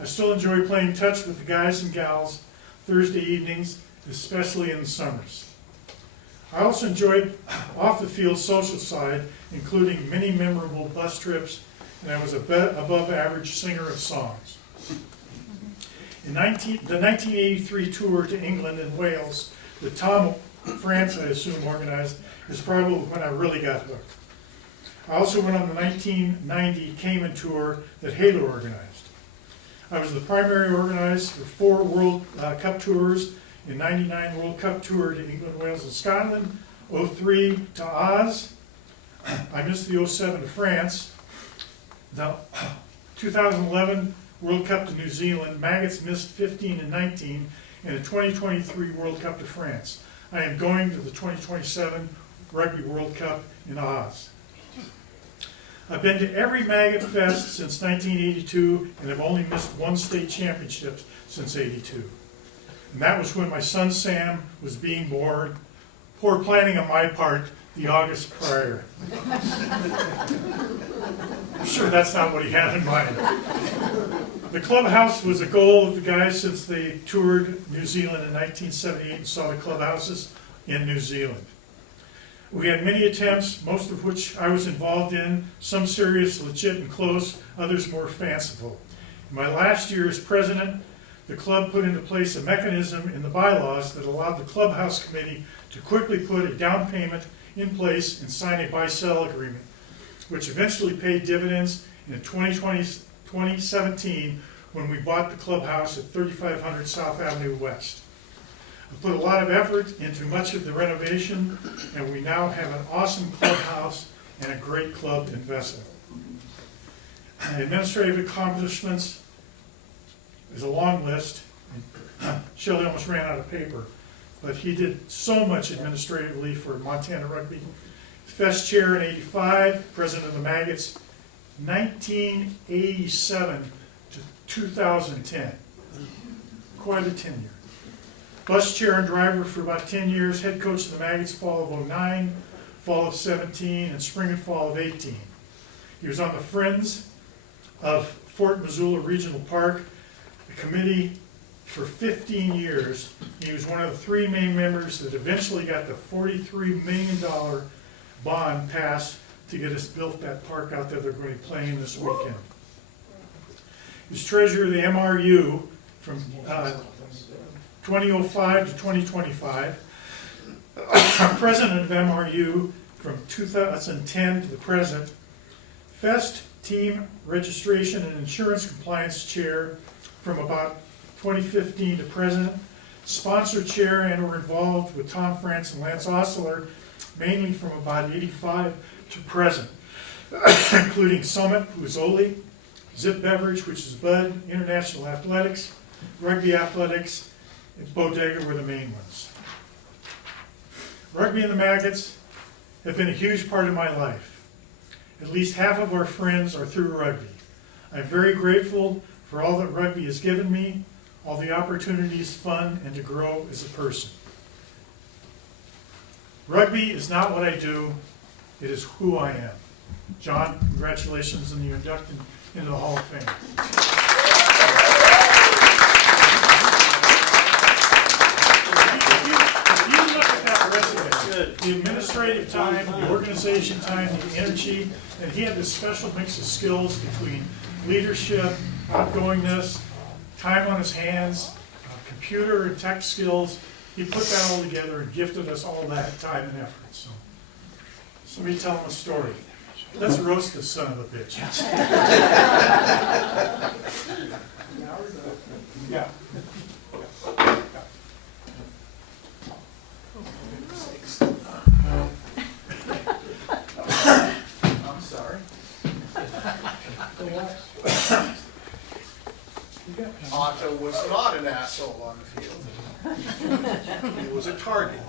I still enjoy playing touch with the guys and gals Thursday evenings, especially in the summers. I also enjoyed off-the-field social side, including many memorable bus trips, and I was a above-average singer of songs. In the 1983 tour to England and Wales that Tom France, I assume, organized, is probably when I really got hooked. I also went on the 1990 Cayman tour that Halo organized. I was the primary organizer for 4 World Cup tours, in 99 World Cup tour to England, Wales, and Scotland, 03 to Oz. I missed the 07 to France. The 2011 World Cup to New Zealand. Maggots missed 15 and 19, and the 2023 World Cup to France. I am going to the 2027 Rugby World Cup in Oz. I've been to every Maggot Fest since 1982, and have only missed 1 state championship since '82. And that was when my son Sam was being born. Poor planning on my part the August prior. I'm sure that's not what he had in mind. The clubhouse was a goal of the guys since they toured New Zealand in 1978 and saw the clubhouses in New Zealand. We had many attempts, most of which I was involved in, some serious, legit, and close, others more fanciful. In my last year as president, the club put into place a mechanism in the bylaws that allowed the clubhouse committee to quickly put a down payment in place and sign a buy-sell agreement, which eventually paid dividends in 2017 when we bought the clubhouse at 3500 South Avenue West. We put a lot of effort into much of the renovation, and we now have an awesome clubhouse and a great club investment. Administrative accomplishments is a long list. Shelley almost ran out of paper. but he did so much administratively for Montana Rugby. Fest chair in '85, president of the Maggots, 1987 to 2010. Quite a tenure. Bus chair and driver for about 10 years, head coach of the Maggots fall of '09, fall of '17, and spring and fall of '18. He was on the Friends of Fort Missoula Regional Park, the committee for 15 years. He was one of the 3 main members that eventually got the $43 million bond passed to get us built that park out there they're going to be playing this weekend. He was treasurer of the MRU from 2005 to 2025. President of MRU from 2010 to the present. Fest team registration and insurance compliance chair from about 2015 to present. Sponsor chair and were involved with Tom France and Lance Osler mainly from about '85 to present, including Summit, who is Oli, Zip Beverage, which is Bud, International Athletics, Rugby Athletics, and Bodega were the main ones. Rugby and the Maggots have been a huge part of my life. At least half of our friends are through rugby. I'm very grateful for all that rugby has given me, all the opportunities, fun, and to grow as a person. Rugby is not what I do, it is who I am. John, congratulations on the induction into the Hall of Fame. If you look at that resume, the administrative time, the organization time, the energy, and he had this special mix of skills between leadership, outgoingness, time on his hands, computer and tech skills. He put that all together and gifted us all that time and effort. So let me tell him a story. Let's roast this son of a bitch. Yeah. I'm sorry. Otto was not an asshole on the field. He was a target.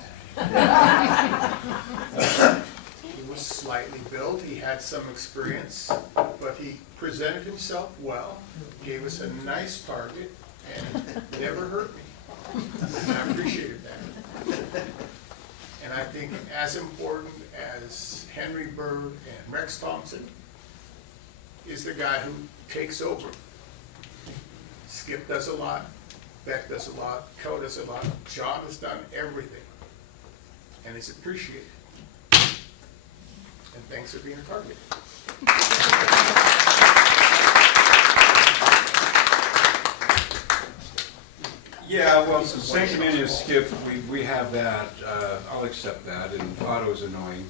He was slightly built, he had some experience, but he presented himself well, gave us a nice target, and never hurt me. And I appreciated that. And I think as important as Henry Bird and Rex Thompson is the guy who takes over. Skip does a lot, Beck does a lot, Co does a lot, John has done everything. And it's appreciated. And thanks for being a target. Yeah, well, sanctimonious Skip, we have that. I'll accept that. And Otto's annoying.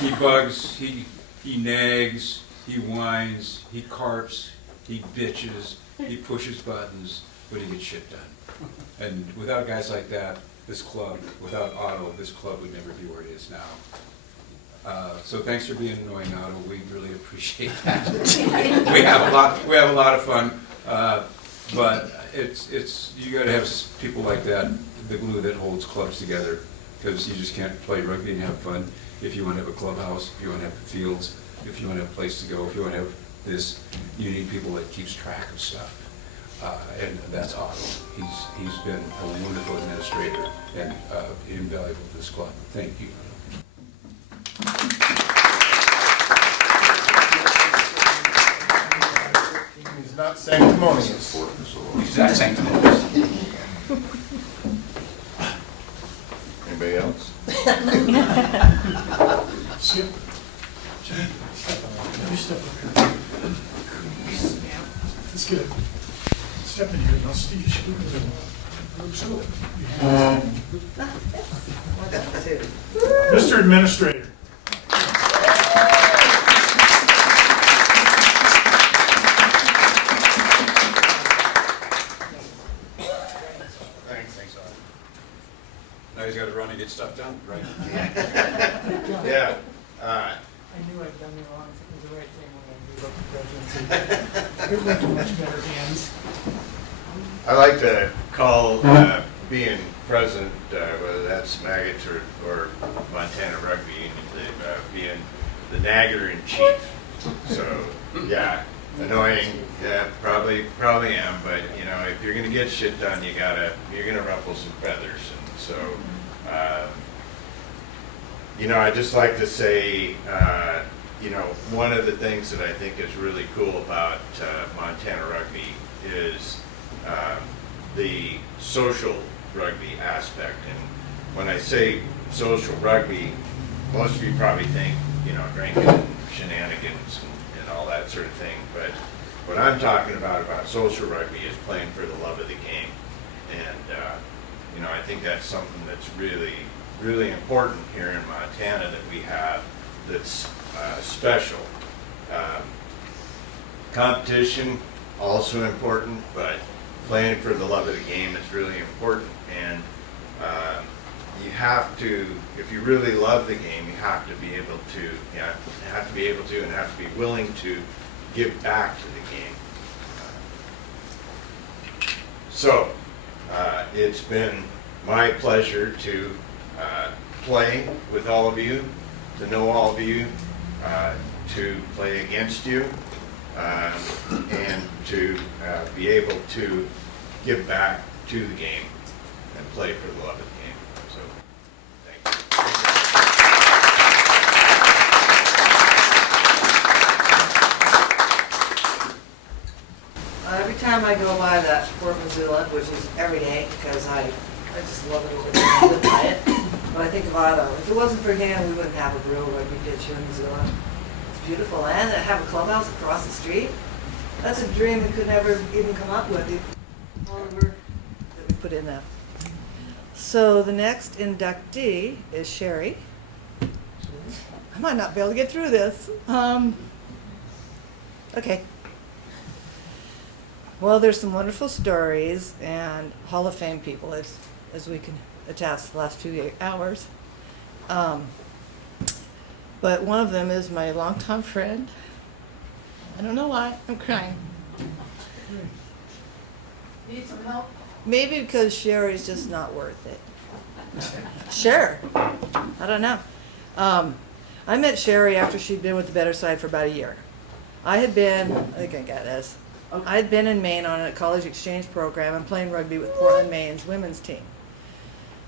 He bugs, he nags, he whines, he carps, he bitches, he pushes buttons, but he gets shit done. And without guys like that, this club, without Otto, this club would never be where it is now. So thanks for being annoying, Otto. We really appreciate that. we have a lot of fun, but it's you got to have people like that, the glue that holds clubs together, because you just can't play rugby and have fun if you want to have a clubhouse, if you want to have fields, if you want to have a place to go, if you want to have this. You need people that keeps track of stuff. And that's Otto. He's been a wonderful administrator and invaluable to this club. Thank you. He's not sanctimonious. He's not sanctimonious. Anybody else? Skip. You step up here. Let's get it. Step in here, now Steve, shoot it. Mr. Administrator. Thanks. Now he's got to run and get stuff done, right? Yeah. I knew I'd done the wrong thing, the right thing when I moved up to presidency. It went to much better hands. I like to call being president, whether that's Maggots or Montana Rugby Union, being the nagger in chief. So, yeah, annoying, yeah, probably am, but you know, if you're gonna get shit done, you're gonna ruffle some feathers. And so, you know, I just like to say, you know, one of the things that I think is really cool about Montana Rugby is the social rugby aspect. And when I say social rugby, most of you probably think, you know, drinking and shenanigans and all that sort of thing. But what I'm talking about social rugby is playing for the love of the game. And, you know, I think that's something that's really, really important here in Montana that we have that's special. Competition, also important, but playing for the love of the game is really important. And you have to, if you really love the game, you have to be able to, and have to be willing to give back to the game. So, it's been my pleasure to play with all of you, to know all of you, to play against you, and to be able to give back to the game and play for the love of the game. So, thank you. Every time I go by that Fort Missoula, which is every day, because I just love it over there, I live by it. But I think of Otto. If it wasn't for him, we wouldn't have a real rugby pitch here in Missoula. It's beautiful. And to have a clubhouse across the street, that's a dream we could never even come up with. All the work that we put in that. So the next inductee is Sherry. I might not be able to get through this. Okay. Well, there's some wonderful stories and Hall of Fame people, as we can attest the last few hours. But one of them is my longtime friend. I don't know why, I'm crying. Need some help? Maybe because Sherry's just not worth it. Sure, I don't know. I met Sherry after she'd been with the Better Side for about a year. I had been in Maine on a college exchange program and playing rugby with Portland, Maine's women's team.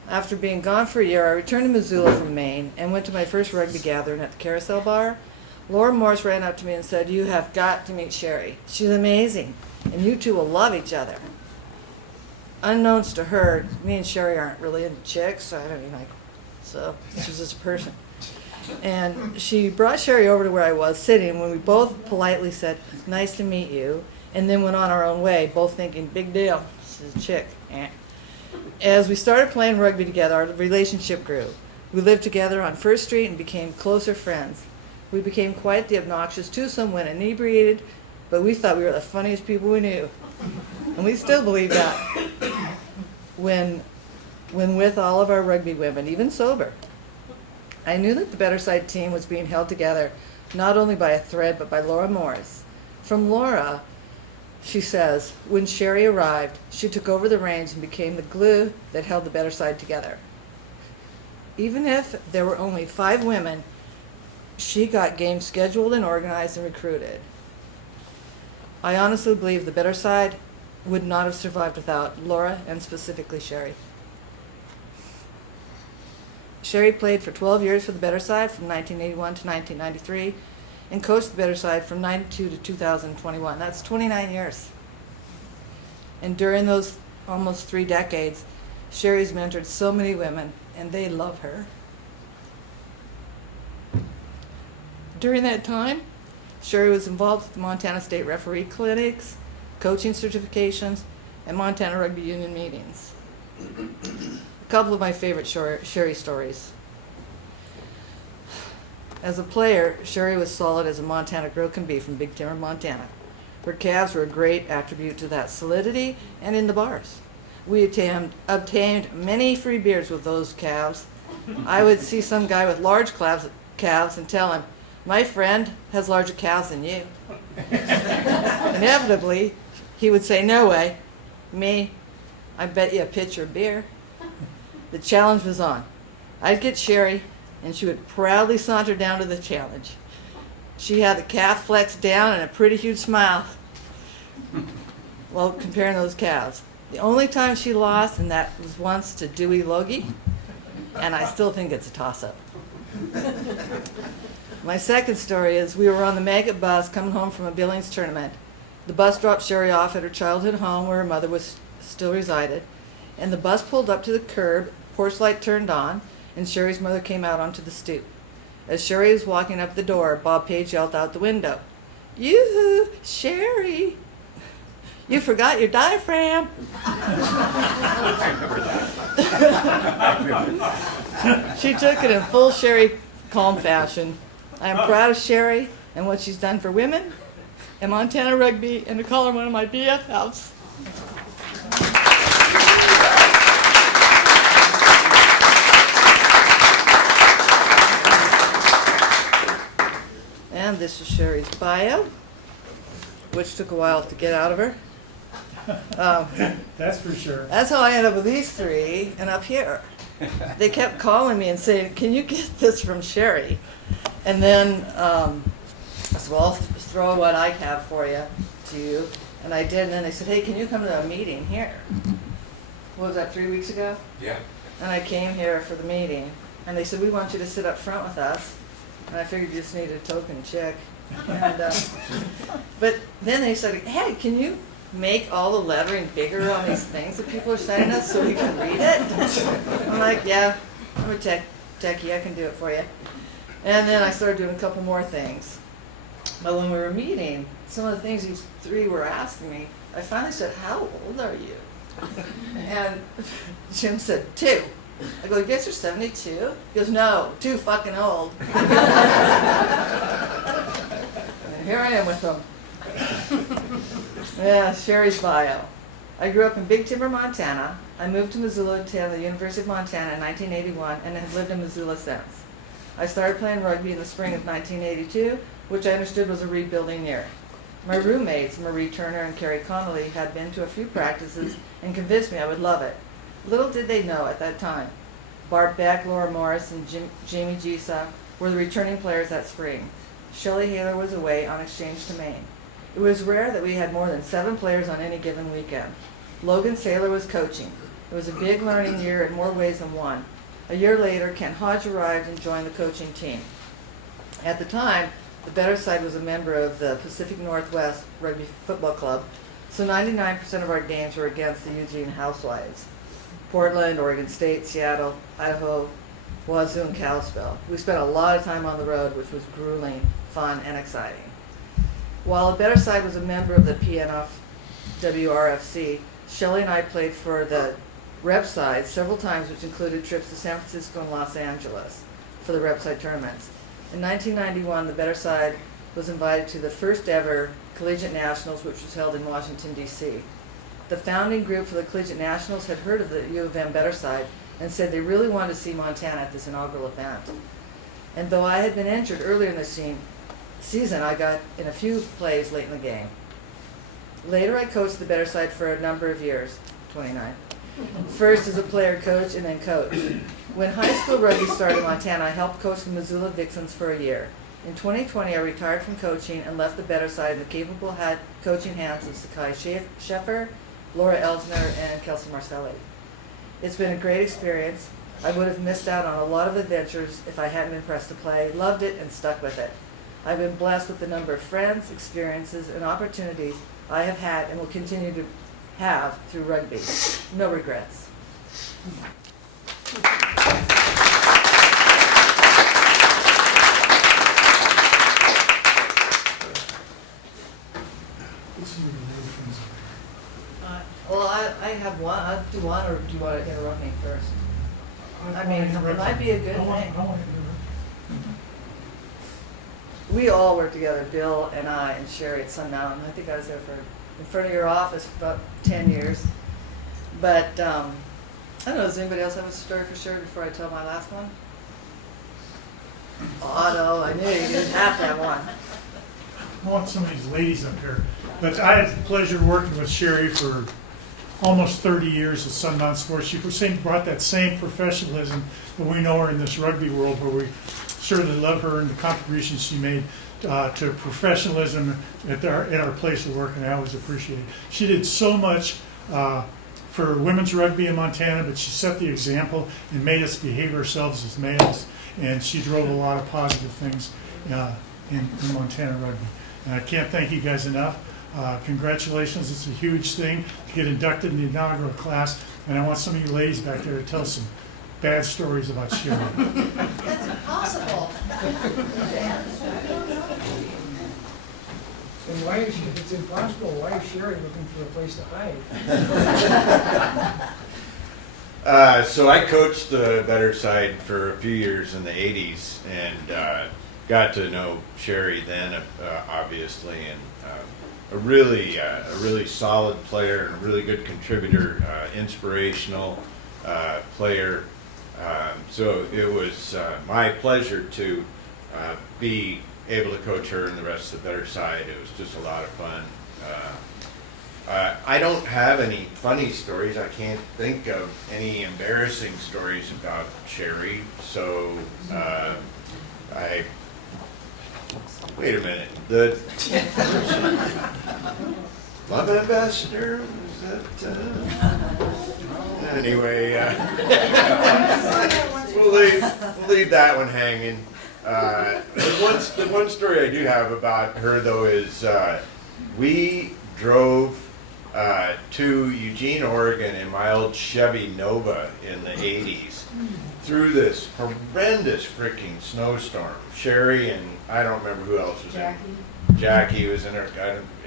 After being gone for a year, I returned to Missoula from Maine and went to my first rugby gathering at the Carousel Bar. Laura Morse ran up to me and said, "You have got to meet Sherry. She's amazing, and you two will love each other." Unbeknownst to her, me and Sherry aren't really into chicks, so she's just a person. And she brought Sherry over to where I was sitting when we both politely said, "Nice to meet you," and then went on our own way, both thinking, big deal, she's a chick. As we started playing rugby together, our relationship grew. We lived together on First Street and became closer friends. We became quite the obnoxious twosome when inebriated, but we thought we were the funniest people we knew. And we still believe that when with all of our rugby women, even sober. I knew that the Better Side team was being held together not only by a thread, but by Laura Morris. From Laura, she says, when Sherry arrived, she took over the reins and became the glue that held the Better Side together. Even if there were only 5 women, she got games scheduled and organized and recruited. I honestly believe the Better Side would not have survived without Laura and specifically Sherry. Sherry played for 12 years for the Better Side from 1981 to 1993 and coached the Better Side from 92 to 2021. That's 29 years. And during those almost 3 decades, Sherry's mentored so many women, and they love her. During that time, Sherry was involved with the Montana State referee clinics, coaching certifications, and Montana Rugby Union meetings. A couple of my favorite Sherry stories. As a player, Sherry was solid as a Montana girl can be from Big Timber, Montana. Her calves were a great attribute to that solidity and in the bars. We obtained many free beers with those calves. I would see some guy with large calves and tell him, "My friend has larger calves than you." Inevitably, he would say, "No way, me, I bet you a pitcher of beer. The challenge was on. I'd get Sherry, and she would proudly saunter down to the challenge. She had the calf flexed down and a pretty huge smile. Well, comparing those calves. The only time she lost, and that was once to Dewey Logie, and I still think it's a toss-up. My second story is we were on the Maggot bus coming home from a Billings tournament. The bus dropped Sherry off at her childhood home where her mother was still resided, and the bus pulled up to the curb, porch light turned on, and Sherry's mother came out onto the stoop. As Sherry was walking up the door, Bob Page yelled out the window, "Yoo-hoo, Sherry! You forgot your diaphragm." She took it in full Sherry calm fashion. I am proud of Sherry and what she's done for women and Montana Rugby, and to call her one of my BFFs. And this is Sherry's bio, which took a while to get out of her. That's for sure. That's how I ended up with these three and up here. They kept calling me and saying, "Can you get this from Sherry?" And then I said, "Well, I'll throw what I have for you to you." And I did, and then they said, "Hey, can you come to a meeting here?" What was that, 3 weeks ago? Yeah. And I came here for the meeting, and they said, "We want you to sit up front with us." And I figured you just needed a token chick. And, but then they said, "Hey, can you make all the lettering bigger on these things that people are sending us so we can read it?" I'm like, "Yeah, I'm a techie, I can do it for you." And then I started doing a couple more things. But when we were meeting, some of the things these three were asking me, I finally said, "How old are you?" And Jim said, "2." I go, "You guys are 72? He goes, "No, too fucking old." And here I am with them. Yeah, Sherry's bio. I grew up in Big Timber, Montana. I moved to Missoula to attend the University of Montana in 1981 and have lived in Missoula since. I started playing rugby in the spring of 1982, which I understood was a rebuilding year. My roommates, Marie Turner and Carrie Connolly, had been to a few practices and convinced me I would love it. Little did they know at that time, Barb Beck, Laura Morris, and Jamie Gisa were the returning players that spring. Shelley Haler was away on exchange to Maine. It was rare that we had more than 7 players on any given weekend. Logan Saylor was coaching. It was a big learning year in more ways than one. A year later, Ken Hodge arrived and joined the coaching team. At the time, the better side was a member of the Pacific Northwest Rugby Football Club, so 99% of our games were against the Eugene Housewives. Portland, Oregon State, Seattle, Idaho, Wazoo, and Kalispell. We spent a lot of time on the road, which was grueling, fun, and exciting. While the better side was a member of the PNF WRFC, Shelley and I played for the rep side several times, which included trips to San Francisco and Los Angeles for the rep side tournaments. In 1991, the better side was invited to the first ever Collegiate Nationals, which was held in Washington, D.C. The founding group for the Collegiate Nationals had heard of the U of M better side and said they really wanted to see Montana at this inaugural event. And though I had been injured earlier in the season, I got in a few plays late in the game. Later, I coached the better side for a number of years, 29. First as a player coach and then coach. When high school rugby started in Montana, I helped coach the Missoula Vixens for a year. In 2020, I retired from coaching and left the better side in the capable coaching hands of Sakai Sheffer, Laura Elsner, and Kelsey Marcelli. It's been a great experience. I would have missed out on a lot of adventures if I hadn't been pressed to play, loved it, and stuck with it. I've been blessed with the number of friends, experiences, and opportunities I have had and will continue to have through rugby. No regrets. Well, I have one. I'll do one, or do you want to interrupt me first? I mean, it might be a good thing. We all worked together, Bill and I and Sherry at Sun Mountain. I think I was there in front of your office for about 10 years. But I don't know, does anybody else have a story for Sherry before I tell my last one? Otto, I knew you didn't have to have one. I want some of these ladies up here. But I had the pleasure of working with Sherry for almost 30 years at Sundown Sports. She brought that same professionalism that we know her in this rugby world, where we certainly love her and the contributions she made to professionalism at our place of work, and I always appreciate it. She did so much for women's rugby in Montana, but she set the example and made us behave ourselves as males, and she drove a lot of positive things in Montana rugby. And I can't thank you guys enough. Congratulations, it's a huge thing to get inducted in the inaugural class, and I want some of you ladies back there to tell some bad stories about Sherry. That's impossible. And why is she, if it's impossible, why is Sherry looking for a place to hide? So I coached the better side for a few years in the 80s, and got to know Sherry then, obviously, and a really solid player and a really good contributor, inspirational player. So it was my pleasure to be able to coach her and the rest of the better side. It was just a lot of fun. I don't have any funny stories. I can't think of any embarrassing stories about Sherry. So wait a minute. The love ambassador, was that? Anyway, we'll leave that one hanging. The one story I do have about her, though, is we drove to Eugene, Oregon in my old Chevy Nova in the 80s through this horrendous freaking snowstorm. Sherry and I don't remember who else was in. Jackie was in her,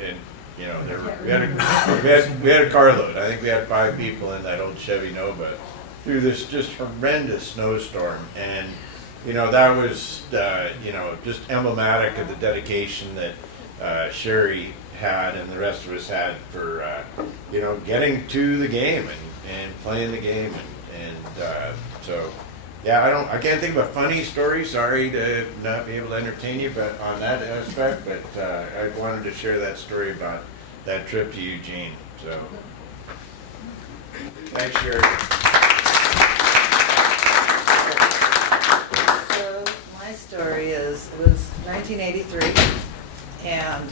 and you know, we had a carload. I think we had 5 people in that old Chevy Nova through this just horrendous snowstorm, and you know, that was you know, just emblematic of the dedication that Sherry had and the rest of us had for you know, getting to the game and playing the game, and so yeah, I can't think of a funny story. Sorry to not be able to entertain you, but on that aspect, but I wanted to share that story about that trip to Eugene. So thanks, Sherry. So my story is, it was 1983, and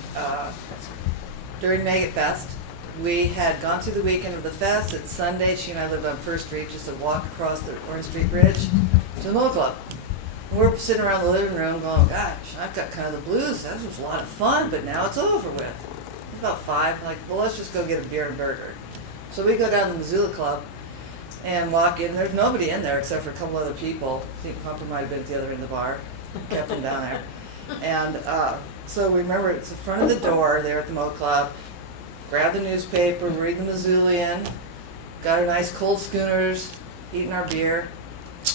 during Maggot Fest, we had gone through the weekend of the fest. It's Sunday. She and I lived on First Street, just a walk across the Orange Street Bridge to the Maggot Club. We're sitting around the living room going, gosh, I've got kind of the blues. That was a lot of fun, but now it's over with. It's about 5. Like, well, let's just go get a beer and burger. So we go down to the Missoula Club and walk in. There's nobody in there except for a couple other people. I think Papa might have been at the other end of the bar. Kept them down there. And so we remember it's the front of the door there at the Maggot Club. Grab the newspaper, read the Missoulian, got our nice cold schooners, eating our beer,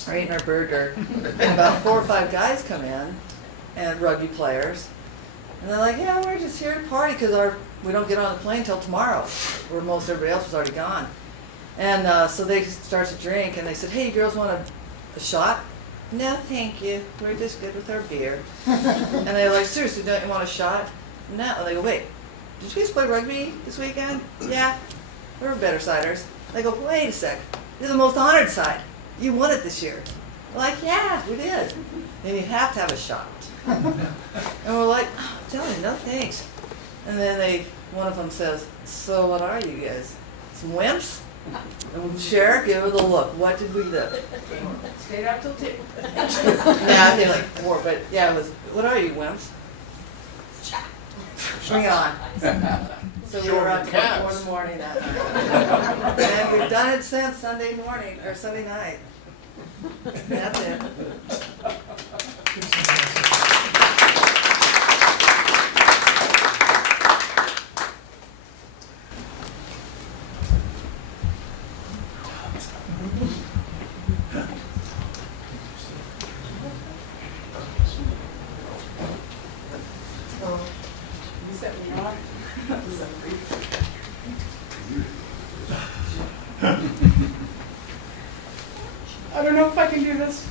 or eating our burger. And about 4 or 5 guys come in, and rugby players. And they're like, yeah, we're just here to party because we don't get on the plane till tomorrow, where most everybody else was already gone. And so they start to drink, and they said, hey, you girls want a shot? No, thank you. We're just good with our beer. And they're like, seriously, don't you want a shot? No. And they go, wait, did you guys play rugby this weekend? Yeah. We're better siders. They go, wait a sec. You're the most honored side. You won it this year. We're like, yeah, we did. Then you have to have a shot. And we're like, oh, I'm telling you, no thanks. And then one of them says, so what are you guys? Some wimps? And Cher, give her the look. What did we do? Stayed out till 2. Yeah, I think like 4, but yeah, it was, what are you, wimps? Bring it on. So we were out till 4 in the morning that night. And we've done it since Sunday morning, or Sunday night. That's it. You set me off. I don't know if I can do this.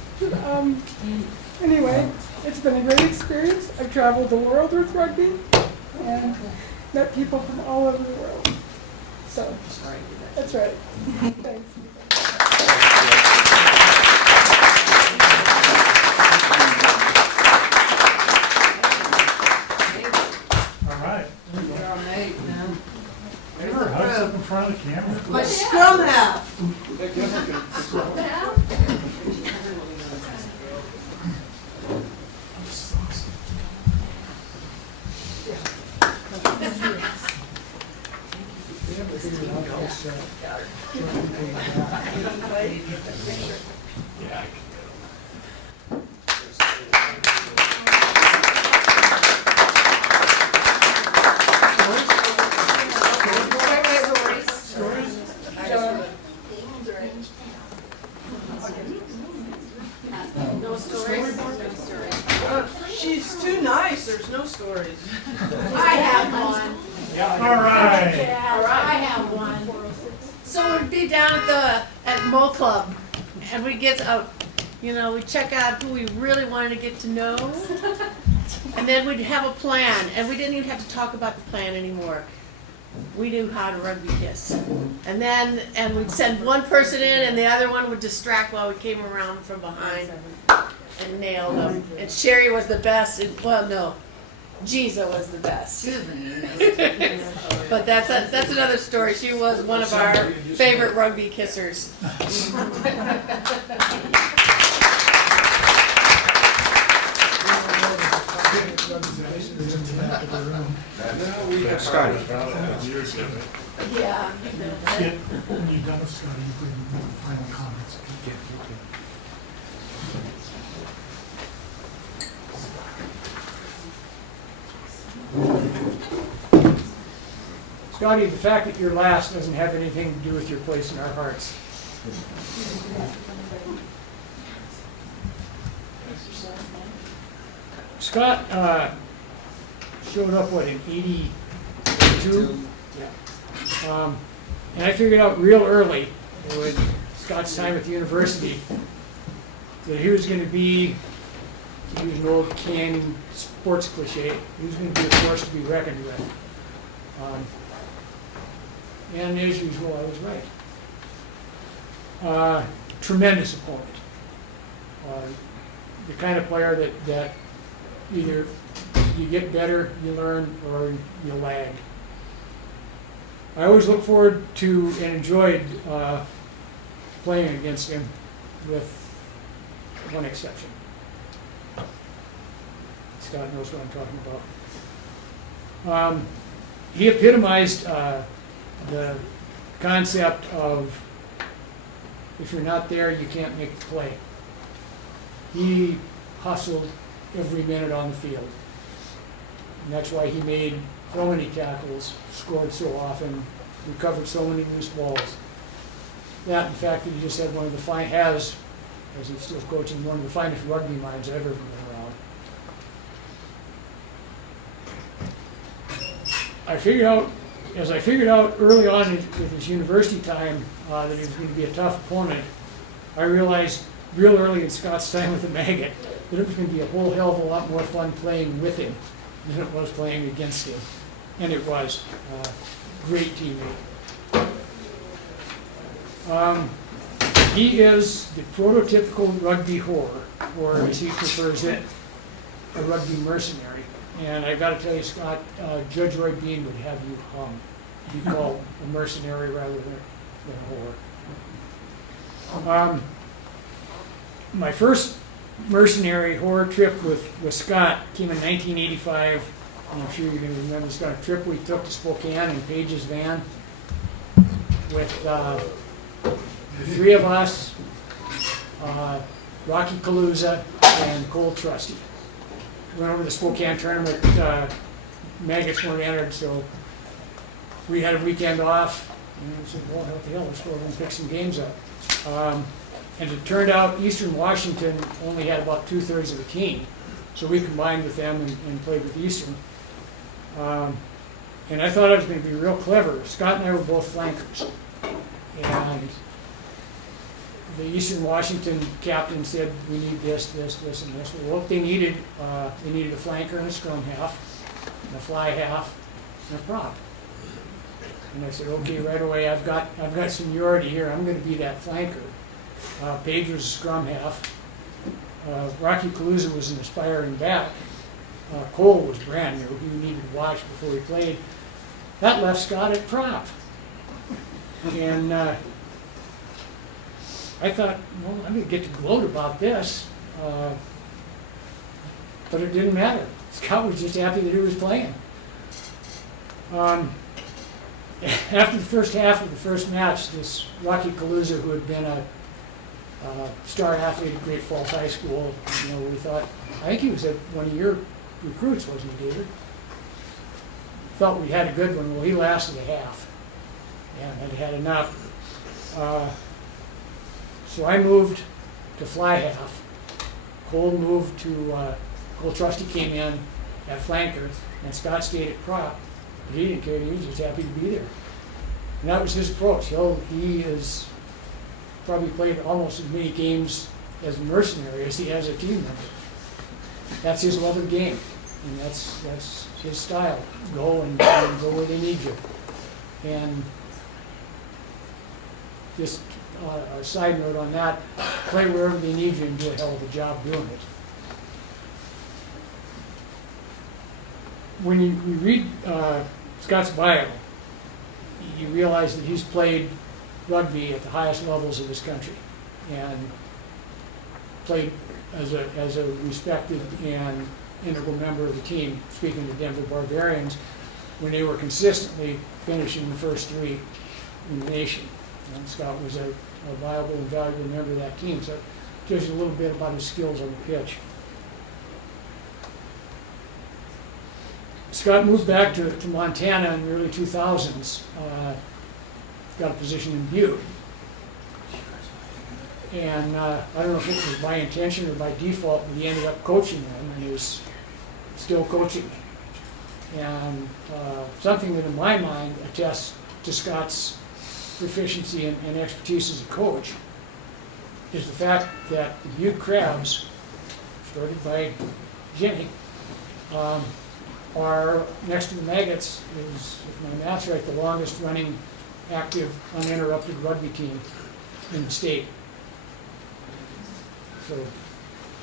Anyway, it's been a great experience. I've traveled the world with rugby and met people from all over the world. So, that's right. Thanks. All right. Ever hugs up in front of the camera? My scrum half. No stories? She's too nice, there's no stories. I have one. All right. I have one. So we'd be down at Mo Club, and we'd get out, we'd check out who we really wanted to get to know, and then we'd have a plan, and we didn't even have to talk about the plan anymore. We knew how to rugby kiss. And we'd send one person in, and the other one would distract while we came around from behind and nailed them. And Sherry was the best, Giza was the best. But that's another story. She was one of our favorite rugby kissers. Scotty. Yeah. When you're done with Scotty, you bring final comments. Scotty, the fact that you're last doesn't have anything to do with your place in our hearts. Scott showed up, in 82? Yeah. And I figured out real early, with Scott's time at the university, that he was going to be, to use an old canned sports cliche, he was going to be a force to be reckoned with. And as usual, I was right. Tremendous opponent. The kind of player that either you get better, you learn, or you lag. I always look forward to and enjoyed playing against him, with one exception. Scott knows what I'm talking about. He epitomized the concept of, if you're not there, you can't make the play. He hustled every minute on the field. And that's why he made so many tackles, scored so often, recovered so many loose balls. That, and the fact that he just had as he's still coaching, one of the finest rugby minds I've ever been around. As I figured out early on with his university time that he was going to be a tough opponent, I realized real early in Scott's time with the Maggot that it was going to be a whole hell of a lot more fun playing with him than it was playing against him. And it was. Great teammate. He is the prototypical rugby whore, or as he prefers it, a rugby mercenary. And I've got to tell you, Scott, Judge Roy Bean would have you be called a mercenary rather than a whore. My first mercenary whore trip with Scott came in 1985. I'm sure you're going to remember this. A trip we took to Spokane in Paige's van with the three of us, Rocky Kaluza, and Cole Trusty. We went over to the Spokane tournament. Maggots weren't entered, so we had a weekend off. And we said, well, what the hell, let's go over and pick some games up. And it turned out Eastern Washington only had about 2/3 of the team. So we combined with them and played with Eastern. And I thought I was going to be real clever. Scott and I were both flankers. And the Eastern Washington captain said, we need this, and this. Well, what they needed a flanker and a scrum half, and a fly half, and a prop. And I said, okay, right away, I've got seniority here, I'm gonna be that flanker. Page was a scrum half. Rocky Kaluza was an aspiring back. Cole was brand new, he needed to watch before he played. That left Scott at prop. And I thought, well, I'm gonna get to gloat about this. But it didn't matter. Scott was just happy that he was playing. After the first half of the first match, this Rocky Kaluza, who had been a star athlete at Great Falls High School, we thought, I think he was one of your recruits, wasn't he, David? Thought we had a good one. Well, he lasted a half and had enough. So I moved to fly half. Cole moved to, Cole Trusty came in at flanker, and Scott stayed at prop. But he didn't care, he was just happy to be there. And that was his approach. He has probably played almost as many games as a mercenary as he has a team member. That's his love of the game, and that's his style. Go and go where they need you. And just a side note on that, play wherever they need you and do a hell of a job doing it. When you read Scott's bio, you realize that he's played rugby at the highest levels of this country and played as a respected and integral member of the team, speaking of the Denver Barbarians, when they were consistently finishing the first three in the nation. And Scott was a viable and valuable member of that team. So it tells you a little bit about his skills on the pitch. Scott moved back to Montana in the early 2000s, got a position in Butte. And I don't know if it was by intention or by default, but he ended up coaching them and is still coaching them. And something that in my mind attests to Scott's proficiency and expertise as a coach is the fact that the Butte Crabs, started by Jimmy, are, next to the Maggots, is, if my math's right, the longest running active uninterrupted rugby team in the state. So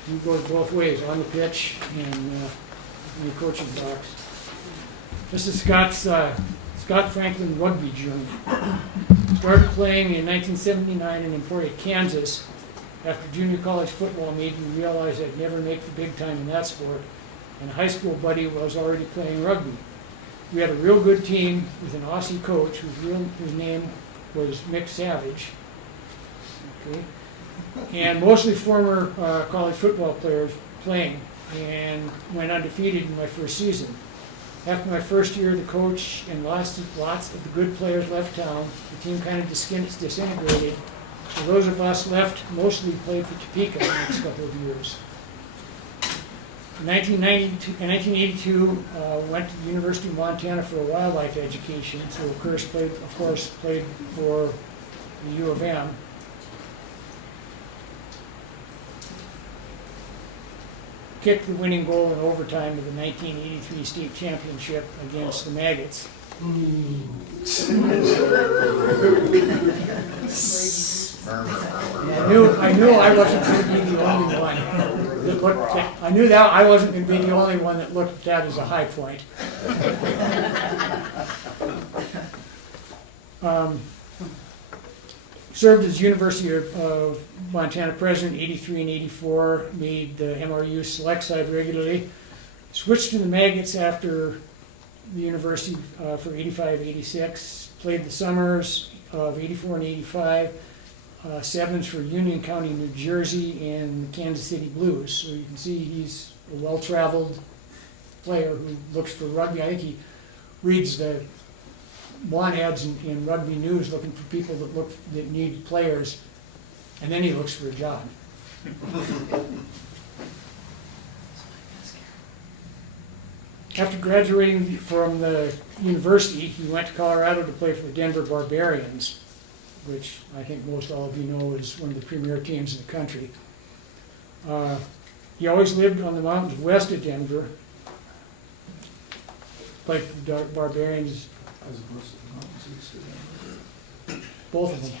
you go both ways, on the pitch and in the coaching box. This is Scott Franklin rugby journey. Started playing in 1979 in Emporia, Kansas. After junior college football made me realize I'd never make the big time in that sport, and a high school buddy was already playing rugby. We had a real good team with an Aussie coach whose name was Mick Savage. Okay. And mostly former college football players playing, and went undefeated in my first season. After my first year, the coach and lots of the good players left town. The team kind of disintegrated. So those of us left mostly played for Topeka the next couple of years. In 1982, went to the University of Montana for a wildlife education. So of course played for the U of M. Kicked the winning goal in overtime of the 1983 state championship against the Maggots. I knew I wasn't going to be the only one that looked at, I knew that I wasn't going to be the only one that looked at that as a high point. Served as University of Montana president 83 and 84, made the MRU select side regularly. Switched to the Maggots after the university for 85, 86. Played the summers of 84 and 85. Sevens for Union County, New Jersey, and the Kansas City Blues. So you can see he's a well-traveled player who looks for rugby. I think he reads the want ads in Rugby News looking for people that need players, and then he looks for a job. After graduating from the university, he went to Colorado to play for the Denver Barbarians, which I think most all of you know is one of the premier teams in the country. He always lived on the mountains west of Denver. Played for the Barbarians Both of them.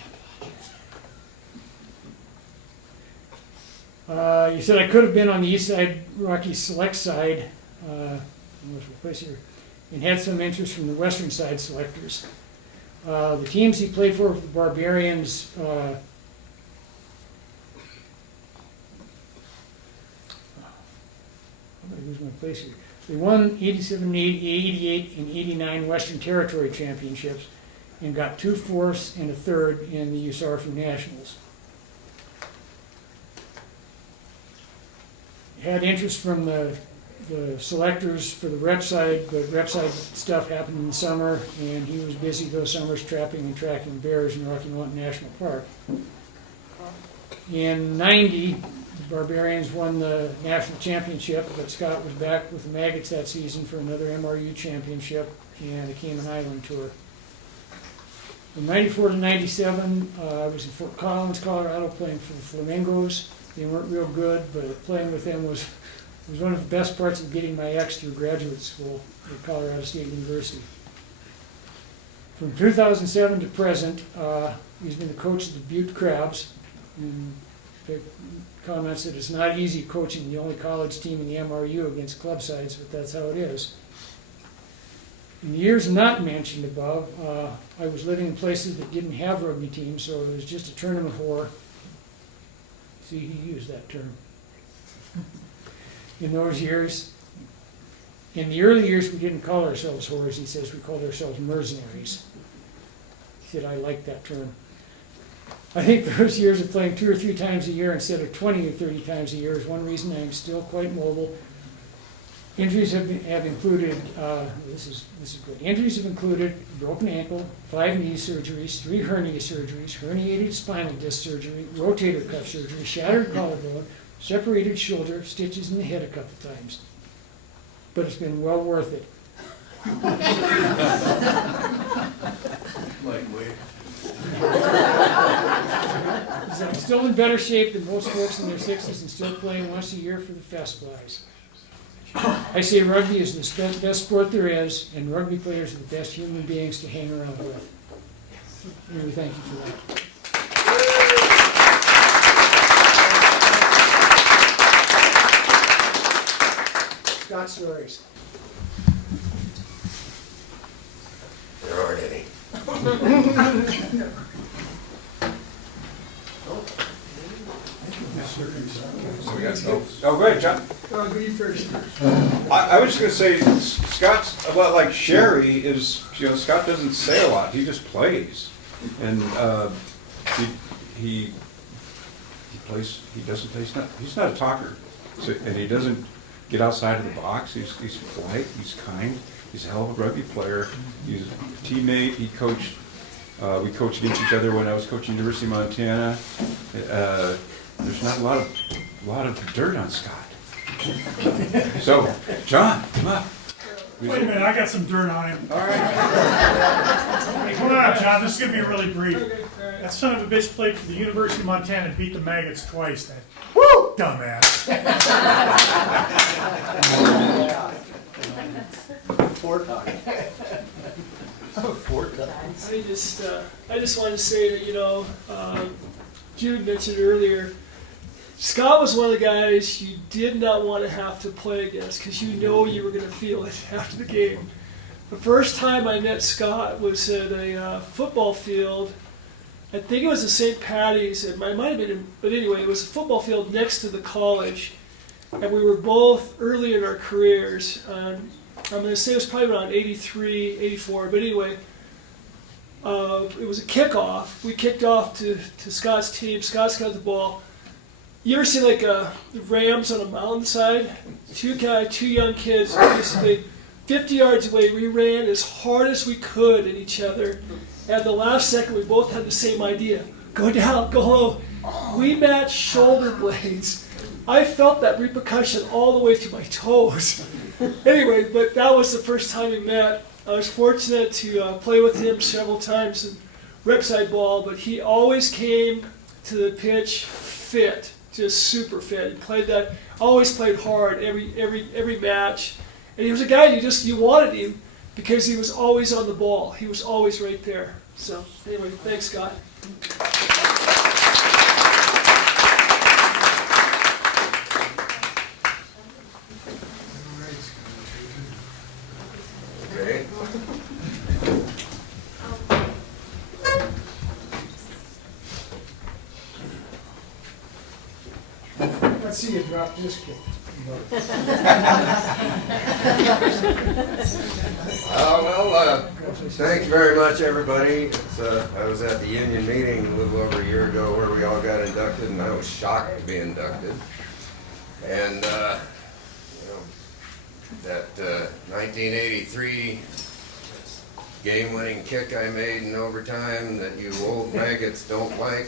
You said I could have been on the East Side Rocky Select side, and had some interest from the Western Side selectors. The teams he played for the Barbarians, I lose my place here. They won 87, 88, and 89 Western Territory championships and got 2 fourths and a third in the USARFU Nationals. Had interest from the selectors for the rep side, but rep side stuff happened in the summer, and he was busy those summers trapping and tracking bears in Rocky Mountain National Park. In '90, the Barbarians won the national championship, but Scott was back with the Maggots that season for another MRU championship and a Cayman Island tour. From '94 to '97, I was in Fort Collins, Colorado, playing for the Flamingos. They weren't real good, but playing with them was one of the best parts of getting my ex through graduate school at Colorado State University. From 2007 to present, he's been the coach of the Butte Crabs, and comments that it's not easy coaching the only college team in the MRU against club sides, but that's how it is. In the years not mentioned above, I was living in places that didn't have rugby teams, so it was just a tournament whore. See, he used that term. In those years, in the early years, we didn't call ourselves whores. He says we called ourselves mercenaries. He said, I like that term. I think those years of playing 2 or 3 times a year instead of 20 or 30 times a year is one reason I'm still quite mobile. Injuries have included, this is good. Injuries have included broken ankle, 5 knee surgeries, 3 hernia surgeries, herniated spinal disc surgery, rotator cuff surgery, shattered collarbone, separated shoulder, stitches in the head a couple times. But it's been well worth it. Lightweight. I'm still in better shape than most folks in their 60s and still playing once a year for the Fest Flies. I say rugby is the best sport there is, and rugby players are the best human beings to hang around with. Really, thank you for that. Scott stories. There aren't any. So we got, oh, go ahead, John. Go you first. I was just gonna say, Scott's a lot like Sherry is, Scott doesn't say a lot, he just plays. And he plays, he's not a talker. So, and he doesn't get outside of the box, he's polite, he's kind, he's a hell of a rugby player, he's a teammate, he coached, we coached against each other when I was coaching University of Montana. There's not a lot of dirt on Scott. So, John, come up. Wait a minute, I got some dirt on him. All right. Hey, come on, John, this is going to be really brief. That son of a bitch played for the University of Montana and beat the Maggots twice. That dumbass. 4 times. 4 times. I just wanted to say that, Jude mentioned earlier, Scott was one of the guys you did not want to have to play against because you know you were going to feel it after the game. The first time I met Scott was at a football field. I think it was at St. Patty's. It might have been, but anyway, it was a football field next to the college. And we were both early in our careers. I'm going to say it was probably around 83, 84. But anyway, it was a kickoff. We kicked off to Scott's team. Scott's got the ball. You ever see like the Rams on a mountainside? 2 young kids, basically 50 yards away. We ran as hard as we could at each other. At the last second, we both had the same idea. Go down, go low. We matched shoulder blades. I felt that repercussion all the way through my toes. Anyway, but that was the first time we met. I was fortunate to play with him several times in rep side ball, but he always came to the pitch fit, just super fit. He played always played hard every match. And he was a guy you wanted him because he was always on the ball. He was always right there. So anyway, thanks, Scott. Okay. Let's see you drop this kick. Thank you very much, everybody. I was at the union meeting a little over a year ago where we all got inducted, and I was shocked to be inducted. And that 1983 game-winning kick I made in overtime that you old maggots don't like,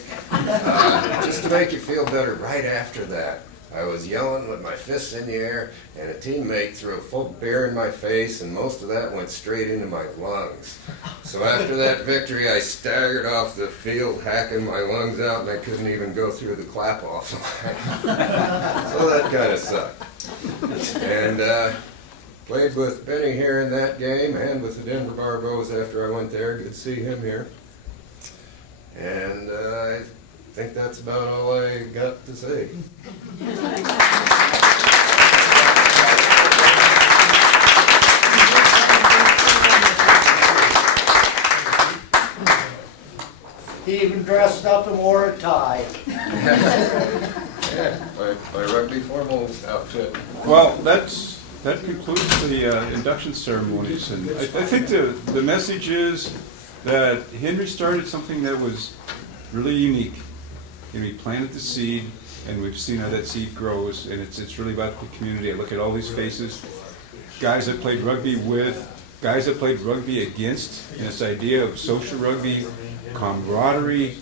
just to make you feel better, right after that, I was yelling with my fists in the air, and a teammate threw a full beer in my face, and most of that went straight into my lungs. So after that victory, I staggered off the field, hacking my lungs out, and I couldn't even go through the clap-off line. So that kind of sucked. And played with Benny here in that game, and with the Denver Barbos after I went there. Good to see him here. And I think that's about all I got to say. He even dressed up and wore a tie. Yeah, my rugby formal outfit. Well, that concludes the induction ceremonies, and I think the message is that Henry started something that was really unique. He planted the seed, and we've seen how that seed grows, and it's really about the community. I look at all these faces, guys that played rugby with, guys that played rugby against, and this idea of social rugby, camaraderie,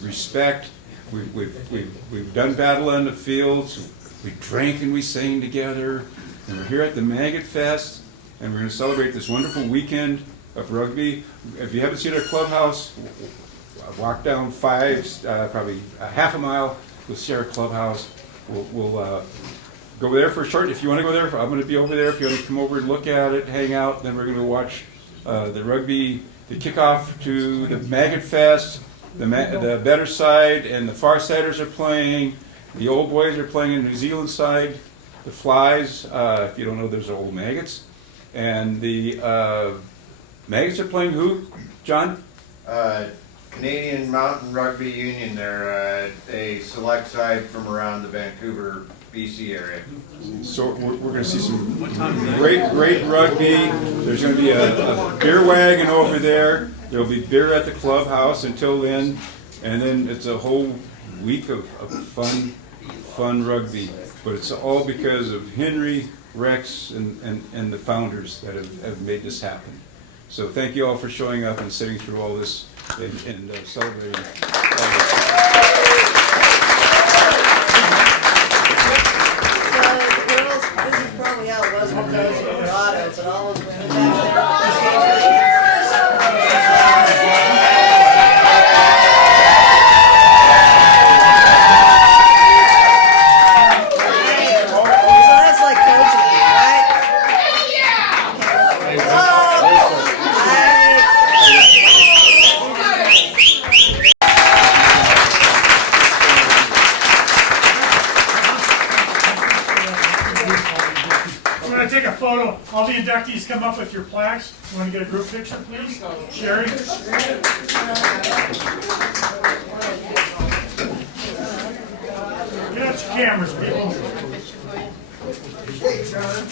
respect. We've done battle on the fields, we drank and we sang together, and we're here at the Maggot Fest, and we're going to celebrate this wonderful weekend of rugby. If you haven't seen our clubhouse, walk down probably a half a mile, you'll see our clubhouse. We'll go there for a short, if you want to go there, I'm going to be over there. If you want to come over and look at it, hang out, then we're going to watch the rugby, the kickoff to the Maggot Fest. The better side and the far siders are playing. The old boys are playing in the New Zealand side. The Flies, if you don't know, there's old maggots. And the maggots are playing who, John? Canadian Mountain Rugby Union. They're a select side from around the Vancouver, BC area. So we're going to see some great rugby. There's going to be a beer wagon over there. There'll be beer at the clubhouse until then, and then it's a whole week of fun rugby. But it's all because of Henry, Rex, and the founders that have made this happen. So thank you all for showing up and sitting through all this and celebrating all this. This is probably how it was when those were autos, but all those women back so that's like coaching, right? Take a photo. All the inductees come up with your plaques. You want to get a group picture, please? Sherry? Get out your cameras, people. Hey, John.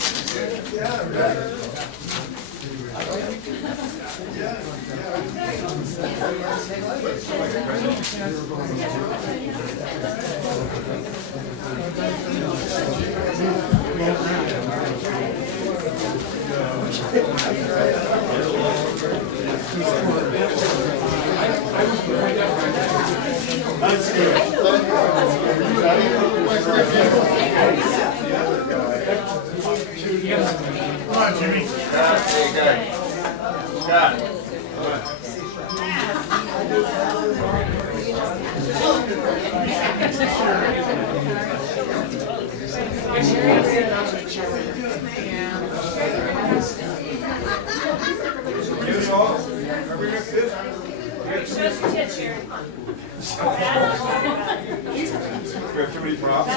That's good. Come on, Jimmy. Got it. Yeah. We have too many props.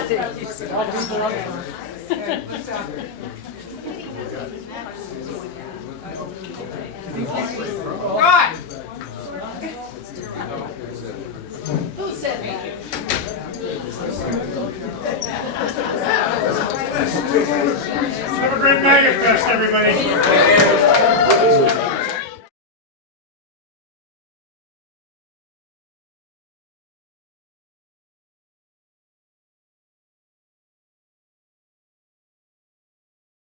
Right. Who said that? Have a great Maggot Fest, everybody.